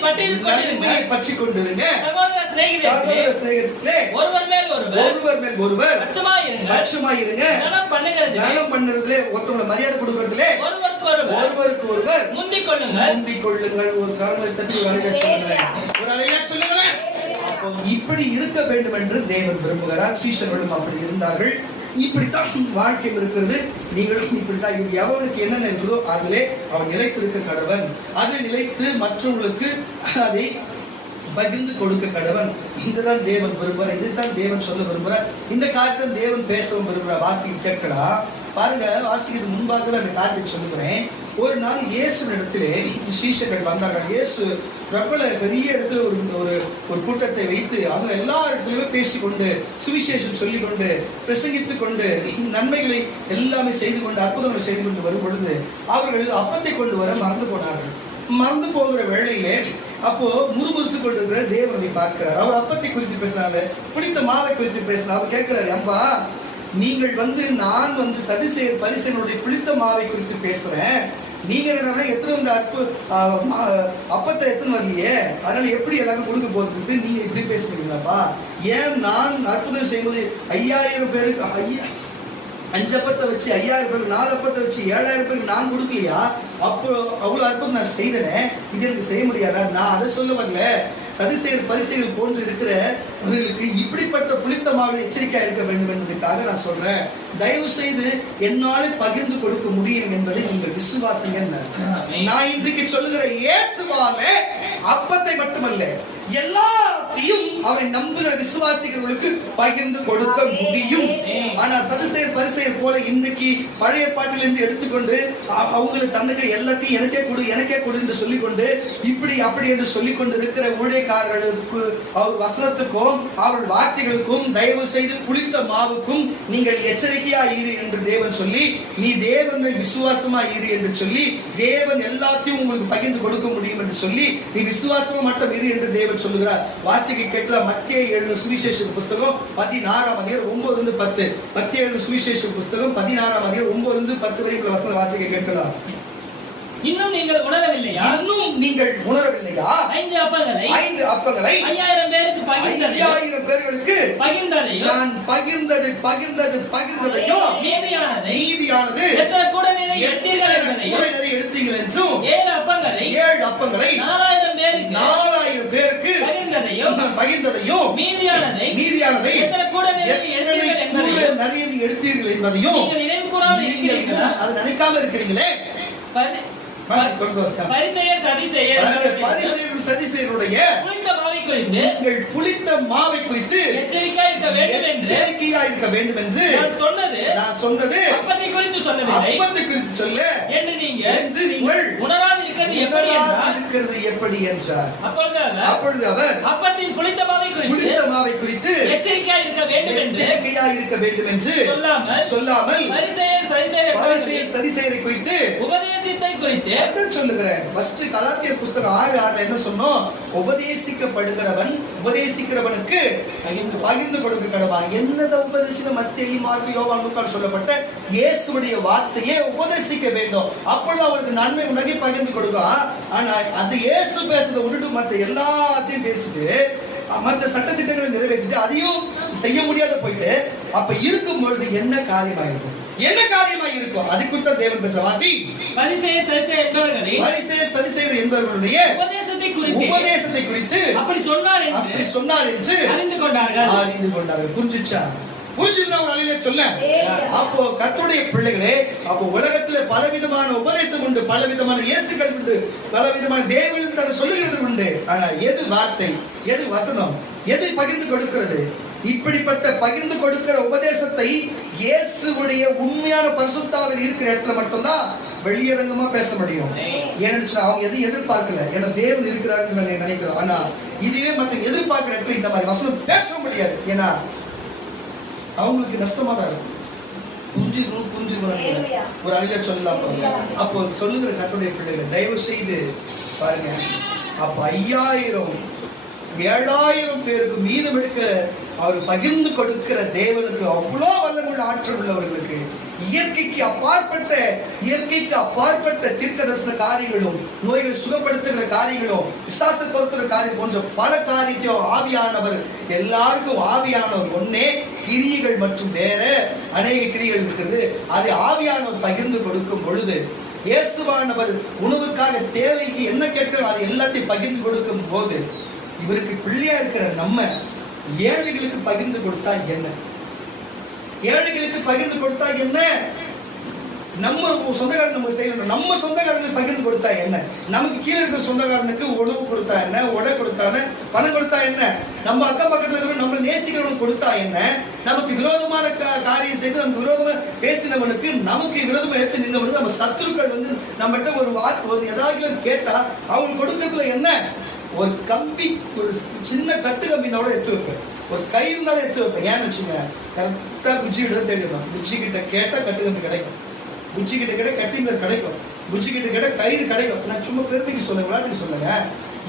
பற்றி கொண்டிருங்க. சகோதர சிநேகிதர்களே, ஒருவர் மேல் ஒருவர் பட்சமாயிருங்க. கனம் பண்ணுறதுல, ஒருத்தவங்களை மரியாதை கொடுக்கறதுல ஒருவருக்கு ஒருவர் முந்திக் கொள்ளுங்கள். ஒரு கரங்களை தட்டி ஒரு அலையா சொல்லுங்களேன். அப்போ இப்படி இருக்க வேண்டும் என்று தேவன் விரும்புகிறார். சீஷர்களும் அப்படி இருந்தார்கள். இப்படித்தான் வாழ்க்கையில் இருக்கிறது. நீங்களும் இப்படித்தான். எவனுக்கு என்னென்ன இருக்குதோ அதிலே அவன் நிலைத்திருக்க கடவன். அதில் நிலைத்து மற்றவங்களுக்கு அதை பகிர்ந்து கொடுக்க கடவன். இதுதான் தேவன் விரும்புகிறார். இதுதான் தேவன் சொல்ல விரும்புகிறார். இந்த காரியத்தை தேவன் பேசவும் விரும்புகிறார். வாசிக்க கேட்கலாம் பாருங்க. வாசிக்கிறது முன்பாகவே அந்த காரியத்தை சொல்லுகிறேன். ஒரு நாள் இயேசு இடத்திலே சீஷர்கள் வந்தார்கள். இயேசு பிரபல பெரிய இடத்துல ஒரு கூட்டத்தை வைத்து அவங்க எல்லா இடத்துலயுமே பேசிக்கொண்டு சுவிசேஷம் சொல்லிக்கொண்டு பிரசங்கித்துக் கொண்டு நன்மைகளை எல்லாமே செய்து கொண்டு அற்புதங்களை செய்து கொண்டு வரும் பொழுது அவர்கள் அப்பத்தை கொண்டு வர மறந்து போனார்கள். மறந்து போகிற வேளையிலே அப்போ முறுமுறுத்து கொண்டிருக்கிற தேவனை பார்க்கிறார். அவர் அப்பத்தை குறித்து பேசினாரு, புளித்த மாவை குறித்து பேசினார். அவர் கேட்கிறாரு, அம்பா நீங்கள் நான் சதுசேயர் பரிசேயனுடைய புளித்த மாவை குறித்து பேசுறேன். நீங்க என்னன்னா எத்தனை வந்து அப்பத்தை எத்தனை வரலையே, அதனால எப்படி எல்லாரும் கொடுக்க போறது நீங்க இப்படி பேசுறீங்களாப்பா? ஏன் நான் அற்புதம் செய்யும்போது 5000 பேருக்கு 5 அப்பத்தை வச்சு 5000 பேருக்கு 4 அப்பத்தை வச்சு 7000 பேருக்கு நான் கொடுக்கலையா? அப்போ அவ்வளவு அற்புதம் நான் செய்தேன். இது எனக்கு செய்ய முடியாதா? நான் அதை சொல்ல வரல. சதுசேயர் பரிசேயர் போன்று இருக்கிறவர்களுக்கு இப்படிப்பட்ட புளித்த மாவில் எச்சரிக்கையா இருக்க வேண்டும் என்பதற்காக நான் சொல்றேன். தயவு செய்து என்னால பகிர்ந்து கொடுக்க முடியும் என்பதை நீங்கள் விசுவாசிங்க. நான் இன்றைக்கு சொல்லுகிற இயேசுவால அப்பத்தை மட்டுமல்ல எல்லாத்தையும் அவரை நம்புகிற விசுவாசிகளுக்கு பகிர்ந்து கொடுக்க முடியும். ஆனா சதுசேயர் பரிசேயர் போல இன்றைக்கு பழைய பாட்டிலிருந்து எடுத்துக்கொண்டு அவங்களுக்கு தன்னுக்கு எல்லாத்தையும் எனக்கே கொடு என்று சொல்லிக்கொண்டு இப்படி அப்படி என்று சொல்லிக் கொண்டு இருக்கிற ஊழியக்காரர்களுக்கு அவர் வசனத்துக்கும் அவர்கள் வார்த்தைகளுக்கும் தயவு செய்து புளித்த மாவுக்கும் நீங்கள் எச்சரிக்கையா இரு என்று தேவன் சொல்லி, நீ தேவனை விசுவாசமா இரு என்று சொல்லி, தேவன் எல்லாத்தையும் உங்களுக்கு பகிர்ந்து கொடுக்க முடியும் என்று சொல்லி, நீ விசுவாசமா மட்டும் இரு என்று தேவன் சொல்லுகிறார். வாசிக்க கேட்கலாம். மத்தேயு எழுதின சுவிசேஷ புஸ்தகம் 16ஆம் அதிகாரம் 9-10. மத்தேயு எழுதின சுவிசேஷ புஸ்தகம் 16ஆம் அதிகாரம் 9-10 வரை உள்ள வசனம் வாசிக்க கேட்கலாம். இன்னும் நீங்கள் உணரவில்லையா? 5 அப்பங்களை 5000 பேருக்கு பகிர்ந்ததையும் நான் பகிர்ந்ததையும் மீதியானது எத்தனை கூட நிறைய எடுத்தீர்கள் என்றும் 7 அப்பங்களை 4000 பேருக்கு பகிர்ந்ததையும் மீதியானதை எத்தனை கூட நிறைய எடுத்தீர்கள் என்பதையும் அதை நினைக்காம இருக்கிறீங்களே. புளித்த மாவை குறித்து எச்சரிக்கையா இருக்க வேண்டும் என்று நான் சொன்னது அப்பத்தை குறித்து சொல்ல என்று நீங்கள் உணராதிருக்கிறது எப்படி என்றார். அப்பொழுது அவர் அப்பத்தின் புளித்த மாவை குறித்து எச்சரிக்கையா இருக்க வேண்டும் என்று சொல்லாமல் சதிசேயரை குறித்து சொல்லுகிறேன். கலாத்தியர் புஸ்தகம் 6:6 என்ன சொன்னோம்? உபதேசிக்கிறவனுக்கு பகிர்ந்து கொடுக்க கடவான். என்னத உபதேசிக்க மத்தேயு மார்க்கு யோவான் லூக்கா சொல்லப்பட்ட இயேசுவுடைய வார்த்தையை உபதேசிக்க வேண்டும். அப்பொழுது அவருக்கு நன்மை உண்டாகி பகிர்ந்து கொடுக்கும். ஆனா அது இயேசு பேசுறதை விட்டுட்டு மத்த எல்லாத்தையும் பேசிட்டு மற்ற சட்டத்திட்டங்களை நிறைவேற்றிட்டு அதையும் செய்ய முடியாத போயிட்டு அப்ப இருக்கும் பொழுது என்ன காரியமா இருக்கும் அது குறித்த தேவன் பேச வாசி. பரிசேயர் சதுசேயர் என்பவர்களுடைய உபதேசத்தை குறித்து அப்படி சொன்னார் என்று அறிந்து கொண்டார்கள். புரிஞ்சுச்சா? புரிஞ்சுதுன்னா ஒரு அலையில சொல்ல. அப்போ கர்த்தருடைய பிள்ளைகளே, அப்போ உலகத்துல பலவிதமான உபதேசம் உண்டு, பலவிதமான இயேசுகள் உண்டு, பலவிதமான தேவன் தன்னை சொல்லுகிறது உண்டு. ஆனா எது வார்த்தை, எது வசனம், எதை பகிர்ந்து கொடுக்கிறது? இப்படிப்பட்ட பகிர்ந்து கொடுக்கிற உபதேசத்தை இயேசுவுடைய உண்மையான பரிசுத்தவான்கள் இருக்கிற இடத்துல மட்டும்தான் வெளியரங்கமா பேச முடியும். ஏன்னு அவங்க எதையும் எதிர்பார்க்கல, ஏன்னா தேவன் இருக்கிறாருன்னு நினைக்கிறோம். ஆனா இதுவே மற்ற எதிர்பார்க்கிற இடத்துல இந்த மாதிரி வசனம் பேச முடியாது. ஏன்னா அவங்களுக்கு நஷ்டமா தான் இருக்கும். புரிஞ்சுக்கணும். ஒரு அழில சொல்லலாம். அப்போ சொல்லுகிற கர்த்தருடைய பிள்ளைகளை தயவு செய்து பாருங்க. அப்ப 5000 7000 பேருக்கு மீதம் எடுக்க அவர் பகிர்ந்து கொடுக்கிற தேவனுக்கு அவ்வளோ வல்லமுள்ள ஆற்றல் உள்ளவர்களுக்கு இயற்கைக்கு அப்பாற்பட்ட தீர்க்க தரிசன காரியங்களும், நோய்களை சுகப்படுத்துகிற காரியங்களும், விசுவாச துரத்துகிற காரியம் போன்ற பல காரியத்தையும் ஆவியானவர் எல்லாருக்கும் ஆவியானவர் ஒன்னே கிரியைகள் மற்றும் வேற அநேக கிரியைகள் இருக்கிறது. அதை ஆவியானவர் பகிர்ந்து கொடுக்கும் பொழுது இயேசுவானவர் உணவுக்காக தேவைக்கு என்ன கேட்கிறோம் அதை எல்லாத்தையும் பகிர்ந்து கொடுக்கும் போது இவருக்கு பிள்ளையா இருக்கிற நம்ம ஏழைகளுக்கு பகிர்ந்து கொடுத்தா என்ன? ஏழைகளுக்கு பகிர்ந்து கொடுத்தா என்ன? நம்ம சொந்தக்காரன் நம்ம செய்யணும். நம்ம சொந்தக்காரனுக்கு பகிர்ந்து கொடுத்தா என்ன? நமக்கு கீழே இருக்கிற சொந்தக்காரனுக்கு உணவு கொடுத்தா என்ன? உடை கொடுத்தா என்ன? பணம் கொடுத்தா என்ன? நம்ம அக்கம் பக்கத்துல இருக்கிற நம்ம நேசிக்கிறவனுக்கு கொடுத்தா என்ன? நமக்கு விரோதமான காரியம் செய்து நமக்கு விரோதமா பேசினவனுக்கு, நமக்கு விரோதமா எடுத்து நின்றவனுக்கு, நம்ம சத்துருக்கள் வந்து நம்மகிட்ட ஒரு ஏதாவது கேட்டா அவங்க கொடுக்கறதுல என்ன? ஒரு கம்பி, ஒரு சின்ன கட்டு கம்பி கூட எடுத்து வைப்பேன், ஒரு கயிறு இருந்தாலும் எடுத்து வைப்பேன். ஏன்னு வச்சுங்க, கரெக்டா புஜ்ஜி கிட்ட தேடிடணும். புஜ்ஜி கிட்ட கேட்டா கட்டு கம்பி கிடைக்கும், புஜ்ஜி கிட்ட கேட்ட கட்டிங் கிடைக்கும், புஜ்ஜி கிட்ட கேட்ட கயிறு கிடைக்கும். நான் சும்மா பெருமைக்கு சொல்லுங்க, விளையாட்டுக்கு சொல்லுங்க.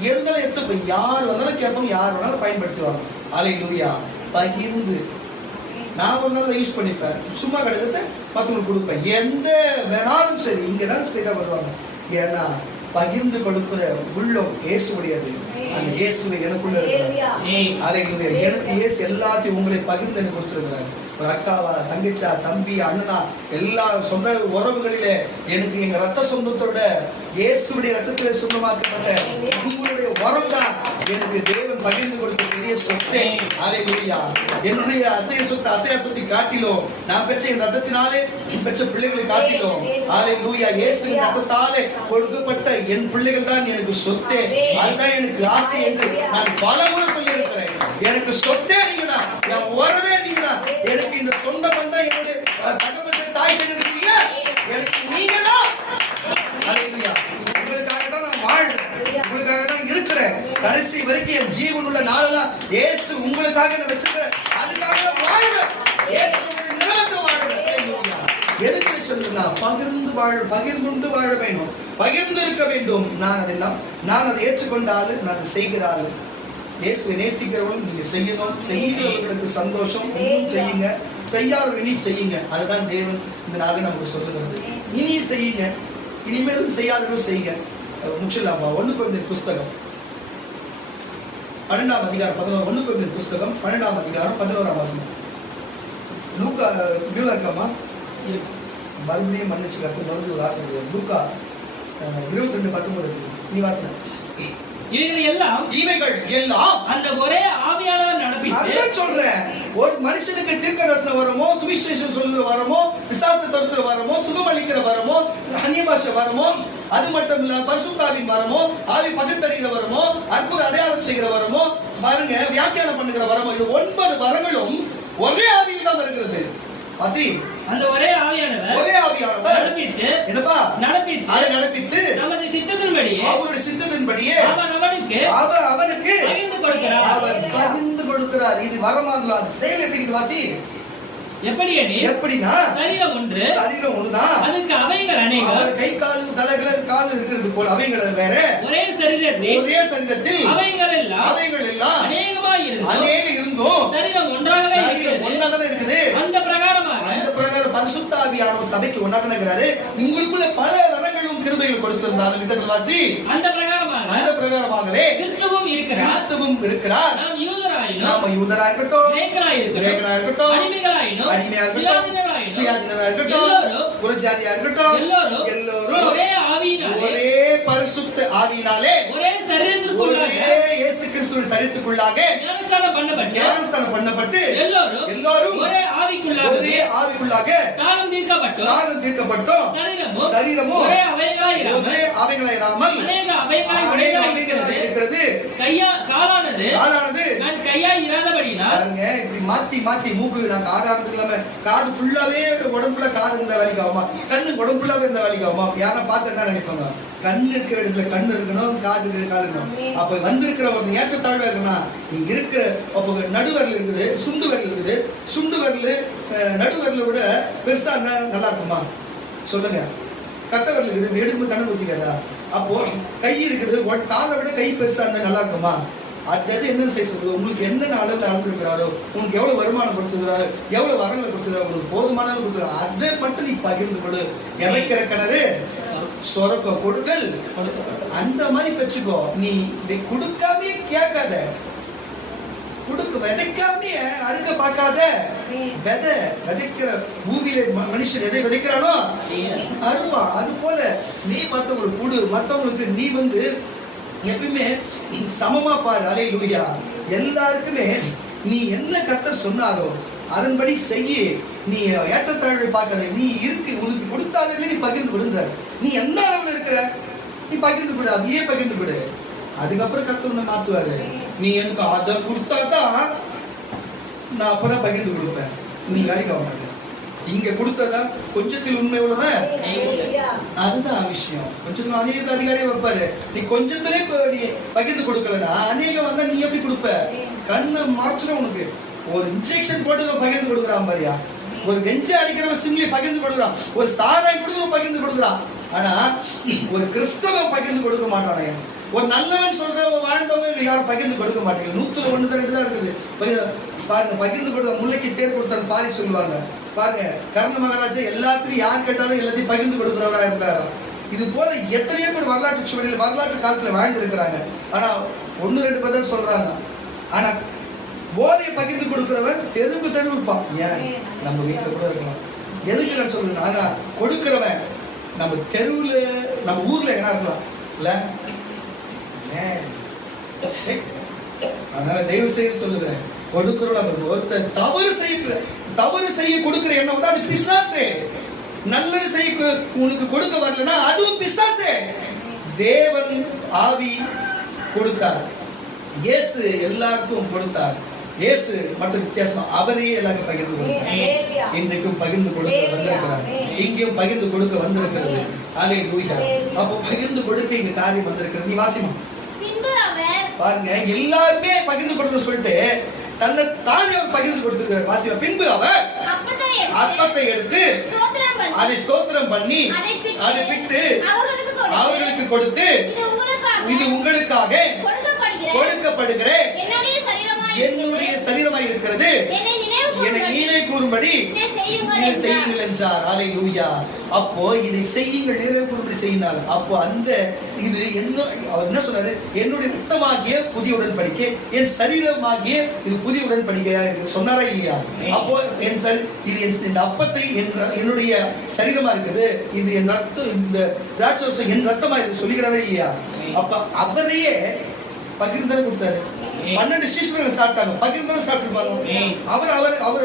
இருந்தாலும் எடுத்துப்பேன். யார் வந்தாலும் கேட்பாங்க, யார் வேணாலும் பயன்படுத்துவாங்க. அல்லேலூயா. பகிர்ந்து நான் ஒரு நாள் யூஸ் பண்ணிப்பேன். சும்மா கிடைக்கிறத மற்றவங்களுக்கு கொடுப்பேன். எந்த வேணாலும் சரி, இங்கதான் ஸ்ட்ரெயிட்டா வருவாங்க. ஏன்னா பகிர்ந்து கொடுக்கிற உள்ளம் இயேசுடையது. அந்த இயேசுவை எனக்குள்ள இருக்கிறார். அல்லேலூயா. எனக்கு இயேசு எல்லாத்தையும் உங்களை பகிர்ந்து எனக்கு கொடுத்திருக்கிறார். ஒரு அக்காவா, தங்கச்சா, தம்பி, அண்ணனா, எல்லா சொந்த உறவுகளிலே எனக்கு எங்க ரத்த சொந்தத்தோட இயேசுடைய ரத்தத்திலே சொந்தமாக்கப்பட்ட உங்களுடைய உறவு தான் எனக்கு தேவன் பகிர்ந்து கொடுத்த பெரிய சொத்தே. அல்லேலூயா. என்னுடைய அசையா சொத்தை காட்டிலும் நான் பெற்ற என் ரத்தத்தினாலே பெற்ற பிள்ளைகளை காட்டிலும் அல்லேலூயா இயேசுவின் ரத்தத்தாலே கொடுக்கப்பட்ட என் பிள்ளைகள் தான் எனக்கு சொத்தே. அதுதான் எனக்கு ஆஸ்தி என்று நான் பல முறை சொல்லி இருக்கிறேன். எனக்கு சொத்தே நீங்க தான், என் உறவே நீங்க தான். எனக்கு இந்த சொந்த பந்தம் என்னுடைய தகப்பன் தாய் செய்திருக்கீங்க, எனக்கு நீங்க தான். அல்லேலூயா. உங்களுக்காக தான் நான் வாழ்றேன், உங்களுக்காக தான் இருக்கிறேன். கடைசி வரைக்கும் என் ஜீவன் உள்ள நாளெல்லாம் இயேசு உங்களுக்காக நான் வச்சிருக்கிறேன். அதுக்காக வாழ்வேன். இயேசு நிலவத்தை வாழ்வேன். அல்லேலூயா. எதுக்கு சொல்லுன்னா பகிர்ந்துண்டு வாழ வேண்டும், பகிர்ந்து இருக்க வேண்டும். நான் அதை ஏற்றுக்கொண்டால் நான் அதை செய்கிறாள். இயேசுவை நேசிக்கிறவங்க நீங்க செய்யணும். செய்கிறவர்களுக்கு சந்தோஷம், இன்னும் செய்யுங்க. செய்யாதவர்கள் இனி செய்யுங்க. அதுதான் தேவன் இந்த நாள் நமக்கு சொல்லுகிறது. இனி செய்யுங்க, இனிமேலும் செய்யாதவர்களும் செய்யுங்க. முற்றிலாமா 1 கொரிந்தியர் புஸ்தகம் 12ஆம் அதிகாரம் 1 கொரிந்தியர் புஸ்தகம் 12ஆம் அதிகாரம் 11ஆம் வசனம். லூக்கா இருக்காமா? மறுபடியும் மன்னிச்சு கருத்து மறுபடியும் வார்த்தை. லூக்கா 22:19 நீ வாசனை. இவைகள் எல்லாம் அந்த ஒரே ஆவியானவர் நடப்பித்து சொல்றேன். ஒரு மனுஷனுக்கு தீர்க்கதரிசன வரமோ, சுவிசேஷம் சொல்லுகிற வரமோ, விசுவாச தருகிற வரமோ, சுகமளிக்கிற வரமோ, அந்நிய பாஷை வரமோ, அது மட்டும் இல்ல பரிசுத்தாவின் வரமோ, ஆவி பகுத்தறிகிற வரமோ, அற்புத அடையாளம் செய்கிற வரமோ, பாருங்க வியாக்கியானம் பண்ணுகிற வரமோ, இது 9 வரங்களும் ஒரே ஆவியில் தான் இருக்கிறது. அந்த ஒரே ஆவியானவர் என்னப்பா நடப்பித்து நமது சித்தத்தின்படியே, அவருடைய சித்தத்தின்படியே அவனுக்கு அவர் பகிர்ந்து கொடுக்கிறார். இது வரமாகல செயல் எப்படி வாசி எப்படின்னா சரீரம் ஒன்றுதான், அதுக்கு அவைகள் அநேகம். அவர் கை கால் கால் இருக்கிறது போல அவைகள் வேற, ஒரே சரீரத்தில் அவைகள் எல்லாம் அநேக இருந்தும் சரீரம் ஒன்றாகவே இருக்குது. அந்த பிரகாரம் பரிசுத்த ஆவியானவர் சபைக்கு ஒன்றாக இருக்கிறாரு. உங்களுக்குள்ள பல வரங்களும் கிருபைகள் கொடுத்திருந்தாலும் விட்டத்தில் வாசி அந்த பிரகாரமாகவே கிறிஸ்துவும் இருக்கிறார். நாம யூதரா இருக்கட்டும், கிரேக்கனா இருக்கட்டும், அடிமையா இருக்கட்டும், சுயாதீனரா இருக்கட்டும், புறஜாதியா இருக்கட்டும், எல்லோரும் ஒரே பரிசுத்த ஆவியினாலே ஒரே இயேசு கிறிஸ்துவின் சரீரத்துக்குள்ளாக ஞானஸ்நானம் பண்ணப்பட்டு எல்லோரும் ஒரே ஆவிக்குள்ளாக தாகம் தீர்க்கப்பட்டோம். சரீரமும் ஒரே அவைகளாயிராமல் அநேக அவைகளாய் இருக்கிறது. காலானது நான் கையாய் இராதபடியினால் பாருங்க, இப்படி மாத்தி மாத்தி மூக்கு நான் காதானதுக்கு இல்லாம காது ஃபுல்லாவே உடம்புல காது இருந்த வேலைக்கு ஆகுமா, கண்ணு உடம்பு ஃபுல்லாவே இருந்த வேலைக்கு ஆகுமா? யாரும் பார்த்து என்ன நினைப்பாங்க? கண்ணு இருக்கிற இடத்துல கண்ணு இருக்கணும், காது இருக்கிற காது இருக்கணும். அப்ப வந்திருக்கிற ஒரு ஏற்றத்தாழ்வா இருக்குன்னா, நீங்க இருக்கிற அப்போ நடுவரல் இருக்குது, சுண்டு வரல் இருக்குது. சுண்டு வரல் நடுவரலை விட பெருசா இருந்தா நல்லா இருக்குமா? சொல்லுங்க. கட்டை வரல் இருக்குது, எடுக்கும் கண்ணு ஊத்திக்காதா? அப்போ கை இருக்குது, காலை விட கை பெருசா இருந்தா நல்லா இருக்குமா? அது என்னன்னு செய்ய சொல்றது? உங்களுக்கு என்னென்ன அளவில் அளந்துருக்கிறாரோ, உங்களுக்கு எவ்வளவு வருமானம் கொடுத்துருக்கிறாரோ, எவ்வளவு வரங்களை கொடுத்துருக்காரு, உங்களுக்கு போதுமான கொடுத்துருக்காரு, அதை மட்டும் நீ பகிர்ந்து கொடு. இறைக்கிற கிணறு சொரக்க கொடுங்கள், அந்த மாதிரி வச்சுக்கோ. நீ கொடுக்காமே கேட்காத, கொடுக்க விதைக்காமே அறுக்க பார்க்காத. விதைக்கிற பூமியில மனுஷன் எதை விதைக்கிறானோ அறுப்பான். அது போல நீ மற்றவங்களுக்கு கொடு. மற்றவங்களுக்கு நீ எப்பயுமே சமமா பாரு. அல்லேலூயா. எல்லாருக்குமே நீ என்ன கர்த்தர் சொன்னாரோ அதன்படி செய்ய. நீ ஏற்றத்தாழ்வை பார்க்காத. நீ இருக்கு, உனக்கு கொடுத்தாலுமே நீ பகிர்ந்து கொடுங்க. நீ எந்த அளவுல இருக்கிற நீ பகிர்ந்து கொடு, அதையே பகிர்ந்து கொடு. அதுக்கப்புறம் கர்த்தர் உன்னை மாத்துவாரு. நீ எனக்கு அதை கொடுத்தாதான் நான் அப்பதான் பகிர்ந்து கொடுப்பேன். நீ வேலைக்கு ஆக மாட்டேன். இங்க கொடுத்ததா கொஞ்சத்தில் உண்மை உள்ளவன், அதுதான் விஷயம். கொஞ்சம் அநேக அதிகாரியே வைப்பாரு. நீ கொஞ்சத்திலே நீ பகிர்ந்து கொடுக்கலன்னா அநேகம் வந்தா நீ எப்படி கொடுப்ப? கண்ணை மறைச்சிடும். உனக்கு ஒரு இன்ஜெக்ஷன் போட்டு பகிர்ந்து கொடுக்குறான் பாரியா. ஒரு கெஞ்ச அடிக்கிறவன் சிம்லி பகிர்ந்து கொடுக்குறான், ஒரு சாராயம் கொடுக்கிறவன் பகிர்ந்து கொடுக்குறான். ஆனா ஒரு கிறிஸ்தவன் பகிர்ந்து கொடுக்க மாட்டானே. ஒரு நல்லவன் சொல்றவன் வாழ்ந்தவன் யாரும் பகிர்ந்து கொடுக்க மாட்டேங்க. 101 2 தான் இருக்குது. பாருங்க, பகிர்ந்து கொடுத்த முல்லைக்கு தேர் கொடுத்தாரு பாரி சொல்லுவாங்க. பாருங்க, கர்ண மகாராஜா எல்லாத்துக்கும் யார் கேட்டாலும் எல்லாத்தையும் பகிர்ந்து கொடுக்கிறவரா இருந்தாராம். இது போல எத்தனையோ பேர் வரலாற்று சுவடியில் வரலாற்று காலத்துல வாழ்ந்திருக்கிறாங்க. ஆனா 1 2 பேர் தான் சொல்றாங்க. ஆனா போதையை பகிர்ந்து கொடுக்கிறவன் தெருவு இருப்பான். ஏன் நம்ம வீட்டுல கூட இருக்கலாம். எதுக்கு நான் சொல்றேன்? ஆனா கொடுக்கிறவன் நம்ம தெருவுல நம்ம ஊர்ல என்ன இருக்கலாம் இல்ல. அதனால தயவு செய்து சொல்லுகிறேன், கொடுக்கிறோம். ஒருத்தர் தவறு செய்ய கொடுக்கிற எண்ணம் அது பிசாசே. நல்லது செய்ய உனக்கு கொடுக்க வரலன்னா அதுவும் பிசாசே. தேவன் ஆவி கொடுத்தார், இயேசு எல்லாருக்கும் கொடுத்தார். இயேசு மட்டும் வித்தியாசம், அவரே எல்லாருக்கும் பகிர்ந்து கொடுத்தார். இன்றைக்கும் பகிர்ந்து கொடுக்க வந்திருக்கிறார், இங்கேயும் பகிர்ந்து கொடுக்க வந்திருக்கிறது. அல்லேலூயா. அப்போ பகிர்ந்து கொடுக்க இங்க காரியம் வந்திருக்கிறது. நீ வாசிமா பாருங்க, எல்லாருமே பகிர்ந்து கொடுத்து சொல்லிட்டு தன்னை தானே அவர் பகிர்ந்து கொடுத்திருக்கிறார். வாசிமா. பின்பு அவர் அப்பத்தை எடுத்து அதை ஸ்தோத்திரம் பண்ணி அதை பிட்டு அவர்களுக்கு கொடுத்து, இது உங்களுக்காக கொடுக்கப்படுகிற என்னுடைய சரீரமாய் இருக்கிறது, என்னை நினைவு கூறும்படி செய்யுங்கள் என்றார். அல்லேலூயா. அப்போ இதை செய்யுங்கள், நினைவு கூறும்படி செய்யினார். அப்போ அந்த இது அவர் என்ன சொன்னாரு? என்னுடைய ரத்தமாகிய புதிய உடன்படிக்கை, என் சரீரமாகிய இது புதிய உடன்படிக்கையா இருக்கு சொன்னாரா இல்லையா? அப்போ இது இந்த அப்பத்தை என்னுடைய சரீரமா இருக்குது, இது என் ரத்தம், இந்த திராட்சை என் ரத்தமா இருக்கு சொல்லுகிறாரா இல்லையா? அப்ப அவரையே பகிர்ந்தானே கொடுத்தாரு. 12 சீஷர்கள் சாப்பிட்டாங்க, பகிர்ந்தானே சாப்பிட்டுருப்பாங்க. அவர்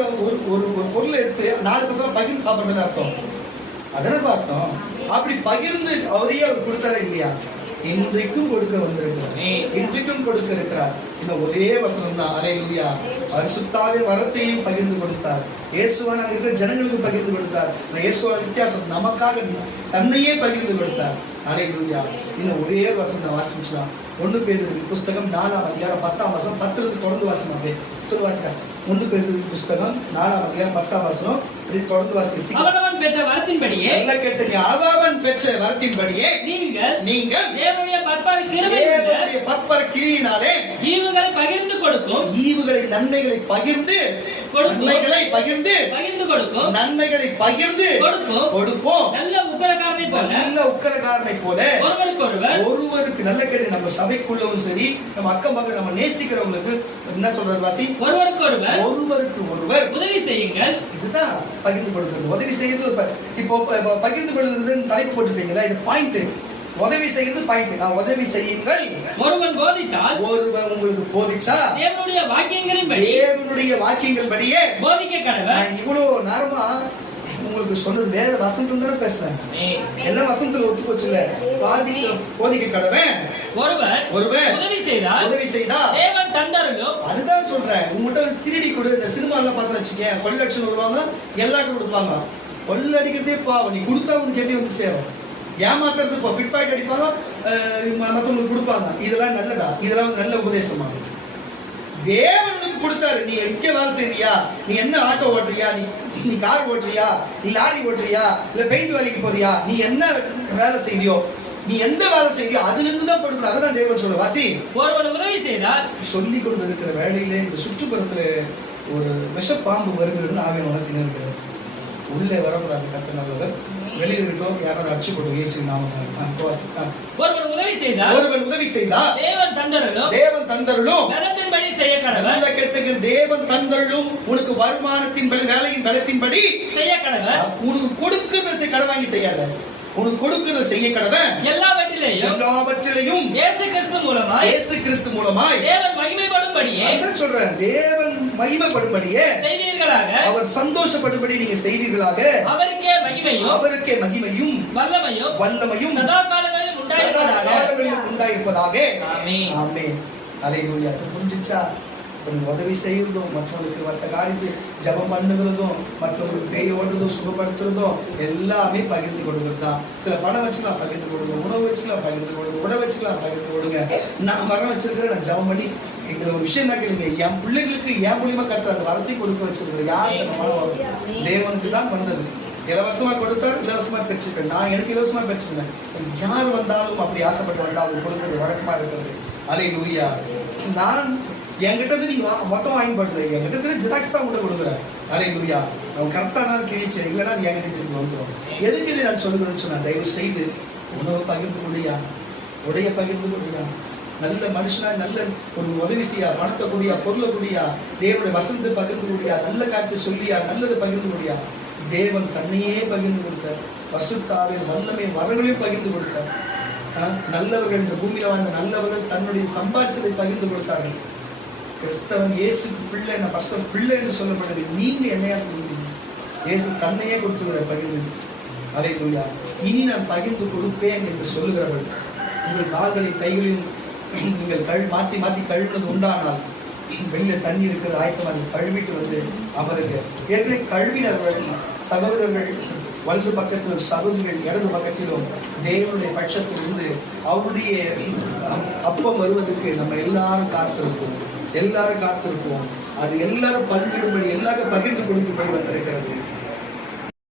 ஒரு பொருளை எடுத்து 4 பசங்க பகிர்ந்து சாப்பிடுறது அர்த்தம். அதனால அர்த்தம் அப்படி பகிர்ந்து அவரையே அவர் கொடுத்தாரா இல்லையா? இன்றைக்கும் கொடுக்க வந்திருக்கிறார், இன்றைக்கும் கொடுக்க இருக்கிறார். இந்த ஒரே வசனம் தான். அல்லேலூயா. பரிசுத்தாவின் வரத்தையும் பகிர்ந்து கொடுத்தார். இயேசுவான இருக்கிற ஜனங்களுக்கு பகிர்ந்து கொடுத்தார். இந்த இயேசுவான வித்தியாசம் நமக்காக தன்னையே பகிர்ந்து கொடுத்தார். அல்லேலூயா. இந்த ஒரே வசனம் வாசிக்கலாம். 1 பேதுரு புஸ்தகம் 4ஆம் அதிகாரம் 10ஆம் வசனம். 10 தொடர்ந்து வாசிங்க. அப்படியே வாசிக்க. 1 பேதுரு புஸ்தகம் 4ஆம் அதிகாரம் 10ஆம் வசனம் தொடர்ந்து வாசிக்க. அவனவன் பெற்ற வரத்தின்படியே நல்ல கேட்டீங்க. அவன் பெற்ற வரத்தின்படியே நீங்கள் தேவனுடைய பற்பல கிருபையினாலே ஈவுகளை பகிர்ந்து கொடுக்கும், ஈவுகளை நன்மைகளை பகிர்ந்து கொடுக்கும், நன்மைகளை பகிர்ந்து கொடுப்போம். நல்ல உக்கரக்காரனை போல ஒருவருக்கு நல்ல கேட்டு. நம்ம சபைக்குள்ளவும் சரி, நம்ம அக்கம் பக்கம் நம்ம நேசிக்கிறவங்களுக்கு என்ன சொல்றது வாசி? ஒருவருக்கு ஒருவர் உதவி செய்யுங்கள். இதுதான் பகிர்ந்து கொடுக்கிறது. உதவி செய்யறது இப்போ பகிர்ந்து கொள்வது தலைப்பு போட்டுருப்பீங்களா? இது பாயிண்ட். உதவி செய்யறது பாயிண்ட். நான் உதவி செய்யுங்கள். ஒருவன் போதித்தால், ஒருவன் உங்களுக்கு போதிச்சா தேவனுடைய வாக்கியங்கள் படியே போதிக்க கடவன். இவ்வளவு நேரமா உங்களுக்கு சொன்னது வேற வசந்தம் தானே பேசுறேன். எல்லாம் வசந்தத்துல ஒத்து போச்சு இல்ல. போதிக்க கடவன் ஒருவன் உதவி செய்தா தேவன் தந்தருளும். அதுதான் சொல்றேன். உங்ககிட்ட திருடி கொடு. இந்த சினிமா எல்லாம் பார்த்தா வச்சுக்க, கொள்ளடிச்சு வருவாங்க, எல்லாருக்கும் கொடுப்பாங்க. கொள்ள அடிக்கிறதே பாவம். நீ கொடுத்தா உனக்கு எப்படி வந்து சேரும்? ஏமாத்துறது இப்போ ஃபிட் பாயிண்ட் அடிப்பாங்க, மற்றவங்களுக்கு கொடுப்பாங்க. இதெல்லாம் நல்லதா? இதெல்லாம் நல்ல உபதேசமா? தேவனுக்கு கொடுத்தாரு. நீ எங்க வேலை செய்யறியா? நீ என்ன ஆட்டோ ஓட்டுறியா? நீ கார் ஓட்டுறியா? நீ லாரி ஓட்டுறியா? இல்ல பெயிண்ட் வேலைக்கு போறியா? நீ என்ன வேலை செய்யறியோ, நீ எந்த வேலை செய்யறியோ அதுல இருந்து தான் கொடுக்கணும். அதான் தேவன் சொல்ற வாசி. ஒருவன் உதவி செய்தார். சொல்லி கொண்டு இருக்கிற வேலையிலே இந்த சுற்றுப்புறத்துல ஒரு விஷப்பாம்பு வருகிறதுன்னு ஆவியன் உணர்த்தினு இருக்கிறது. உள்ளே வரக்கூடாது. கத்த நல்லவர். வெளியே இருக்கோம். யாராவது அடிச்சு போட்டு இயேசு நாமம். ஒருவன் உதவி செய்தார். தேவன் தந்தருளும். பலத்தின்படி செய்ய கடவன். நல்ல கெட்டங்க தேவன் தந்தருளும். உனக்கு வருமானத்தின்படி, வேலையின் பலத்தின்படி செய்ய கடவன். உனக்கு கொடுக்கிறத கடவாங்கி செய்யாத. உனக்கு கொடுக்கிறத செய்ய கடவன். எல்லாவற்றிலேயும் இயேசு கிறிஸ்து மூலமாய் தேவன் மகிமைப்படும்படியே. அதான் சொல்றேன். தேவன் மகிமைப்படும்படியே செய்வீர்களாக. அவர் சந்தோஷப்படும்படி நீங்க செய்வீர்களாக. அவருக்கே மகிமையும் வல்லமையும் சதா காலங்களிலும் உண்டாயிருப்பதாக. ஆமென். ஹல்லேலூயா. புரிஞ்சுச்சா? உதவி செய்யறதும், மற்றவங்களுக்கு வர்த்த காரியத்தை ஜபம் பண்ணுகிறதும், மற்றவங்களுக்கு பேய் ஓடுறதும், சுகப்படுத்துறதும் எல்லாமே பகிர்ந்து கொடுக்குறது தான். சில பணம் வச்சுக்கலாம் பகிர்ந்து கொடுங்க, உணவு வச்சுக்கலாம் பகிர்ந்து கொடுங்க, உடை வச்சுக்கலாம் பகிர்ந்து கொடுங்க. நான் மரம் வச்சிருக்கிறேன், நான் ஜபம் பண்ணி எங்களை ஒரு விஷயம் தான் கேளுங்க. என் பிள்ளைங்களுக்கு என் மூலியமா கத்துற அந்த வரத்தை கொடுக்க வச்சிருக்கிறேன். யாருக்கு அந்த மனம் வரும்? தேவனுக்கு தான் வந்தது. இலவசமா கொடுத்தார், இலவசமா பெற்றுக்கிறேன். நான் எனக்கு இலவசமா பெற்றுக்கிறேன். யார் வந்தாலும் அப்படி ஆசைப்பட்டு வந்தாலும் கொடுக்கிறது வழக்கமா இருக்கிறது. ஹல்லேலூயா. நான் என்கிட்ட நீங்க மொத்தம் வாங்கி படுறது, என்கிட்ட ஜெராக்ஸ் தான் கூட கொடுக்குறேன். ஹல்லேலூயா. அவன் கரெக்டான கிரிச்சை இல்லைன்னா அது என்கிட்ட திரும்பி வந்துடும். எதுக்கு இதை நான் சொல்லுகிறேன்னு சொன்னா, தயவு செய்து உணவை பகிர்ந்து கொள்ளியா, உடைய பகிர்ந்து கொள்ளியா, நல்ல மனுஷனா, நல்ல ஒரு உதவி செய்யா, பணத்தை கூடியா, பொருளை கூடியா, தேவனுடைய வசனத்தை பகிர்ந்து கொள்ளியா, நல்ல காரியத்தை சொல்லியா, நல்லதை பகிர்ந்து கொள்ளியா. தேவன் தன்னையே பகிர்ந்து கொடுத்தார். பசுத்தாவின் வல்லமை வரங்களையும் பகிர்ந்து கொடுத்தார். நல்லவர்கள், இந்த பூமியில வாழ்ந்த நல்லவர்கள் தன்னுடைய சம்பாதிச்சதை பகிர்ந்து கொடுத்தார்கள். கிறிஸ்தவன் இயேசுக்கு பிள்ளை, நான் பரிசுத்த பிள்ளை என்று சொல்லப்படுது. நீங்க என்னையா கொடுக்குறீங்க? இயேசு தன்னையே கொடுத்துக்கிற பகிர்ந்து. ஹல்லேலூயா. இனி நான் பகிர்ந்து கொடுப்பேன் என்று சொல்லுகிறவர்கள், உங்கள் கால்களை கைகளில் நீங்கள் மாற்றி மாற்றி கழுவுனது உண்டானால் வெளியில தண்ணி இருக்கிற ஆயத்தமாக கழுவிட்டு வந்து அவருக்கு ஏற்கனவே கழுவினர்கள் சகோதரர்கள் வலது பக்கத்திலும் சகோதரிகள் இடது பக்கத்திலும் தேவனுடைய பட்சத்தில் இருந்து அவருடைய அப்பம் வருவதற்கு நம்ம எல்லாரும் காத்திருப்போம். அது எல்லாரும் பங்கிடும்படி, எல்லாரும் பகிர்ந்து கொடுக்கும்படி வந்திருக்கிறது.